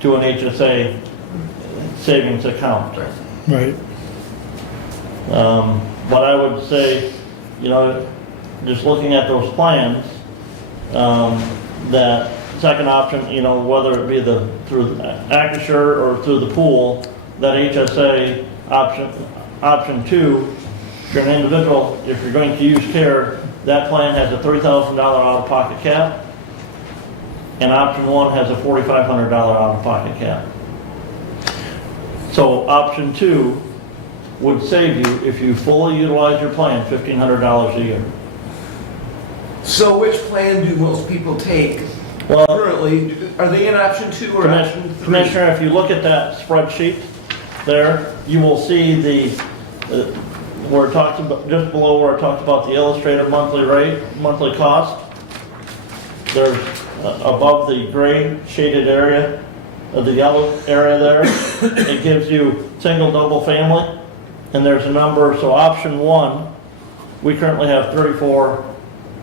to an HSA savings account. Right. But I would say, you know, just looking at those plans, that second option, you know, whether it be through Acrisure or through the pool, that HSA option 2, if you're an individual, if you're going to use care, that plan has a $3,000 out-of-pocket cap, and option 1 has a $4,500 out-of-pocket cap. So option 2 would save you, if you fully utilize your plan, $1,500 a year. So which plan do most people take Well, currently? Are they in option 2 or option 3? Commissioner, if you look at that spreadsheet there, you will see where it talks about, just below where it talks about the illustrated monthly rate, monthly cost. There's above the gray shaded area, the yellow area there, it gives you single, double, family, and there's a number. So option 1, we currently have 34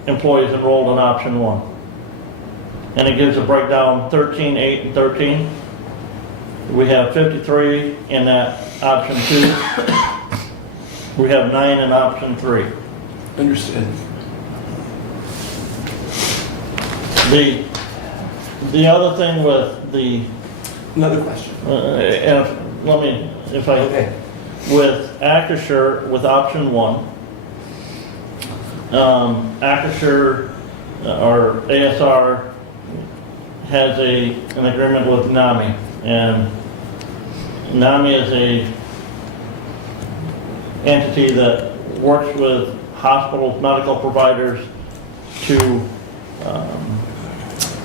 employees enrolled in option 1. And it gives a breakdown 13, 8, and 13. We have 53 in that option 2. We have 9 in option 3. Understood. The other thing with the, Another question. okay. With Acrisure, with option 1, Acrisure or ASR has an agreement with NAMI, and NAMI is a entity that works with hospitals, medical providers to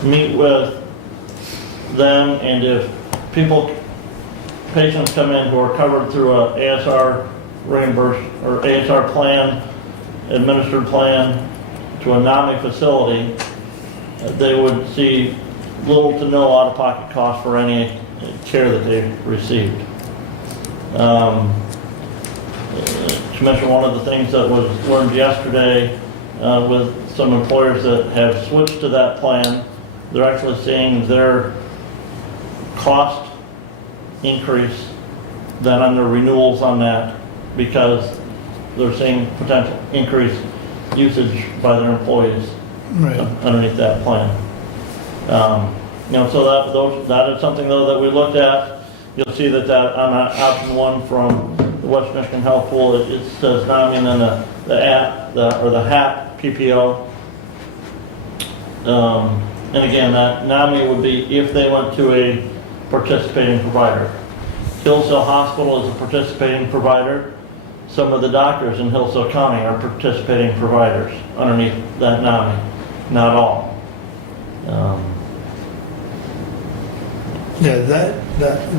meet with them, and if patients come in who are covered through a ASR reimbursed or ASR plan, administered plan to a NAMI facility, they would see little to no out-of-pocket cost for any care that they received. Commissioner, one of the things that was learned yesterday with some employers that have switched to that plan, they're actually seeing their cost increase than on the renewals on that, because they're seeing potential increased usage by their employees underneath that plan. You know, so that is something though that we looked at. You'll see that on option 1 from the West Michigan Health Pool, it says NAMI, and then the HAP PPO. And again, that NAMI would be if they went to a participating provider. Hillsdale Hospital is a participating provider. Some of the doctors in Hillsdale County are participating providers underneath that NAMI, not all. Yeah,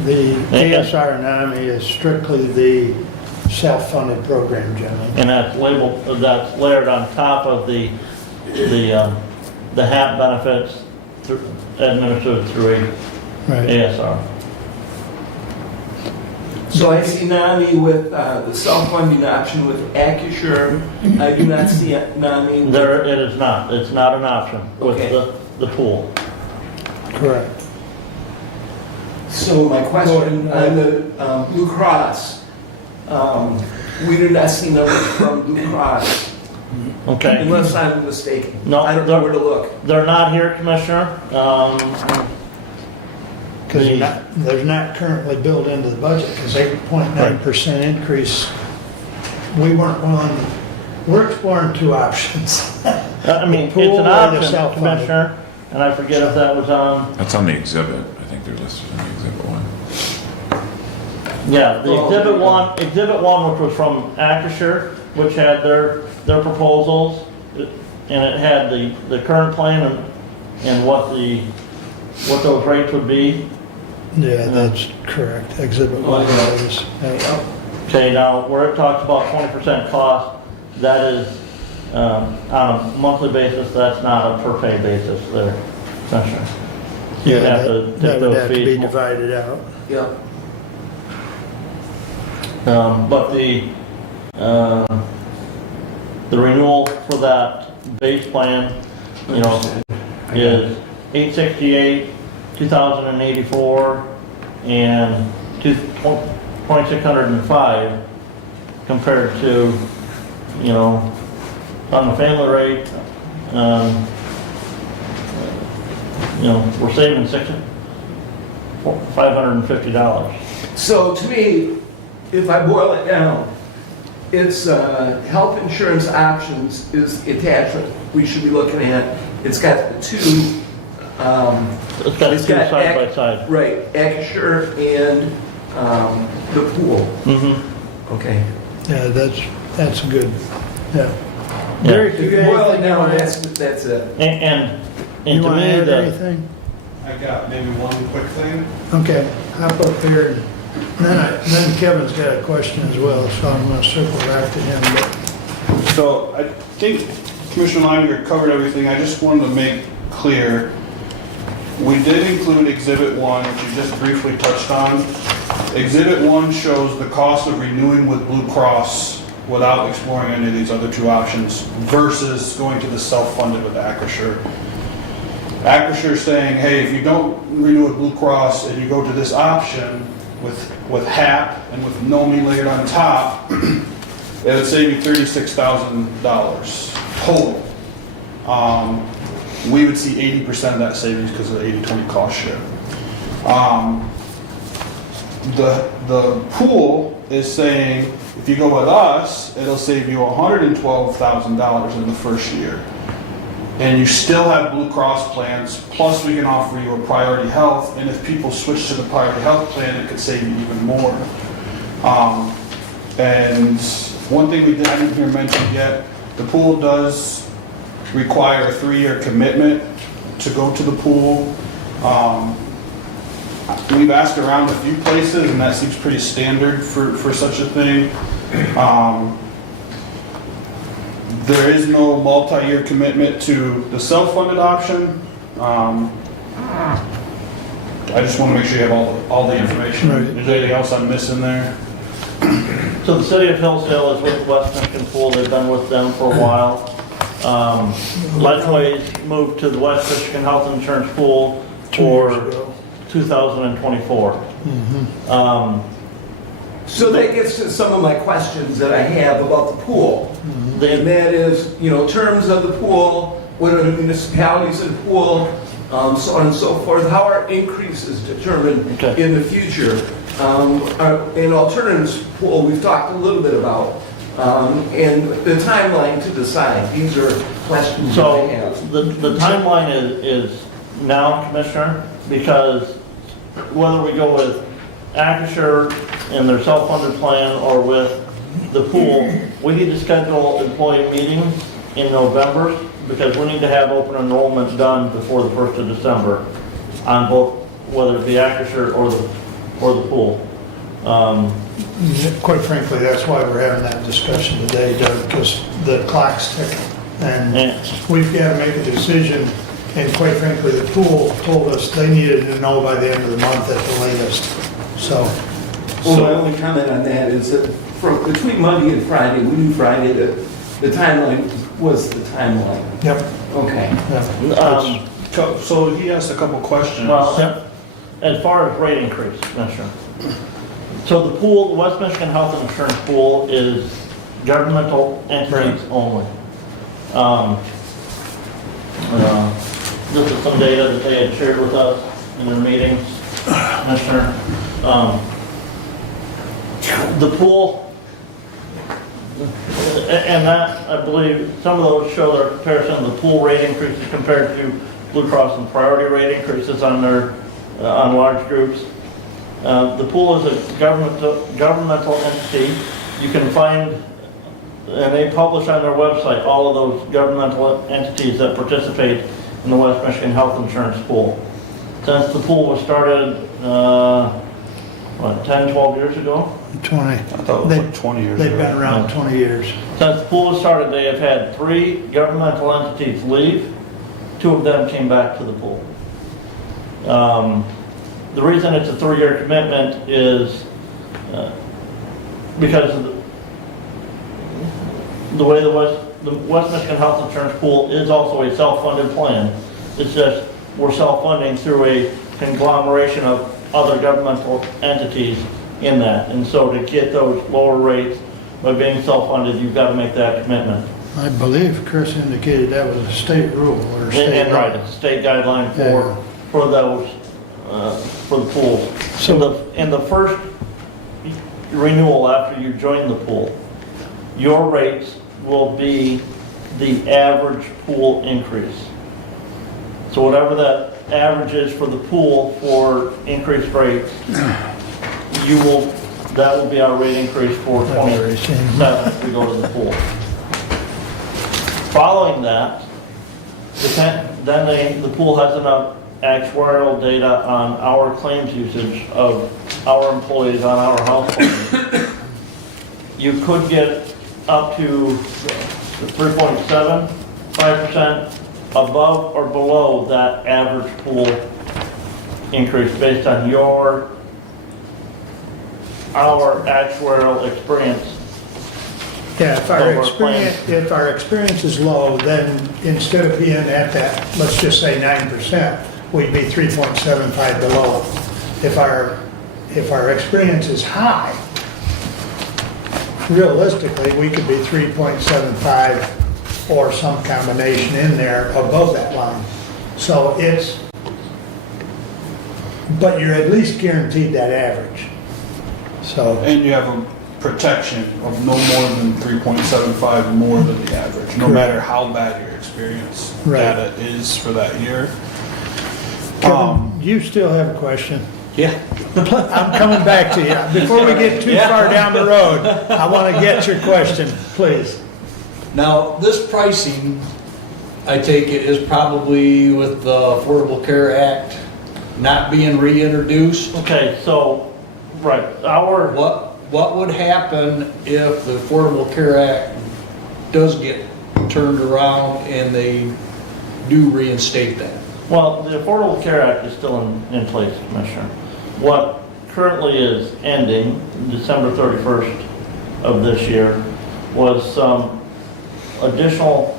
the ASR and NAMI is strictly the self-funded program generally. And that's layered on top of the HAP benefits administered through ASR. So I see NAMI with the self-funding option with Acrisure. I do not see NAMI. It is not. It's not an option with the pool. Correct. So my question on the Blue Cross, we do not see numbers from Blue Cross, Okay. unless I'm mistaken. No, I don't know where to look. They're not here, Commissioner. Because they're not currently built into the budget, because 8.9% increase, we're exploring 2 options. I mean, it's pool an or the option, self-funded. Commissioner, and I forget if that was on. That's on the exhibit. I think they're listed in the exhibit 1. Yeah, the exhibit one, which was from Acrisure, which had their proposals, and it had the current plan and what those rates would be. Yeah, that's correct. Exhibit 1 is. Okay, now where it talks about 20% cost, that is on a monthly basis. That's not a per pay basis there, Commissioner. You Yeah, have to take that would those have to be fees. divided out. Yeah. But the renewal for that base plan, you know, is $868, $2,084, and $2,605 compared to, you know, on the family rate, you know, we're saving $550. So to me, if I boil it down, it's health insurance options is the attachment we should be looking at. It's got the two. It's got two side by side. Right, Acrisure and the pool. Mm-hmm. Okay. Yeah, that's good, yeah. Yeah. Derek, If you you got boil it anything you down, wanna add? that's it. And You to wanna me, add the, anything? I got maybe one quick thing. Okay, hop up here, and then Kevin's got a question as well, so I'm gonna circle back to him, but So I think Commissioner Leininger covered everything. I just wanted to make clear, we did include Exhibit 1, which you just briefly touched on. Exhibit 1 shows the cost of renewing with Blue Cross without exploring any of these other two options versus going to the self-funded with Acrisure. Acrisure saying, hey, if you don't renew with Blue Cross and you go to this option with HAP and with NOMI layered on top, it would save you $36,000 total. We would see 80% of that savings because of the 80-20 cost share. The pool is saying if you go with us, it'll save you $112,000 in the first year. And you still have Blue Cross plans, plus we can offer you a priority health, and if people switch to the priority health plan, it could save you even more. And one thing I didn't hear mentioned yet, the pool does require a 3-year commitment to go to the pool. We've asked around a few places, and that seems pretty standard for such a thing. There is no multi-year commitment to the self-funded option. I just want to make sure you have all the information. Right. Is there anything else I'm missing there? so the city of Hillsdale is with West Michigan Pool. They've been with them for a while. Ledgeways moved to the West Michigan Health Insurance Pool 2 years for ago. 2024. So that gets to some of my questions that I have about the pool. And that is, you know, terms of the pool, what are the municipalities in the pool, so on and so forth. How are increases determined Okay. in the future? In alternatives pool, we've talked a little bit about, and the timeline to decide. These are questions that I So have. the timeline is now, Commissioner, because whether we go with Acrisure and their self-funded plan or with the pool, we need to schedule employee meetings in November because we need to have open enrollment done before the 1st of December on both, whether it be Acrisure or the pool. Quite frankly, that's why we're having that discussion today, Doug, because the clock's ticking. And And we've got to make a decision, and quite frankly, the pool told us they needed to know by the end of the month at the latest. So, Well, my only comment on that is that between Monday and Friday, we knew Friday that the timeline was the timeline. yep, Okay. yeah. So he asked a couple questions. well, as far as rate increase, Commissioner. So the pool, the West Michigan Health Insurance Pool is governmental entities only. This is some data that they had shared with us in their meetings, Commissioner. The pool, and that, I believe, some of those show their comparison of the pool rate increases compared to Blue Cross and priority rate increases on their, on large groups. The pool is a governmental entity. You can find, and they publish on their website, all of those governmental entities that participate in the West Michigan Health Insurance Pool. Since the pool was started, 10, 12 years ago? 20. I thought it was like 20 years They've ago. been around 20 years. Since the pool was started, they have had 3 governmental entities leave. 2 of them came back to the pool. The reason it's a 3-year commitment is because of the way the West Michigan Health Insurance Pool is also a self-funded plan. It's just we're self-funding through a conglomeration of other governmental entities in that. And so to get those lower rates by being self-funded, you've got to make that commitment. I believe Chris indicated that was a state rule or a state. And right, it's a state guideline for those, for the pools. So in the first renewal after you join the pool, your rates will be the average pool increase. So whatever that average is for the pool for increased rates, that will be our rate increase for 27 if we go to the pool. Following that, then the pool has enough actuarial data on our claims usage of our employees on our health plan. You could get up to 3.75% above or below that average pool increase based on our actuarial experience. Yeah, if our experience is low, then instead of being at that, let's just say 9%, we'd be 3.75 below. If our experience is high, realistically, we could be 3.75 or some combination in there above that line. So but you're at least guaranteed that average. So. And you have a protection of no more than 3.75 more than the average, no matter how bad your experience data is for that year. Kevin, you still have a question? Yeah. I'm coming back to you. Before we get too far down the road, I want to get your question, please. Now, this pricing, I take it, is probably with the Affordable Care Act not being reintroduced. Okay, so, right, What would happen if the Affordable Care Act does get turned around and they do reinstate that? well, the Affordable Care Act is still in place, Commissioner. What currently is ending, December 31st of this year, was some additional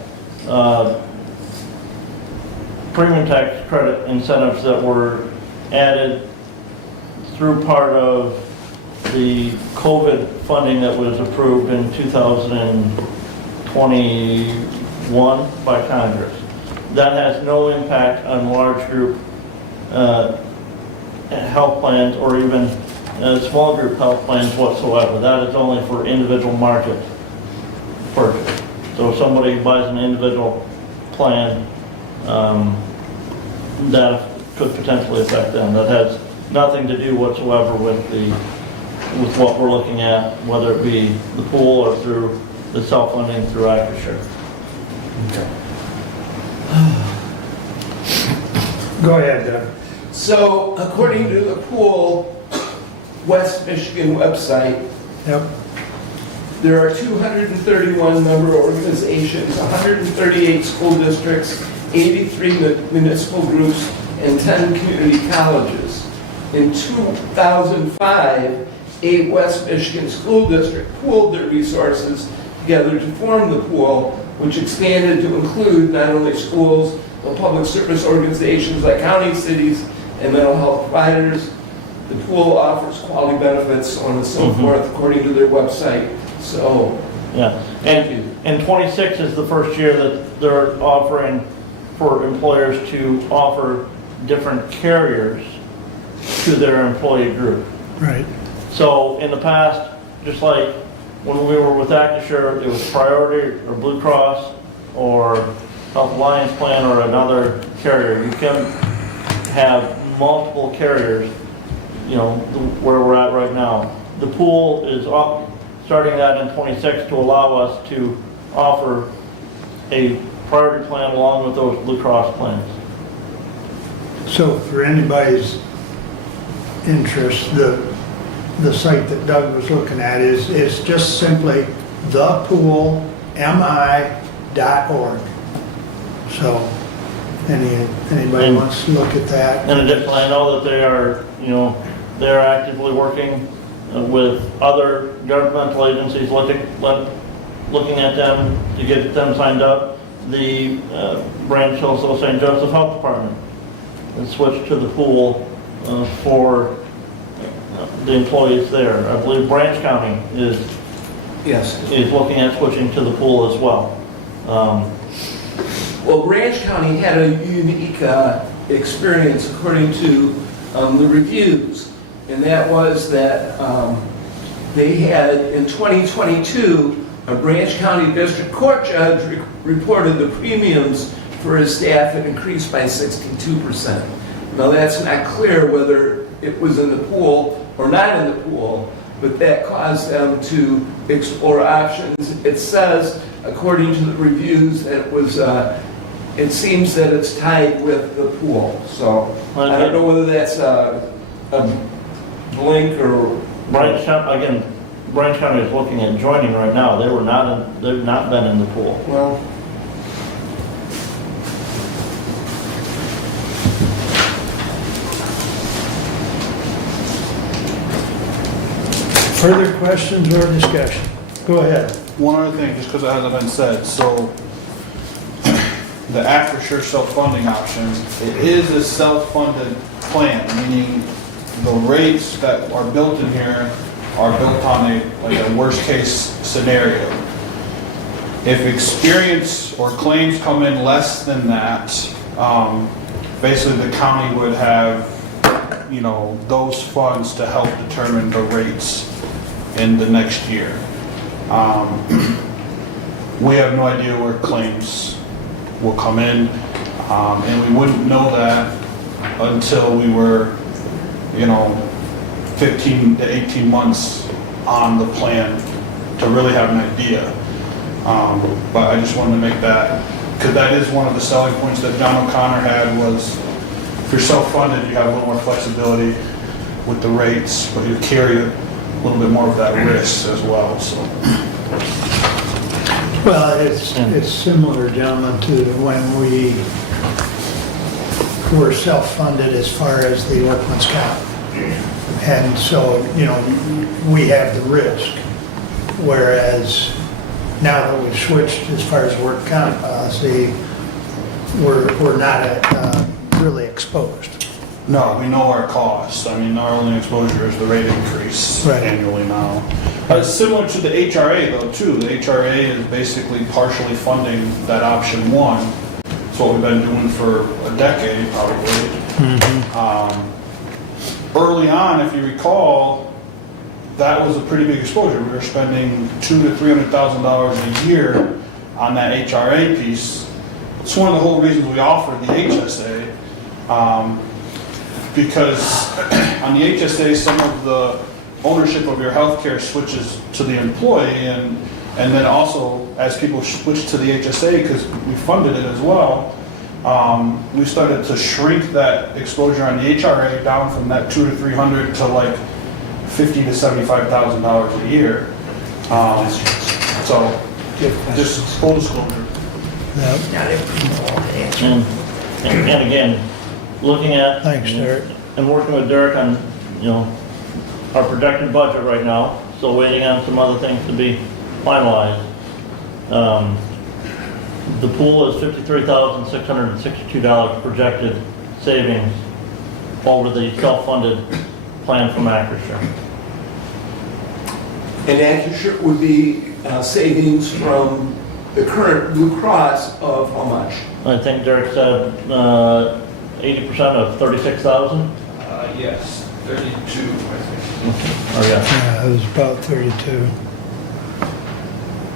premium tax credit incentives that were added through part of the COVID funding that was approved in 2021 by Congress. That has no impact on large group health plans or even small group health plans whatsoever. That is only for individual market purchase. So if somebody buys an individual plan, that could potentially affect them. That has nothing to do whatsoever with what we're looking at, whether it be the pool or through the self-funding through Acrisure. Go ahead, Doug. So according to the pool West Michigan website, Yep. there are 231 member organizations, 138 school districts, 83 municipal groups, and 10 community colleges. In 2005, 8 West Michigan school districts pooled their resources together to form the pool, which expanded to include not only schools, but public service organizations like county, cities, and mental health providers. The pool offers quality benefits, so on and so forth, according to their website. So, Yeah, and 26 is the first year that they're offering for employers to offer different carriers to their employee group. Right. So in the past, just like when we were with Acrisure, it was Priority or Blue Cross or Health Alliance Plan or another carrier. You can have multiple carriers, you know, where we're at right now. The pool is starting that in 26 to allow us to offer a priority plan along with those Blue Cross plans. So for anybody's interest, the site that Doug was looking at is just simply thepoolmi.org. So anybody wants to look at that. In addition, I know that they are, you know, they're actively working with other governmental agencies, looking at them to get them signed up. The Branch Hillsdale St. Joseph Health Department has switched to the pool for the employees there. I believe Branch County Yes. is looking at switching to the pool as well. Well, Branch County had a unique experience according to the reviews, and that was that they had, in 2022, a Branch County District Court judge reported the premiums for his staff had increased by 62%. Now, that's not clear whether it was in the pool or not in the pool, but that caused them to explore options. It says, according to the reviews, that it was, it seems that it's tied with the pool. So I don't know whether that's a blink or... Branch County, Branch County is looking at joining right now. They've not been in the pool. Well, Further questions or discussion? Go ahead. One other thing, just because it hasn't been said, so the after-sure self-funding option, it is a self-funded plan, meaning the rates that are built in here are built on a worst-case scenario. If experience or claims come in less than that, basically the county would have, those funds to help determine the rates in the next year. We have no idea where claims will come in, and we wouldn't know that until we were, 15 to 18 months on the plan to really have an idea. But I just wanted to make that, because that is one of the selling points that John O'Connor had was, if you're self-funded, you have a little more flexibility with the rates, but you carry a little bit more of that risk as well, so. Well, it's similar, gentlemen, to when we were self-funded as far as the workman's comp. And so, we have the risk. Whereas now that we've switched as far as work comp policy, we're not really exposed. No, we know our costs. I mean, our only exposure is the rate increase Right. annually now. But it's similar to the HRA though, too. The HRA is basically partially funding that option one. It's what we've been doing for a decade, probably. Early on, if you recall, that was a pretty big exposure. We were spending $200,000 to $300,000 a year on that HRA piece. It's one of the whole reasons we offered the HSA. Because on the HSA, some of the ownership of your healthcare switches to the employee, and then also as people switch to the HSA, because we funded it as well, we started to shrink that exposure on the HRA down from that $200,000 to $300,000 to like $50,000 to $75,000 a year. So just full disclosure. And again, looking at. Thanks, Derek. And working with Derek on, our projected budget right now, still waiting on some other things to be finalized. The pool is $53,662 projected savings over the self-funded plan from Acrisure. and Acrisure would be savings from the current Blue Cross of how much? I think Derek said 80% of 36,000? Yes, 32, I think. Oh, yeah. Yeah, it was about 32.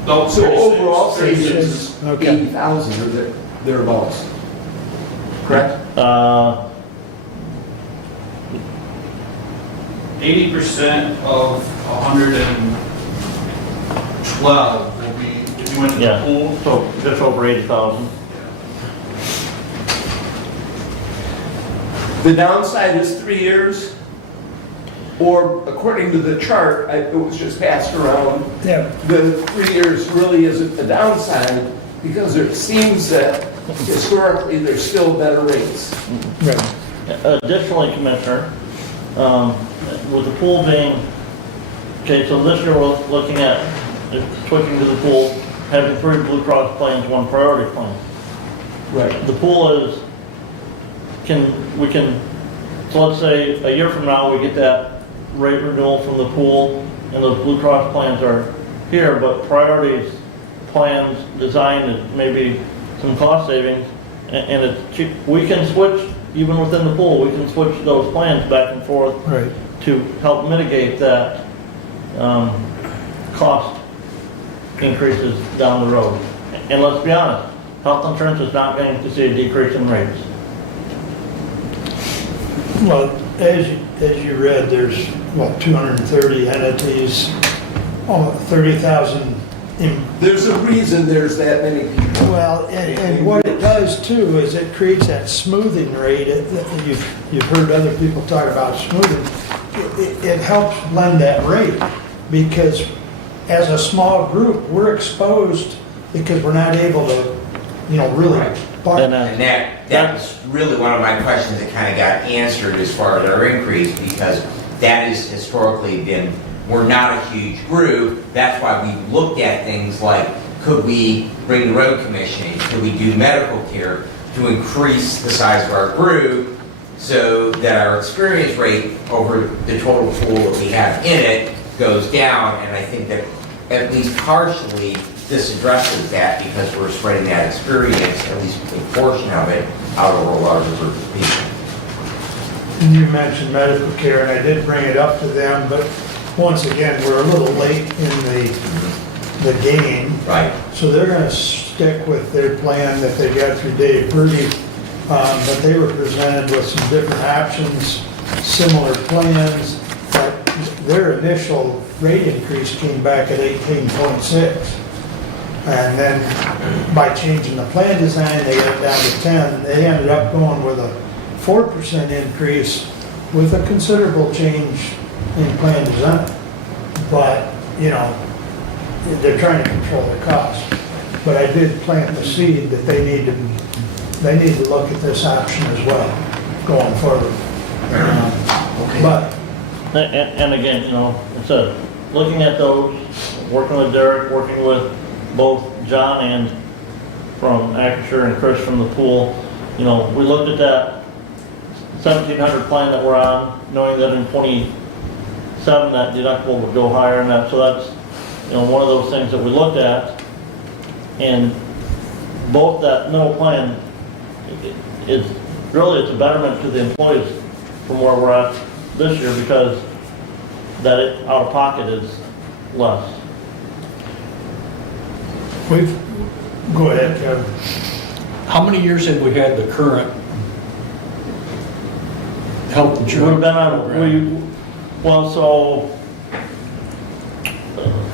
No, So 36. overall savings is Okay. 80,000 or thereabouts, correct? 80% of 112 will be, if you went to the Yeah, pool. so just over 80,000. The downside is 3 years, or according to the chart, it was just passed around, Yeah, the 3 years really isn't the downside, because it seems that historically there's still better rates. right. Additionally, Commissioner, with the pool being, okay, so this year we're looking at switching to the pool, having 3 Blue Cross plans, 1 priority plan. Right. The pool is, so let's say a year from now, we get that rate renewal from the pool, and those Blue Cross plans are here, but priorities plans designed at maybe some cost savings, and it's cheap. We can switch, even within the pool, we can switch those plans back and forth Right. to help mitigate that cost increases down the road. And let's be honest, health insurance is not going to see a decrease in rates. Well, as you read, there's, what, 230 entities, almost 30,000 in. There's a reason there's that many people. Well, and what it does too is it creates that smoothing rate. You've heard other people talk about smoothing. It helps blend that rate because as a small group, we're exposed because we're not able to, really. And that's really one of my questions that kind of got answered as far as our increase, because that has historically been, we're not a huge group. That's why we looked at things like, could we bring the road commissioning? Could we do medical care to increase the size of our group so that our experience rate over the total pool that we have in it goes down? And I think that at least partially this addresses that, because we're spreading that experience, at least a portion of it, out over a larger group of people. And you mentioned medical care, and I did bring it up to them, but once again, we're a little late in the game. Right. So they're gonna stick with their plan that they got through Dave Purdy, but they were presented with some different options, similar plans, but their initial rate increase came back at 18.6. And then by changing the plan design, they got down to 10. They ended up going with a 4% increase with a considerable change in plan design. But, they're trying to control the cost. But I did plant the seed that they need to look at this option as well going forward. But And again, it's looking at those, working with Derek, working with both John and from Acrisure and Chris from the pool, we looked at that 1,700 plan that we're on, knowing that in 27 that deductible would go higher, and that, so that's one of those things that we looked at. And both that middle plan is really, it's a betterment to the employees from where we're at this year, because that out of pocket is less. Go ahead, Kevin. How many years have we had the current health We've insurance been on, program?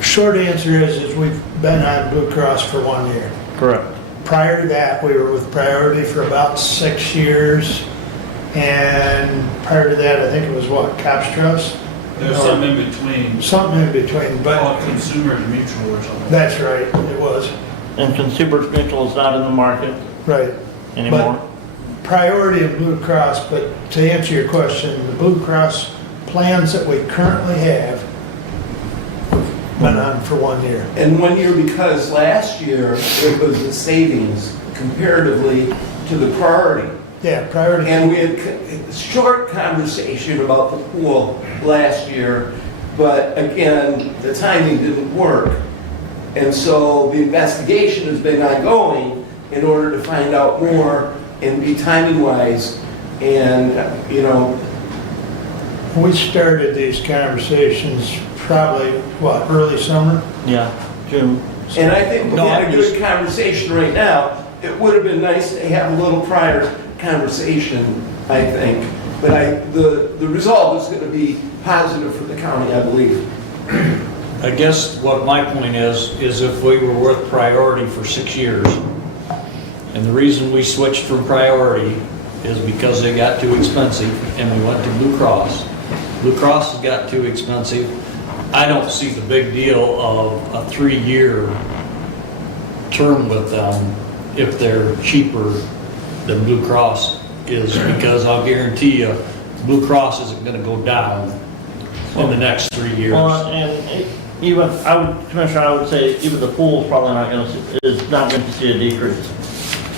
Short answer is we've been on Blue Cross for 1 year. Correct. Prior to that, we were with Priority for about 6 years. And prior to that, I think it was Cops Trust? There's something in between, Something in between, but called Consumers Mutual or something. that's right, it was, And Consumers Mutual is not in the market right. anymore. Priority and Blue Cross, but to answer your question, the Blue Cross plans that we currently have been on for 1 year. And 1 year because last year it was a savings comparatively to the priority. Yeah, Priority. And we had a short conversation about the pool last year, but again, the timing didn't work. And so the investigation has been ongoing in order to find out more and be timing wise. And, We started these conversations probably, early summer? Yeah, June. And I think we No, had a I'm good conversation right now. It would have been nice to have a little prior conversation, I think. But the result is going to be positive for the county, I believe. I guess what my point is if we were with Priority for 6 years, and the reason we switched from Priority is because they got too expensive, and we went to Blue Cross. Blue Cross has got too expensive. I don't see the big deal of a 3-year term with them if they're cheaper than Blue Cross is, because I'll guarantee you, Blue Cross isn't gonna go down in the next 3 years. Well, and even, Commissioner, I would say even the pool's probably is not going to see a decrease.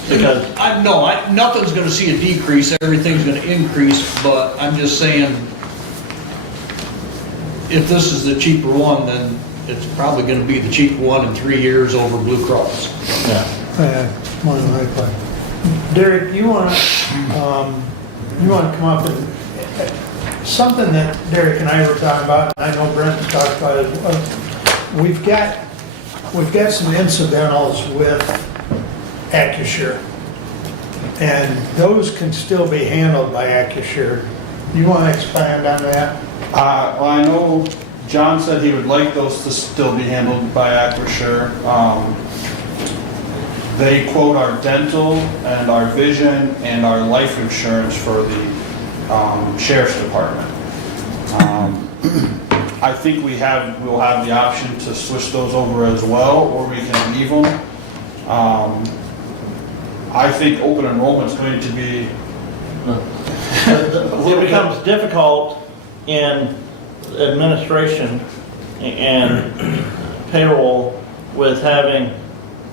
Because, Nothing's gonna see a decrease, everything's gonna increase, but I'm just saying, if this is the cheaper one, then it's probably gonna be the cheaper one in 3 years over Blue Cross. Yeah. More than likely. Derek, you want to come up and, something that Derek and I were talking about, and I know Brent talked about it, we've got some incidentals with AccuSure. And those can still be handled by AccuSure. You want to expand on that? Well, I know John said he would like those to still be handled by AquaSure. They quote our dental and our vision and our life insurance for the sheriff's department. I think we'll have the option to switch those over as well, or we can leave them. I think open enrollment is going to be It becomes difficult in administration and payroll with having,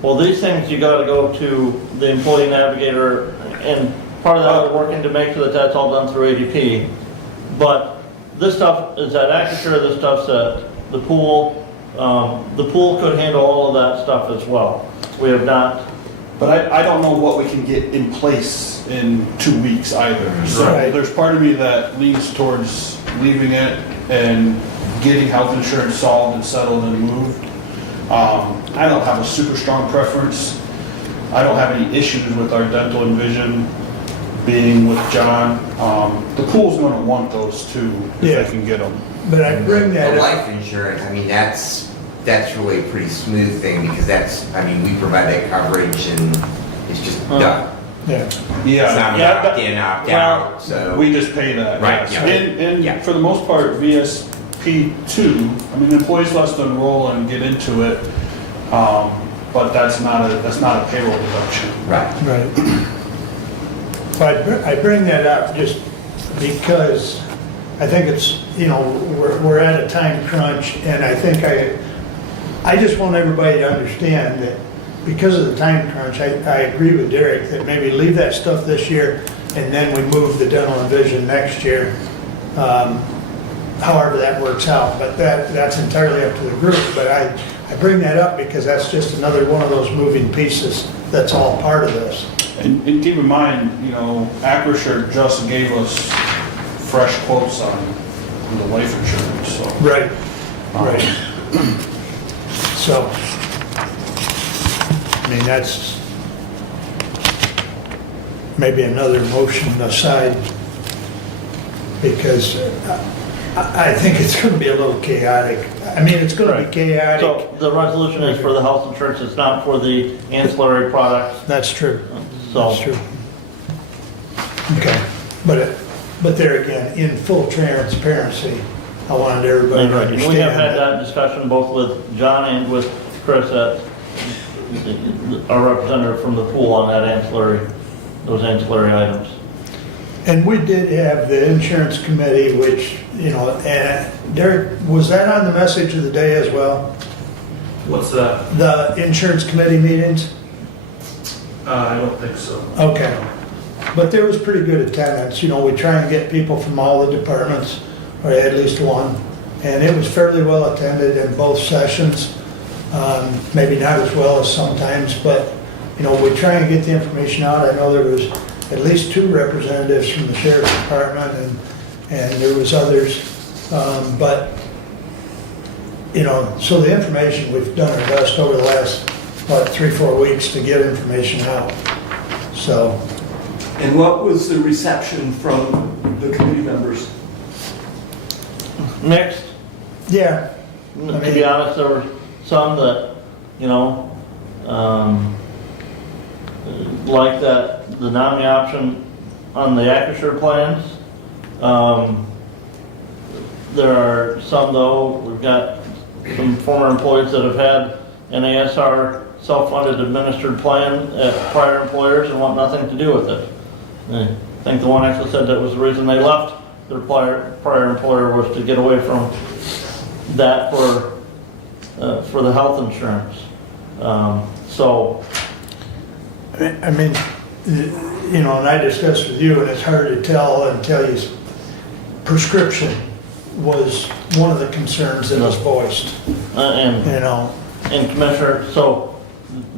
well, these things you gotta go to the employee navigator, and part of that we're working to make sure that that's all done through ADP. But this stuff is at AccuSure, this stuff's at the pool. The pool could handle all of that stuff as well. We have not. But I don't know what we can get in place in 2 weeks either. So Right. there's part of me that leans towards leaving it and getting health insurance solved and settled and moved. I don't have a super strong preference. I don't have any issues with our dental and vision being with John. The pool's gonna want those too, if Yeah. they can get them. But I bring that The up. life insurance, I mean, that's really a pretty smooth thing because we provide that coverage and it's just done. Yeah. It's Yeah, not an yeah, opt-in, opt-out, so. we just pay that. Right, yes. yeah. And Yeah. for the most part, VSP2, I mean, employees less to enroll and get into it, but that's not a payroll deduction. Right. Right. But I bring that up just because I think it's, we're at a time crunch, and I think I just want everybody to understand that because of the time crunch, I agree with Derek that maybe leave that stuff this year, and then we move the dental and vision next year, however that works out, but that's entirely up to the group. But I bring that up because that's just another one of those moving pieces that's all part of this. And keep in mind, AquaSure just gave us fresh quotes on the life insurance, so. Right, right. So, I mean, that's maybe another motion aside, because I think it's going to be a little chaotic. I mean, it's going to be chaotic. So the resolution is for the health insurance, it's not for the ancillary products. That's true. So- That's true. Okay, but there again, in full transparency, I wanted everybody to understand. We have had that discussion both with John and with Chris, our representative from the pool on those ancillary items. And we did have the insurance committee, which, and Derek, was that on the message of the day as well? What's that? The insurance committee meetings? I don't think so. Okay. But there was pretty good attendance. We try and get people from all the departments, or at least one. And it was fairly well attended in both sessions. Maybe not as well as sometimes, but, we try and get the information out. I know there was at least 2 representatives from the sheriff's department, and there was others. But, so the information, we've done our best over the last, 3-4 weeks to get information out. So, And what was the reception from the committee members? Mixed. yeah, To be honest, there were some that, like that, the nominee option on the AccuSure plans. There are some though, we've got some former employees that have had an ASR self-funded administered plan at prior employers and want nothing to do with it. I think the one actually said that was the reason they left their prior employer was to get away from that for the health insurance. So, I mean, and I discussed with you, and it's hard to tell until you prescription. was one of the concerns that was voiced, And you know. And Commissioner, so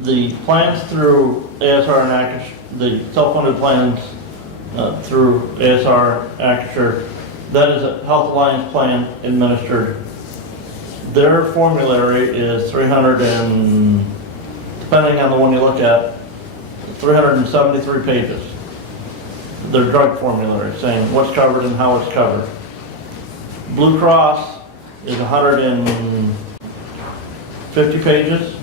the plans through ASR and Acrisure, the self-funded plans through ASR, Acrisure, that is a Health Alliance plan administered. Their formulary is 300 and, depending on the one you look at, 373 pages. Their drug formulary saying what's covered and how it's covered. Blue Cross is 150 pages.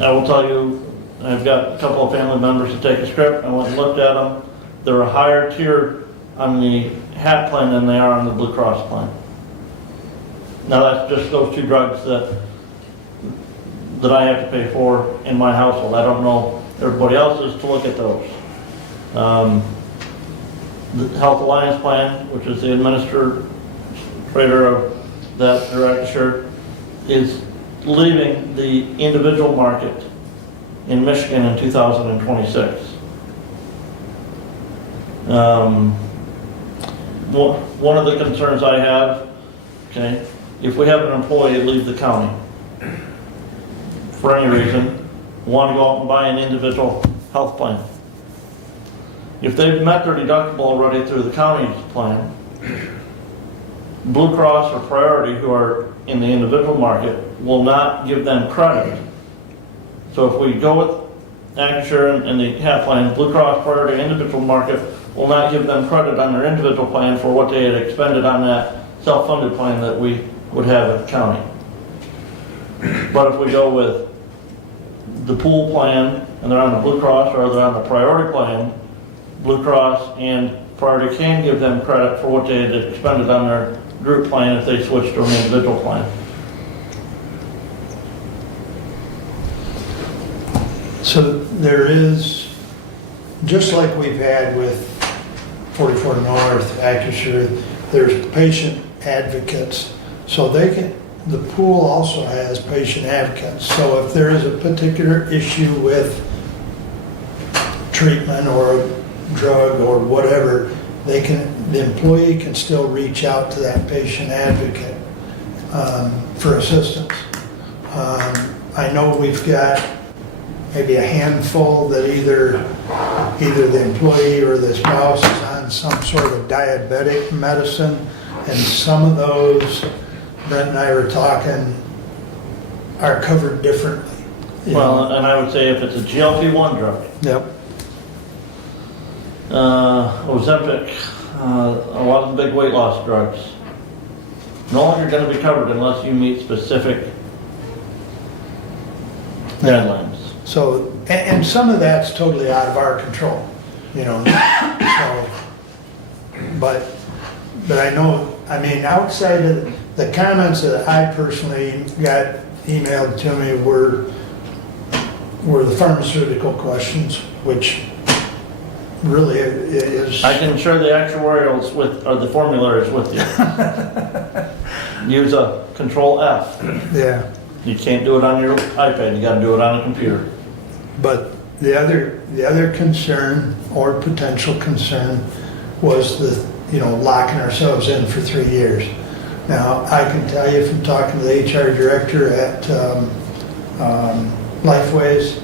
I will tell you, I've got a couple of family members to take a script. I went and looked at them. They're a higher tier on the HAP plan than they are on the Blue Cross plan. Now that's just those two drugs that I have to pay for in my household. I don't know everybody else's to look at those. The Health Alliance plan, which is the administrator of that director, is leaving the individual market in Michigan in 2026. One of the concerns I have, okay, if we have an employee leave the county for any reason, want to go out and buy an individual health plan. If they've met their deductible already through the county's plan, Blue Cross or Priority, who are in the individual market, will not give them credit. So if we go with Acrisure and the HAP plan, Blue Cross Priority individual market will not give them credit on their individual plan for what they had expended on that self-funded plan that we would have at the county. But if we go with the pool plan and they're on the Blue Cross or they're on the Priority plan, Blue Cross and Priority can give them credit for what they had expended on their group plan if they switch to an individual plan. So there is, just like we've had with 44 North, Acrisure, there's patient advocates. So they can, the pool also has patient advocates. So if there is a particular issue with treatment or a drug or whatever, they can, the employee can still reach out to that patient advocate for assistance. I know we've got maybe a handful that either the employee or the spouse is on some sort of diabetic medicine, and some of those, Brent and I were talking, are covered differently. Well, and I would say if it's a GLP-1 drug, Yep. Ozempic, a lot of the big weight loss drugs, no longer going to be covered unless you meet specific guidelines. So, and some of that's totally out of our control, you know, so, but I know, I mean, outside of the comments that I personally got emailed to me were the pharmaceutical questions, which really is. I can share the actuarials with, or the formularies with you. Use a Control F. Yeah. You can't do it on your iPad, you gotta do it on a computer. But the other concern or potential concern was the, you know, locking ourselves in for 3 years. Now, I can tell you from talking to the HR director at Lifeways,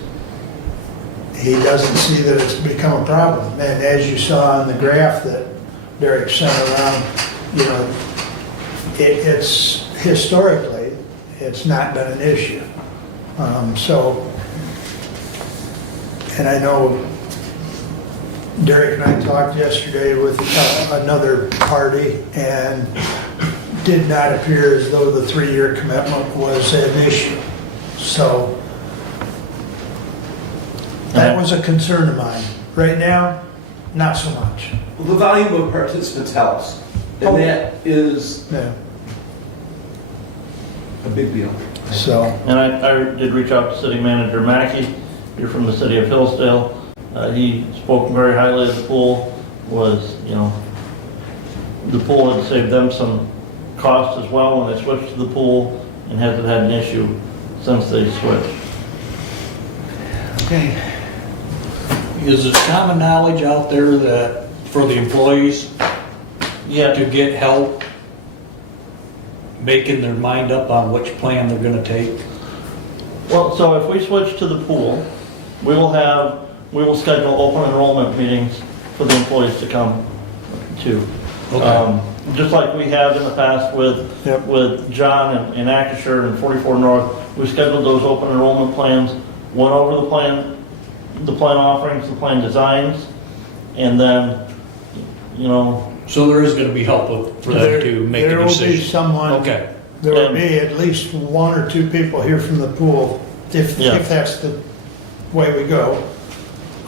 he doesn't see that it's become a problem. And as you saw on the graph that Derek sent around, you know, it's historically, it's not been an issue. And I know Derek and I talked yesterday with another party, and did not appear as though the 3-year commitment was an issue. So that was a concern of mine. Right now, not so much. Well, the volume of participants helps, and that is Yeah. a big deal. So, And I did reach out to City Manager Mackey, here from the city of Hillsdale. He spoke very highly of the pool, was, you know, the pool had saved them some cost as well when they switched to the pool, and hasn't had an issue since they switched. okay. Is it common knowledge out there that for the employees Yeah, to get help making their mind up on which plan they're gonna take? Well, so if we switch to the pool, we will schedule open enrollment meetings for the employees to come to. Okay. Just like we have in the past Yep. with John and Acrisure and 44 North, we scheduled those open enrollment plans, went over the plan offerings, the plan designs, and then, you know, So there is gonna be help for them to make There a will be decision? someone, Okay, there will be at least one or two people here from the pool, if Yeah. that's the way we go.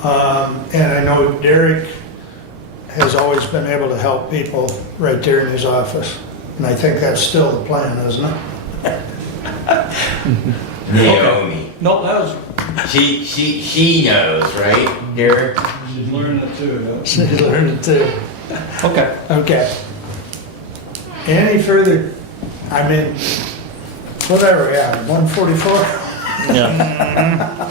And I know Derek has always been able to help people right there in his office. And I think that's still the plan, isn't it? Naomi. no, that was, She knows, right, Derek? She's learning it too, She's learning too. okay. Okay. Any further, I mean, whatever, yeah, 144? yeah.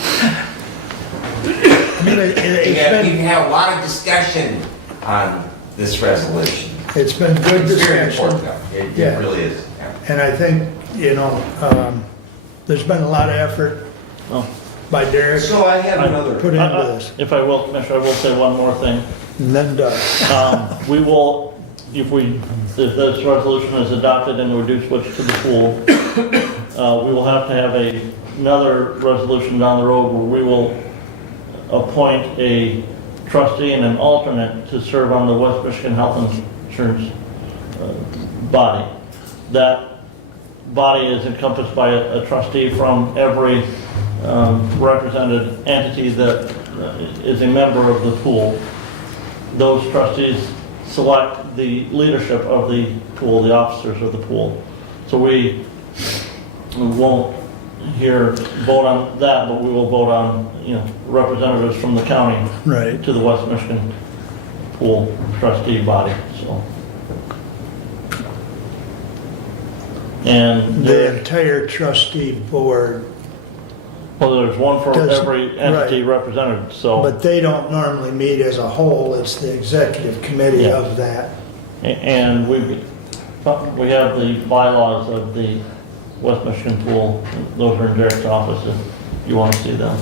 I mean, We've had a lot of discussion on this resolution. it's been good It's very discussion. important, though. It Yeah. really is. Yeah. And I think, there's been a lot of effort Oh. by Derek So I have another. put into this. If I will, Commissioner, I will say one more thing. And then Doug. We will, if this resolution is adopted and we do switch to the pool, we will have to have another resolution down the road where we will appoint a trustee and an alternate to serve on the West Michigan Health Insurance body. That body is encompassed by a trustee from every represented entity that is a member of the pool. Those trustees select the leadership of the pool, the officers of the pool. So we won't here vote on that, but we will vote on, representatives from the county Right. to the West Michigan Pool trustee body, so. And The entire trustee board, well, there's one for Does- every entity right. represented, so. but they don't normally meet as a whole, it's the executive committee Yeah. of that. And we have the bylaws of the West Michigan Pool. Those are in Derek's office if you want to see them.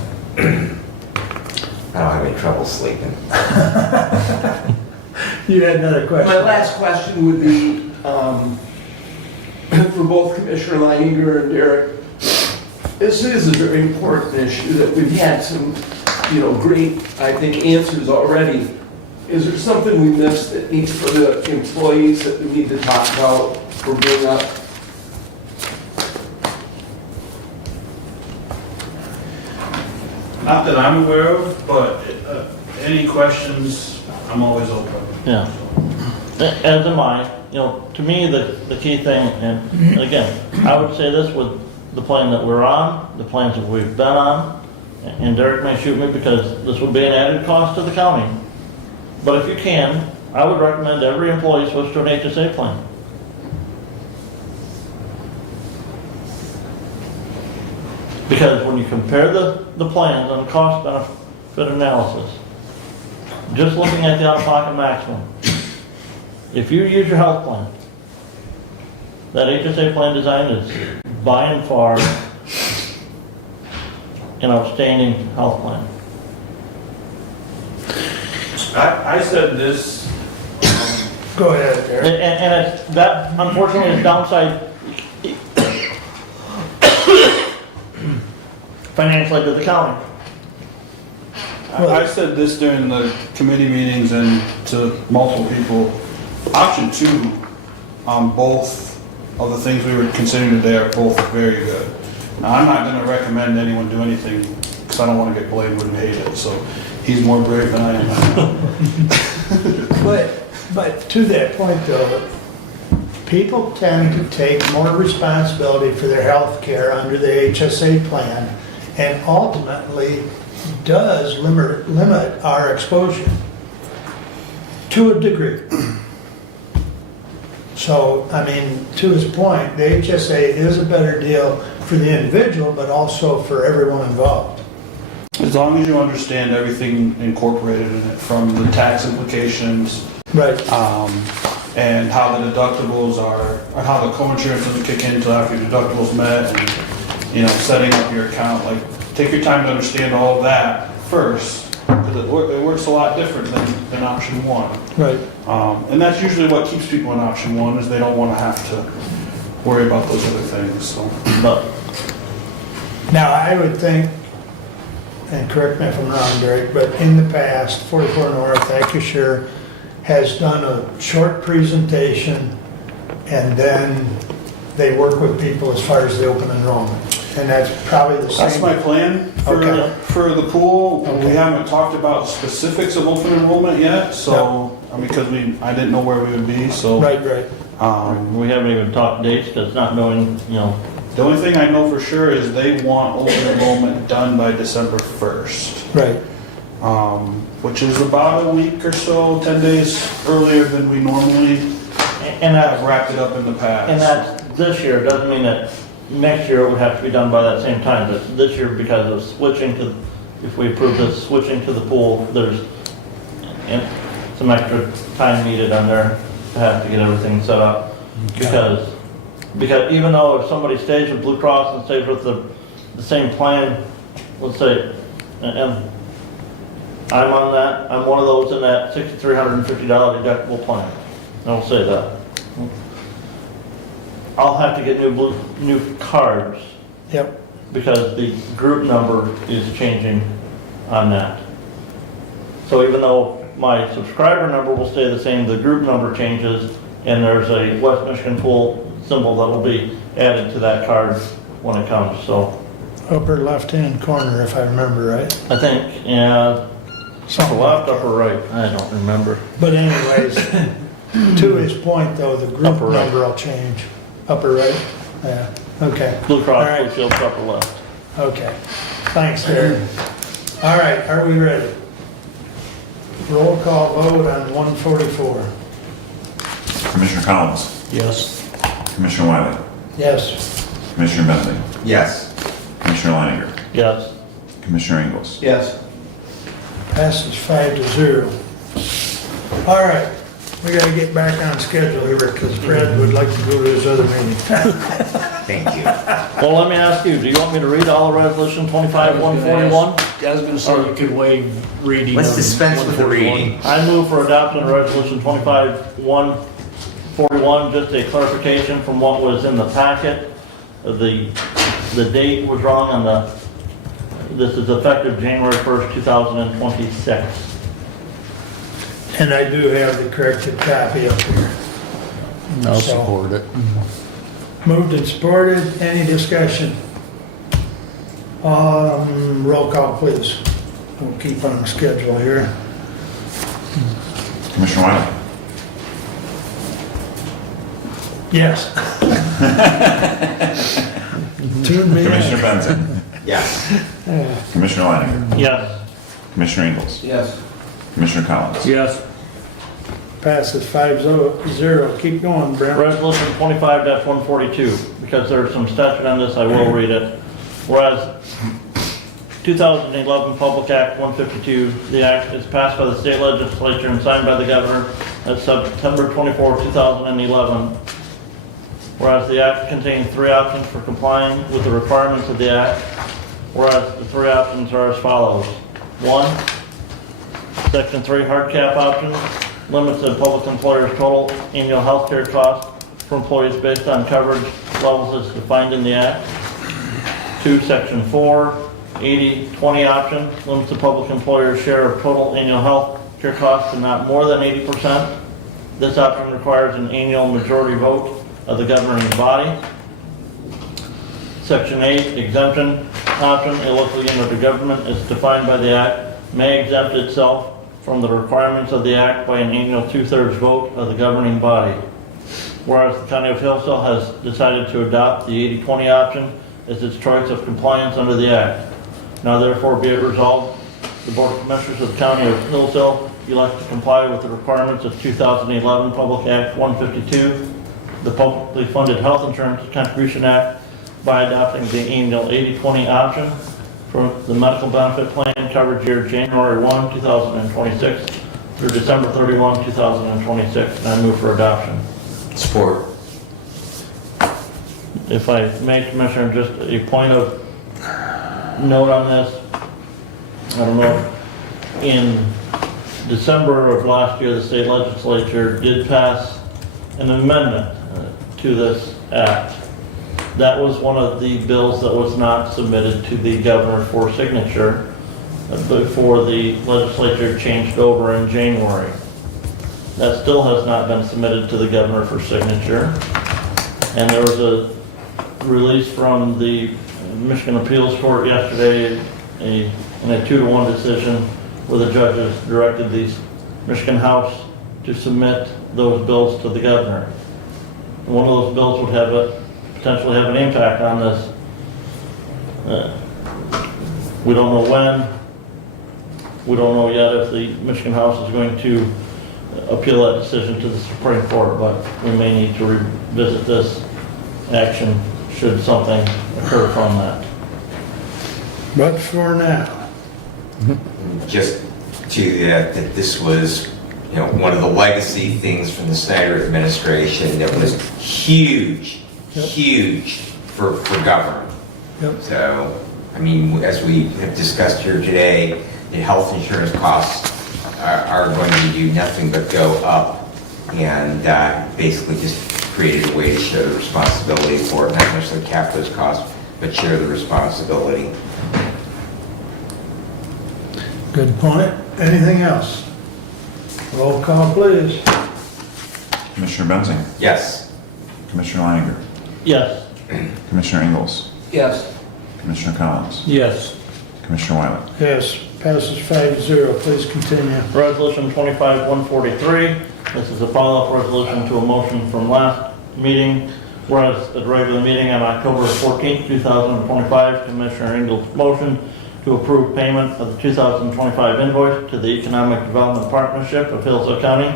I don't have any trouble sleeping. You had another question? My last question would be, for both Commissioner Leininger and Derek, this is a very important issue that we've had some, great, I think, answers already. Is there something we missed that needs for the employees that we need to talk about or bring up? Not that I'm aware of, but any questions, I'm always open. Yeah. As am I. To me, the key thing, and again, I would say this with the plan that we're on, the plans that we've been on, and Derek may shoot me because this would be an added cost to the county. But if you can, I would recommend every employee switch to an HSA plan. Because when you compare the plans on cost benefit analysis, just looking at the out-of-pocket maximum, if you use your health plan, that HSA plan design is by and far an outstanding health plan. I said this, Go ahead, Derek. And that unfortunately is downside financially to the county. I said this during the committee meetings and to multiple people. Option 2 on both of the things we were considering today are both very good. Now, I'm not going to recommend anyone do anything because I don't want to get blamed and hate it. So he's more brave than I am. But to that point though, people tend to take more responsibility for their health care under the HSA plan and ultimately does limit our exposure to a degree. So, I mean, to his point, the HSA is a better deal for the individual, but also for everyone involved. As long as you understand everything incorporated in it, from the tax implications, Right. and how the deductibles are, or how the co-insurance doesn't kick in until after your deductible's met, and, you know, setting up your account, like, take your time to understand all of that first, because it works a lot different than option one. Right. And that's usually what keeps people in option one, is they don't want to have to worry about those other things, so. But Now, I would think, and correct me if I'm wrong, Derek, but in the past, 44 North, Acusure has done a short presentation, and then they work with people as far as the open enrollment. And that's probably the That's same. my plan Okay. for the pool. Okay. We haven't talked about specifics of open enrollment yet, so, I mean, because I didn't know where we would be, so. Right. we haven't even talked dates, because not knowing, you know, The only thing I know for sure is they want open enrollment done by December 1st, Right. which is about a week or so, 10 days earlier than we normally and that's, have wrapped it up in the past. and that's this year, doesn't mean that next year it would have to be done by that same time, but this year, because of switching to, if we approve this, switching to the pool, there's some extra time needed on there to have to get everything set up. Because even though if somebody stays with Blue Cross and stays with the same plan, let's say, and I'm on that, I'm one of those in that $6,350 deductible plan. I'll say that. I'll have to get new cards Yep. because the group number is changing on that. So even though my subscriber number will stay the same, the group number changes, and there's a West Michigan Pool symbol that will be added to that card when it comes, so. Upper left-hand corner, if I remember right. I think, yeah, Something left, like upper right, I don't remember. But anyways, to his point though, the group Upper right. number will change. Upper right? Yeah, okay. Blue All Cross right. Blue Shield, upper left. Okay. Thanks, Derek. All right, are we ready? Roll call vote on 144. Commissioner Collins, Yes. Commissioner Wiley, Yes. Commissioner Bentley, Yes. Commissioner Leininger, Yes. Commissioner Ingles. Yes. Passes 5-0. All right, we gotta get back on schedule here because Fred would like to go to his other meeting. Thank you. Well, let me ask you, do you want me to read all of Resolution 25-141? I was gonna say you could waive reading. Let's of dispense with the 141. reading. I move for adoption of Resolution 25-141, just a clarification from what was in the packet. The date was wrong on this is effective January 1st, 2026. And I do have the corrected copy up here. I'll So- support it. Moved and supported, any discussion? Roll call, please. We'll keep on the schedule here. Commissioner Wiley, Yes. Tune me Commissioner in. Benson, Yes. Commissioner Leininger, Yes. Commissioner Ingles, Yes. Commissioner Collins. Yes. Passes 5-0. Keep going, Brent. Resolution 25-142, because there's some statute on this, I will read it. Whereas 2011 Public Act 152, the act is passed by the state legislature and signed by the governor at September 24, 2011. Whereas the act contains 3 options for complying with the requirements of the act. Whereas the 3 options are as follows. 1, Section 3 hard cap option limits the public employer's total annual health care cost for employees based on coverage levels as defined in the act. 2, Section 4, 80-20 option limits the public employer's share of total annual health care costs to not more than 80%. This option requires an annual majority vote of the governing body. Section 8, exemption option, a local unit of government as defined by the act may exempt itself from the requirements of the act by an annual 2/3 vote of the governing body. Whereas the County of Hillsdale has decided to adopt the 80-20 option as its choice of compliance under the act. Now therefore be it resolved, the Board of Commissioners of the County of Hillsdale elect to comply with the requirements of 2011 Public Act 152, the Publicly Funded Health Insurance Contribution Act, by adopting the annual 80-20 option for the medical benefit plan coverage year January 1, 2026 through December 31, 2026, and I move for adoption. Support. If I may, Commissioner, just a point of note on this. I don't know, in December of last year, the state legislature did pass an amendment to this act. That was one of the bills that was not submitted to the governor for signature before the legislature changed over in January. That still has not been submitted to the governor for signature. And there was a release from the Michigan Appeals Court yesterday, in a 2-to-1 decision where the judges directed the Michigan House to submit those bills to the governor. One of those bills would potentially have an impact on this. We don't know when. We don't know yet if the Michigan House is going to appeal that decision to the Supreme Court, but we may need to revisit this action should something occur from that. But for now, Just to that this was, one of the legacy things from the Snyder administration that was huge, Yep. huge for government. Yep. So, I mean, as we have discussed here today, the health insurance costs are going to do nothing but go up, and basically just created a way to share the responsibility for it, not necessarily cap those costs, but share the responsibility. good point. Anything else? Roll call, please. Commissioner Benzing, Yes. Commissioner Leininger, Yes. Commissioner Ingalls, Yes. Commissioner Collins, Yes. Commissioner Wiley. Yes, passes 5-0. Please continue. Resolution 25-143. This is a follow-up resolution to a motion from last meeting. Whereas at the regular meeting on October 14, 2025, Commissioner Ingalls' motion to approve payment of the 2025 invoice to the Economic Development Partnership of Hillsdale County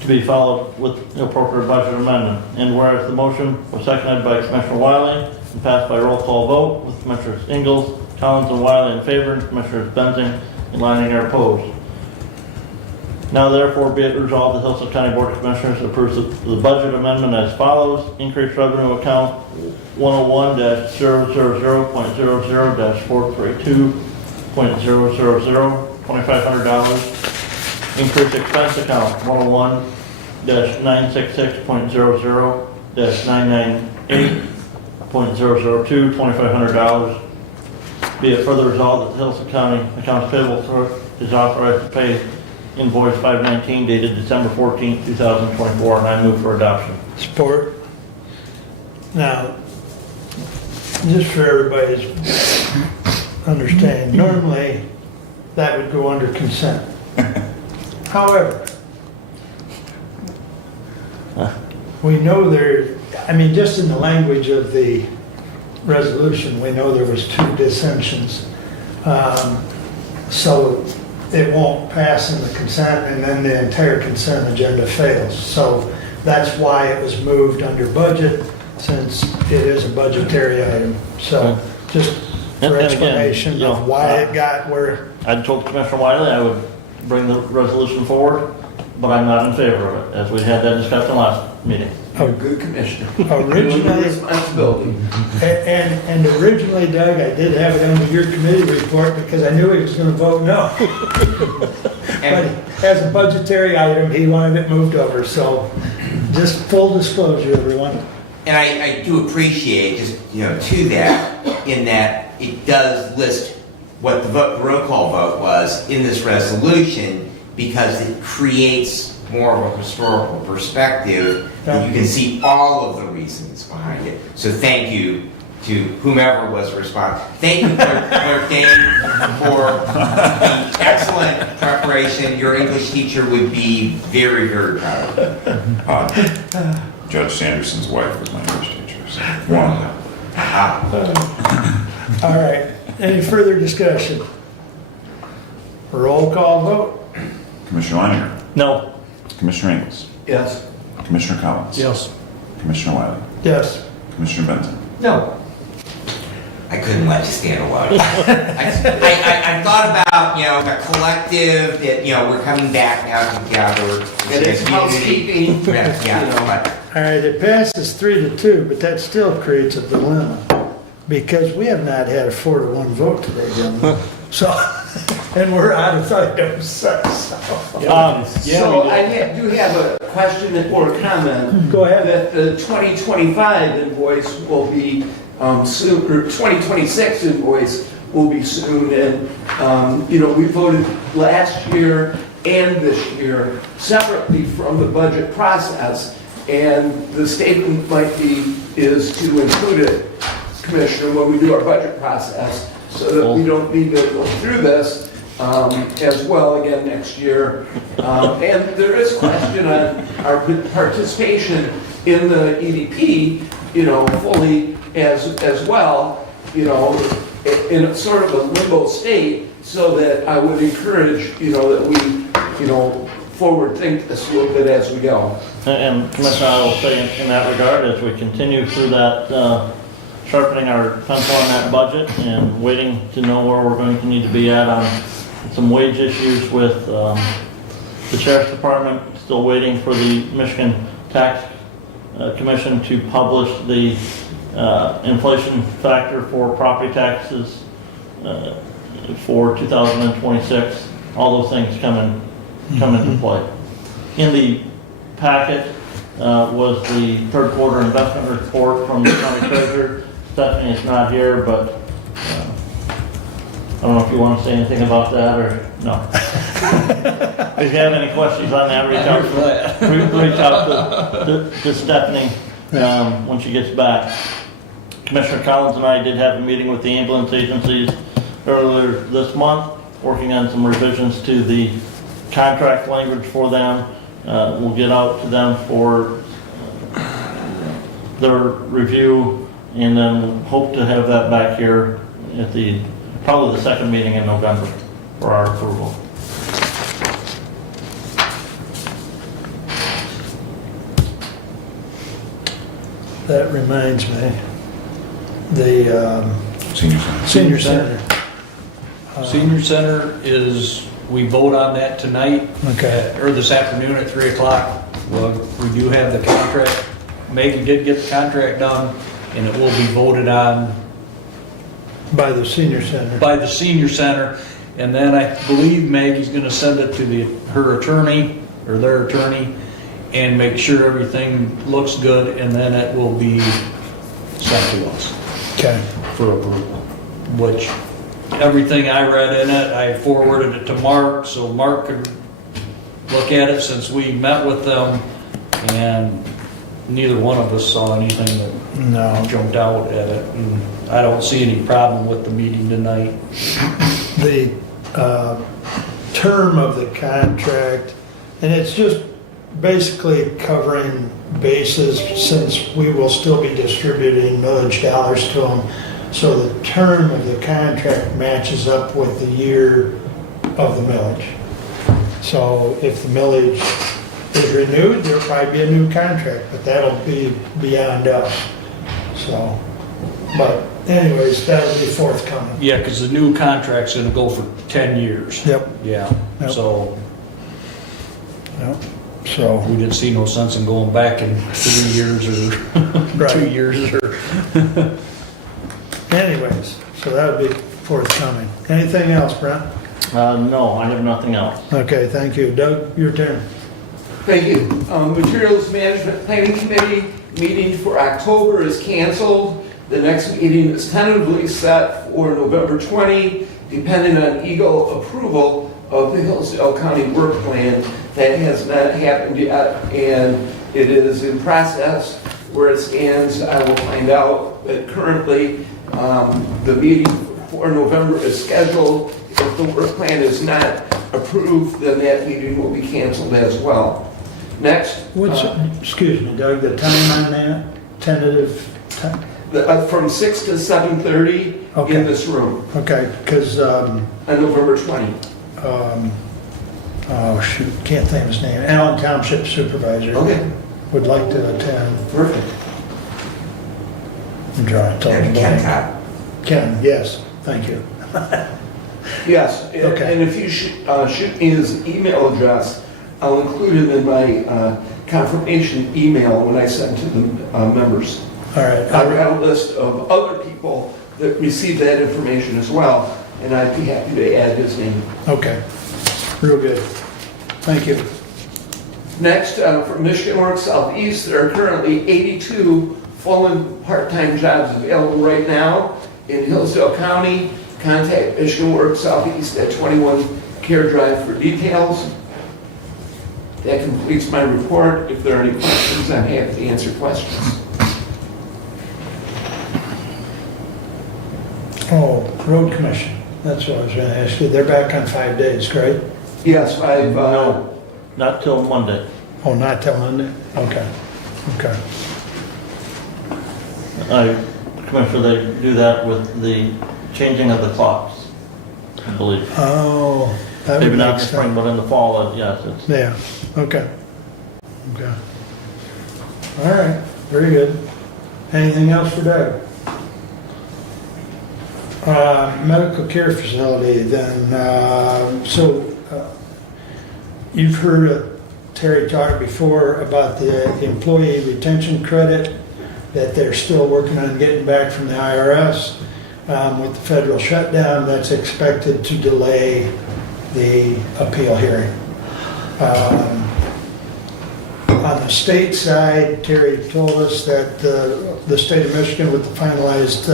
to be followed with the appropriate budget amendment. And whereas the motion was seconded by Commissioner Wiley and passed by roll call vote with Commissioners Ingalls, Collins, and Wiley in favor, and Commissioners Benzing and Leininger opposed. Now therefore be it resolved, the Hillsdale County Board of Commissioners approves the budget amendment as follows. Increased revenue account 101-000-432.000, $2,500. Increased expense account 101-966.00-998.002, $2,500. Be it further resolved that the Hillsdale County Accounts Payable Clerk is authorized to pay invoice 519 dated December 14, 2024, and I move for adoption. Support. Now, just for everybody's understanding, normally that would go under consent. However, we know just in the language of the resolution, we know there was 2 dissensions. So it won't pass in the consent, and then the entire consent agenda fails. So that's why it was moved under budget, since it is a budgetary item. So just And for again, explanation of why it got where, I told Commissioner Wiley I would bring the resolution forward, but I'm not in favor of it, as we had that discussion last meeting. You're a good commissioner. Originally- Responsibility. and originally, Doug, I did have it under your committee report because I knew he was going to vote no. But as a budgetary item, he wanted it moved over, so just full disclosure, everyone. And I do appreciate just, to that, in that it does list what the roll call vote was in this resolution, because it creates more of a historical perspective, and you can see all of the reasons behind it. So thank you to whomever was responsible. Thank you, Clerk Dane, for the excellent preparation. Your English teacher would be very, very proud of you. Judge Sanderson's wife was my English teacher. So. Wow. All right, any further discussion? Roll call vote? Commissioner Leininger, No. Commissioner Ingalls, Yes. Commissioner Collins, Yes. Commissioner Wiley, Yes. Commissioner Benson. No. I couldn't let you stand alone. I thought about, a collective that, we're coming back now together. And it's housekeeping. Yeah. All right, it passes 3-2, but that still creates a dilemma, because we have not had a 4-1 vote today, gentlemen. So, and we're out of items, so. So I do have a question or a comment. Go ahead. That the 2025 invoice will be soon, or 2026 invoice will be soon. And, we voted last year and this year separately from the budget process. And the statement might be, is to include it, Commissioner, when we do our budget process, so that we don't need to go through this as well again next year. And there is question on our participation in the EDP, fully as well, in a sort of a limbo state, so that I would encourage, that we, forward think this a little bit as we go. And Commissioner, I will say in that regard, as we continue through that, sharpening our pencil on that budget and waiting to know where we're going to need to be at on some wage issues with the Sheriff's Department, still waiting for the Michigan Tax Commission to publish the inflation factor for property taxes for 2026. All those things come into play. In the packet was the third quarter investment report from the county treasurer. Stephanie is not here, but I don't know if you want to say anything about that or no. If you have any questions on that, reach out to Stephanie when she gets back. Commissioner Collins and I did have a meeting with the ambulance agencies earlier this month, working on some revisions to the contract language for them. We'll get out to them for their review, and then hope to have that back here at probably the second meeting in November for our approval. That reminds me, the senior center. Senior Center is, we vote on that tonight. Okay. Or this afternoon at 3 o'clock. Well, we do have the contract. Megan did get the contract done, and it will be voted on By the senior center. by the senior center. And then I believe Maggie's gonna send it to her attorney, or their attorney, and make sure everything looks good, and then it will be sent to us Okay. for approval. Which, everything I read in it, I forwarded it to Mark, so Mark could look at it, since we met with them, and neither one of us saw anything that No. jumped out at it. And I don't see any problem with the meeting tonight. The term of the contract, and it's just basically covering bases, since we will still be distributing millage dollars to them. So the term of the contract matches up with the year of the millage. So if the millage is renewed, there'll probably be a new contract, but that'll be beyond us. So, but anyways, that'll be forthcoming. Yeah, because the new contract's gonna go for 10 years. Yep. Yeah, Yep. so Yep. So, we didn't see no sense in going back in 3 years or Right. 2 years or. anyways, so that would be forthcoming. Anything else, Brent? No, I have nothing else. Okay, thank you. Doug, your turn. Thank you. Materials Management Planning Committee meeting for October is canceled. The next meeting is tentatively set for November 20, depending on Eagle approval of the Hillsdale County Work Plan. That has not happened yet, and it is in process. Where it stands, I will find out. But currently, the meeting for November is scheduled. If the work plan is not approved, then that meeting will be canceled as well. Next. Excuse me, Doug, the time on that, tentative time? From 6 to 7:30 Okay. in this room Okay, because, on November 20. oh shoot, can't think of his name, Allen Township Supervisor. Okay, Would like to attend. perfect. And draw a total And blank. Ken Todd. Ken, yes, thank you. Yes, Okay. and if you shoot me his email address, I'll include it in my confirmation email when I send to the members. All right. I've got a list of other people that receive that information as well, and I'd be happy to add his name. Okay, real good. Thank you. Next, from Michigan Works Southeast, there are currently 82 full and part-time jobs available right now in Hillsdale County. Contact Michigan Works Southeast at 21 Care Drive for details. That completes my report. If there are any questions, I'm happy to answer questions. Oh, road commission, that's what I was gonna ask you. They're back on 5 days, correct? Yes, I've, No, not till Monday. Oh, not till Monday? Okay, okay. Commissioner, they do that with the changing of the clocks, I believe. Oh, that Maybe would not in make the spring, sense. but in the fall, yes, it's. Yeah, okay. Okay. All right, very good. Anything else for Doug? Medical care facility then, you've heard Terry talk before about the employee retention credit that they're still working on getting back from the IRS. With the federal shutdown, that's expected to delay the appeal hearing. On the state side, Terry told us that the state of Michigan with the finalized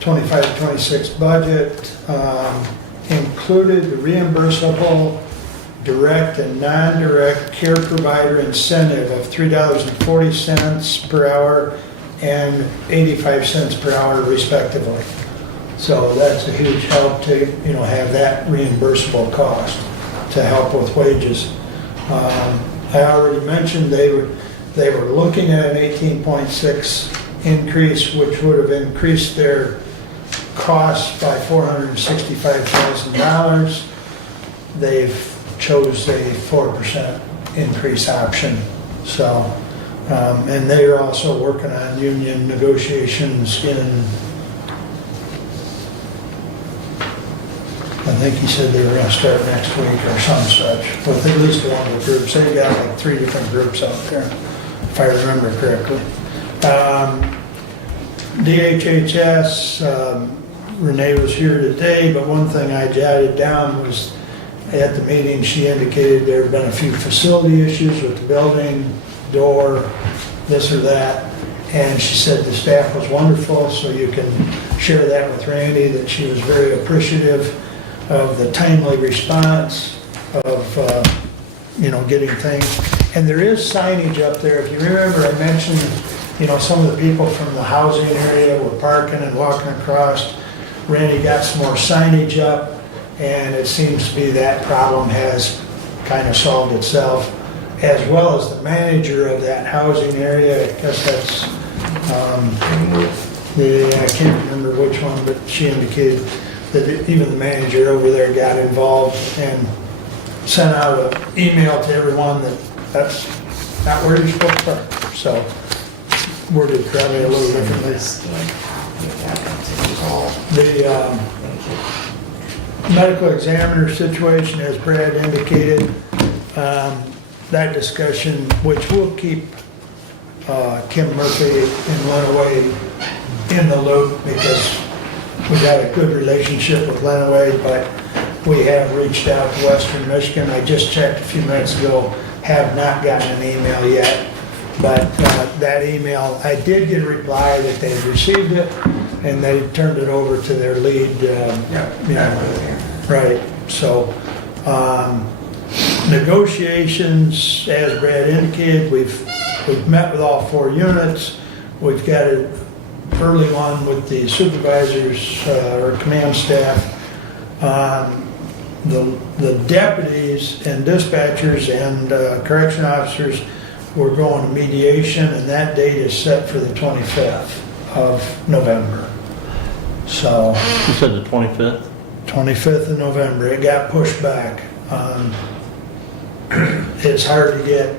25-26 budget included the reimbursable direct and non-direct care provider incentive of $3.40 per hour and 85 cents per hour respectively. So that's a huge help to, have that reimbursable cost to help with wages. I already mentioned they were looking at an 18.6 increase, which would have increased their costs by $465,000. They've chose a 4% increase option. So, and they're also working on union negotiations I think he said they were gonna start next week or some such, with at least one of the groups. They've got like 3 different groups out there, if I remember correctly. DHHS, Renee was here today, but one thing I jotted down was at the meeting, she indicated there had been a few facility issues with the building, door, this or that. And she said the staff was wonderful, so you can share that with Randy, that she was very appreciative of the timely response of, getting things. And there is signage up there. If you remember, I mentioned, some of the people from the housing area were parking and walking across. Randy got some more signage up, and it seems to be that problem has kind of solved itself, as well as the manager of that housing area. I guess that's, I can't remember which one, but she indicated that even the manager over there got involved and sent out an email to everyone that that's not where you're supposed to park. So, worded probably a little differently. The medical examiner situation, as Brad indicated, that discussion, which will keep Kim Murphy and Lenawee in the loop, because we got a good relationship with Lenawee, but we have reached out to Western Michigan. I just checked a few minutes ago, have not gotten an email yet, but that email, I did get a reply that they had received it, and they turned it over to their lead. Right, so negotiations, as Brad indicated, we've met with all 4 units. We've got an early one with the supervisors or command staff. The deputies and dispatchers and correction officers were going to mediation, and that date is set for the 25th of November. So. You said the 25th? 25th of November. It got pushed back. It's hard to get,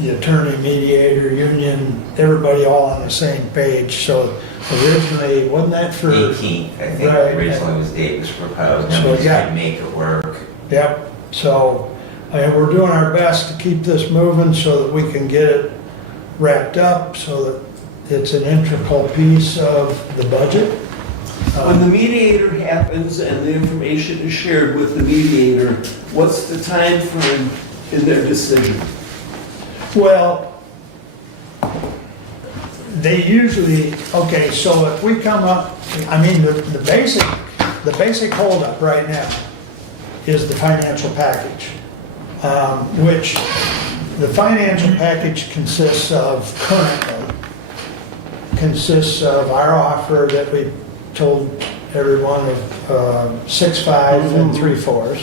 the attorney, mediator, union, everybody all on the same page. So originally, wasn't that for? 18th, I think, Right. originally was date was proposed, So, and we just yeah. couldn't make it work. Yep, so, we're doing our best to keep this moving so that we can get it wrapped up, so that it's an integral piece of the budget. When the mediator happens and the information is shared with the mediator, what's the time frame in their decision? Well, they usually, okay, so if we come up, I mean, the basic holdup right now is the financial package, which the financial package consists of our offer that we told everyone of 6.5 and 3/4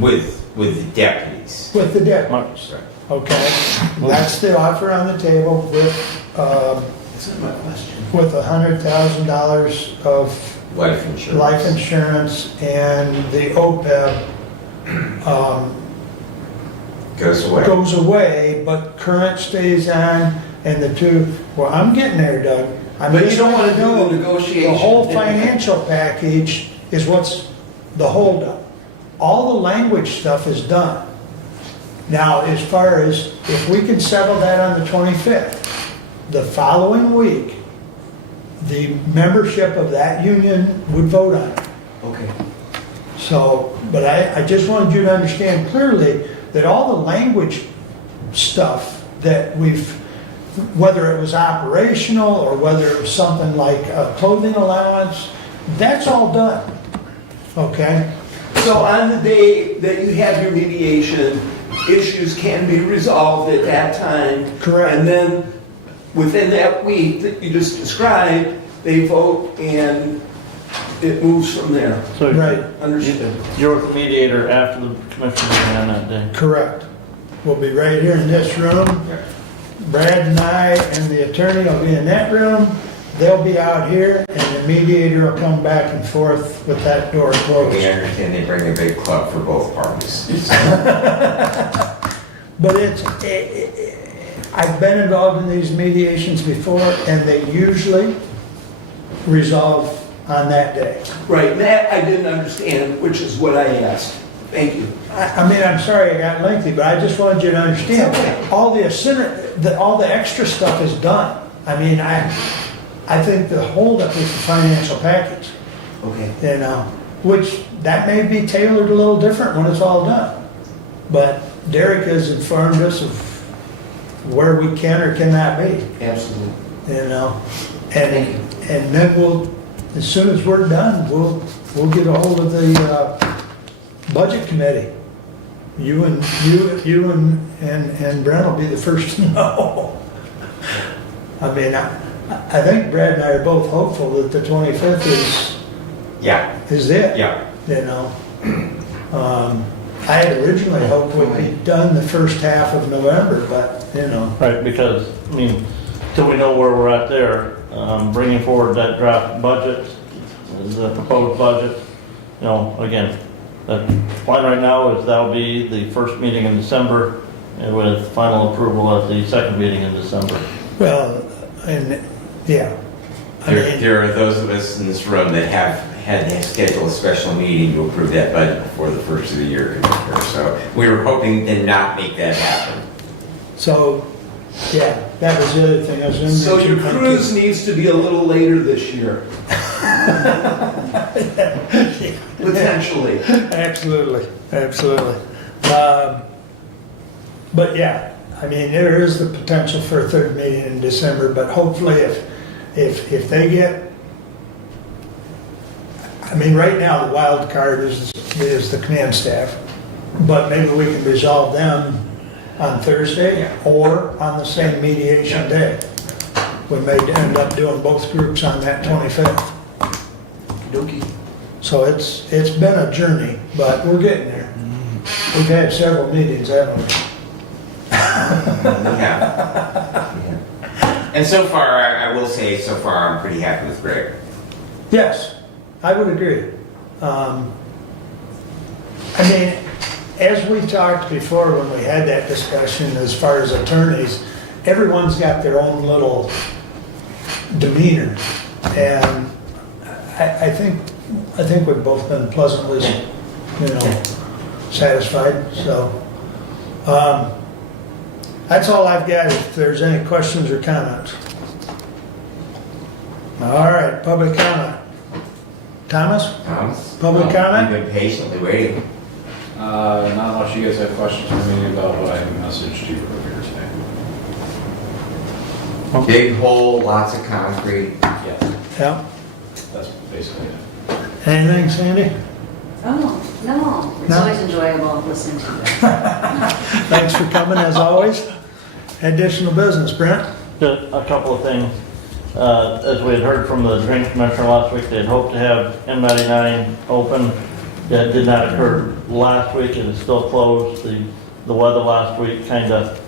With the deputies. with the deputies. Okay, that's the offer on the table with, That's not my question. with $100,000 of Life insurance. life insurance, and the OPEB Goes away. goes away, but current stays on, and the two, well, I'm getting there, Doug. I'm But you just don't trying want to do know, the negotiation. the whole financial package is what's the holdup. All the language stuff is done. Now, as far as if we can settle that on the 25th, the following week, the membership of that union would vote on it. Okay. So, but I just wanted you to understand clearly that all the language stuff that we've, whether it was operational or whether it was something like a clothing allowance, that's all done, okay? So on the day that you have your mediation, issues can be resolved at that time. Correct. And then within that week that you just described, they vote and it moves from there. So Right. Understood. you're with the mediator after the commission meeting on that day? Correct. We'll be right here in this room. Brad and I and the attorney will be in that room. They'll be out here, and the mediator will come back and forth with that door We closed. understand they bring a big club for both parties. But I've been involved in these mediations before, and they usually resolve on that day. Right, and that I didn't understand, which is what I asked. Thank you. I mean, I'm sorry I got lengthy, but I just wanted you to understand, It's okay. all the extra stuff is done. I mean, I think the holdup is the financial package, Okay. you know, which that may be tailored a little different when it's all done. But Derek has informed us of where we can or cannot be, Absolutely. you know? Thank you. And then we'll, as soon as we're done, we'll get a hold of the budget committee. You and Brent will be the first to know. I mean, I think Brad and I are both hopeful that the 25th Yeah, is it. yeah. You know? I had originally hoped we'd be done the first half of November, but, you know. Right, because, I mean, till we know where we're at there, bringing forward that draft budget, the proposed budget, you know, again, the plan right now is that'll be the first meeting in December, and with final approval at the second meeting in December. Well, and, yeah. I There, mean, there are those of us in this room that have had to schedule a special meeting to approve that budget before the first of the year, Commissioner. So we were hoping to not make that happen. So, yeah, that was the other thing I was going to So mention. your cruise needs to be a little later this year. Potentially. Absolutely, absolutely. But yeah, I mean, there is the potential for a third meeting in December, but hopefully if they get, I mean, right now, the wild card is the command staff, but maybe we can resolve them on Thursday or on the same mediation day. We may end up doing both groups on that 25th. Okey-dokey. So it's been a journey, but we're getting there. We've had several meetings, haven't we? Yeah. And so far, I will say, so far, I'm pretty happy with Greg. Yes, I would agree. I mean, as we talked before when we had that discussion as far as attorneys, everyone's got their own little demeanor. And I think we've both been pleasantly, satisfied, so. That's all I've got, if there's any questions or comments. All right, public comment. Thomas? Thomas? Public comment? We've been patiently waiting. Not unless you guys have questions for me about what I messaged you earlier today. Big hole, lots of concrete. Yes, Yeah. that's basically it. Anything, Sandy? Oh, no, it's No? always enjoyable listening to you guys. Thanks for coming, as always. Additional business, Brent? Just a couple of things. As we had heard from the Drain Commissioner last week, they had hoped to have M99 open. That did not occur last week, it is still closed. The weather last week kind of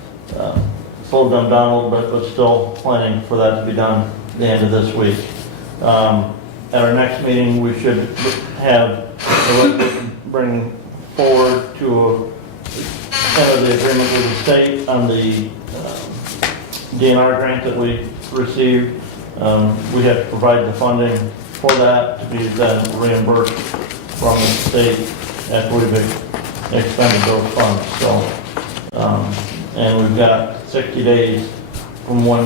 slowed them down a little bit, but still planning for that to be done at the end of this week. At our next meeting, we should have bring forward to enter the agreement with the state on the DNR grant that we received. We have to provide the funding for that to be then reimbursed from the state after we've expended those funds. So, and we've got 60 days from when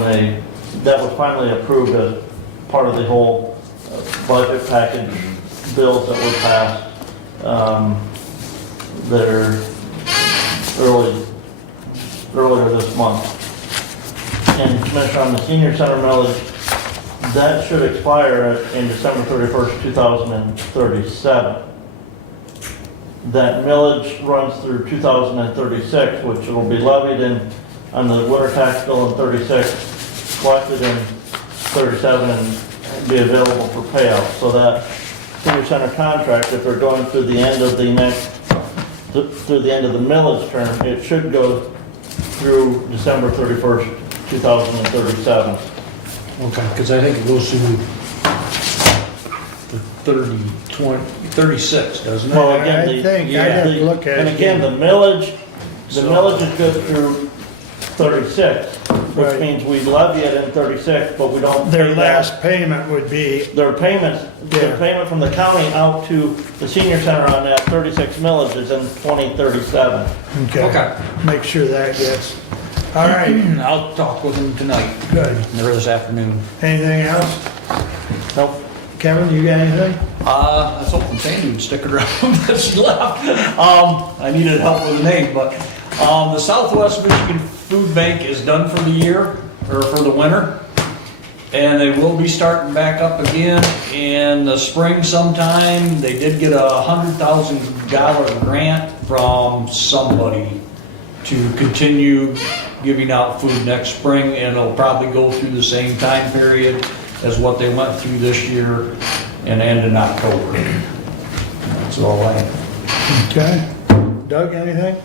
that was finally approved as part of the whole budget package bills that were passed. They're earlier this month. And Commissioner, on the senior center millage, that should expire in December 31st, 2037. That millage runs through 2036, which will be levied on the winter tax bill in 36, collected in 37, and be available for payout. So that senior center contract, if they're going through the end of the millage term, it should go through December 31st, 2037. Okay, because I think it goes through the 36, doesn't it? Well, again, I think I'd have to look at it. And again, the millage is good through 36, which Right. means we levy it in 36, but we don't Their pay last payment would be, their payments, Yeah. their payment from the county out to the senior center on that 36 millage is in 2037. okay, make sure that gets, all right, I'll talk with him tonight, good. or this afternoon. Anything else? Nope. Kevin, you got anything? I was hoping Sandy would stick around, but she left. I needed help with the name, but the Southwest Michigan Food Bank is done for the year, or for the winter. And they will be starting back up again in the spring sometime. They did get a $100,000 grant from somebody to continue giving out food next spring, and it'll probably go through the same time period as what they went through this year and end in October. That's all I have. Okay. Doug, anything?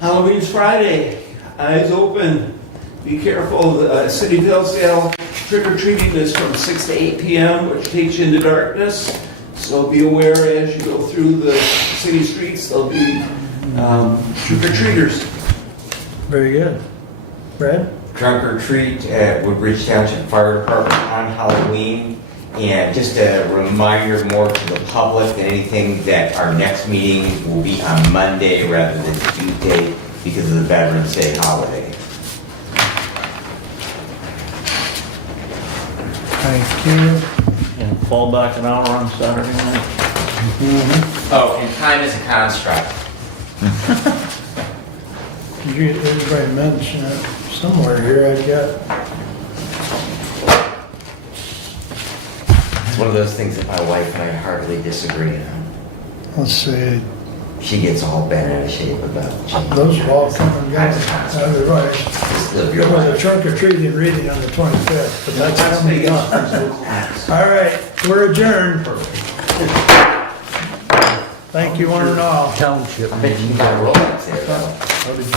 Halloween's Friday, eyes open, be careful, the city of Hillsdale trick-or-treating is from 6 to 8 p.m., which takes you into darkness, so be aware as you go through the city streets, there'll be trick-or-treaters. Very good. Brad? Trunk or treat at Woodbridge Township Fire Department on Halloween. And just a reminder more to the public than anything that our next meeting will be on Monday rather than Tuesday because of the Veterans Day holiday. Thank you. And fall back an hour on Saturday night. Oh, and time is a construct. Everybody mentioned it somewhere here, I've got. It's one of those things that my wife and I hardly disagree on. Let's see, She gets all bent out of shape about change. those have all come and gone. Otherwise, Just live your there was a life. trunk or treating reading on the 25th, but that's come and gone. All right, we're adjourned. Thank you one and all. Township. I bet you got Rolex there, though. How did you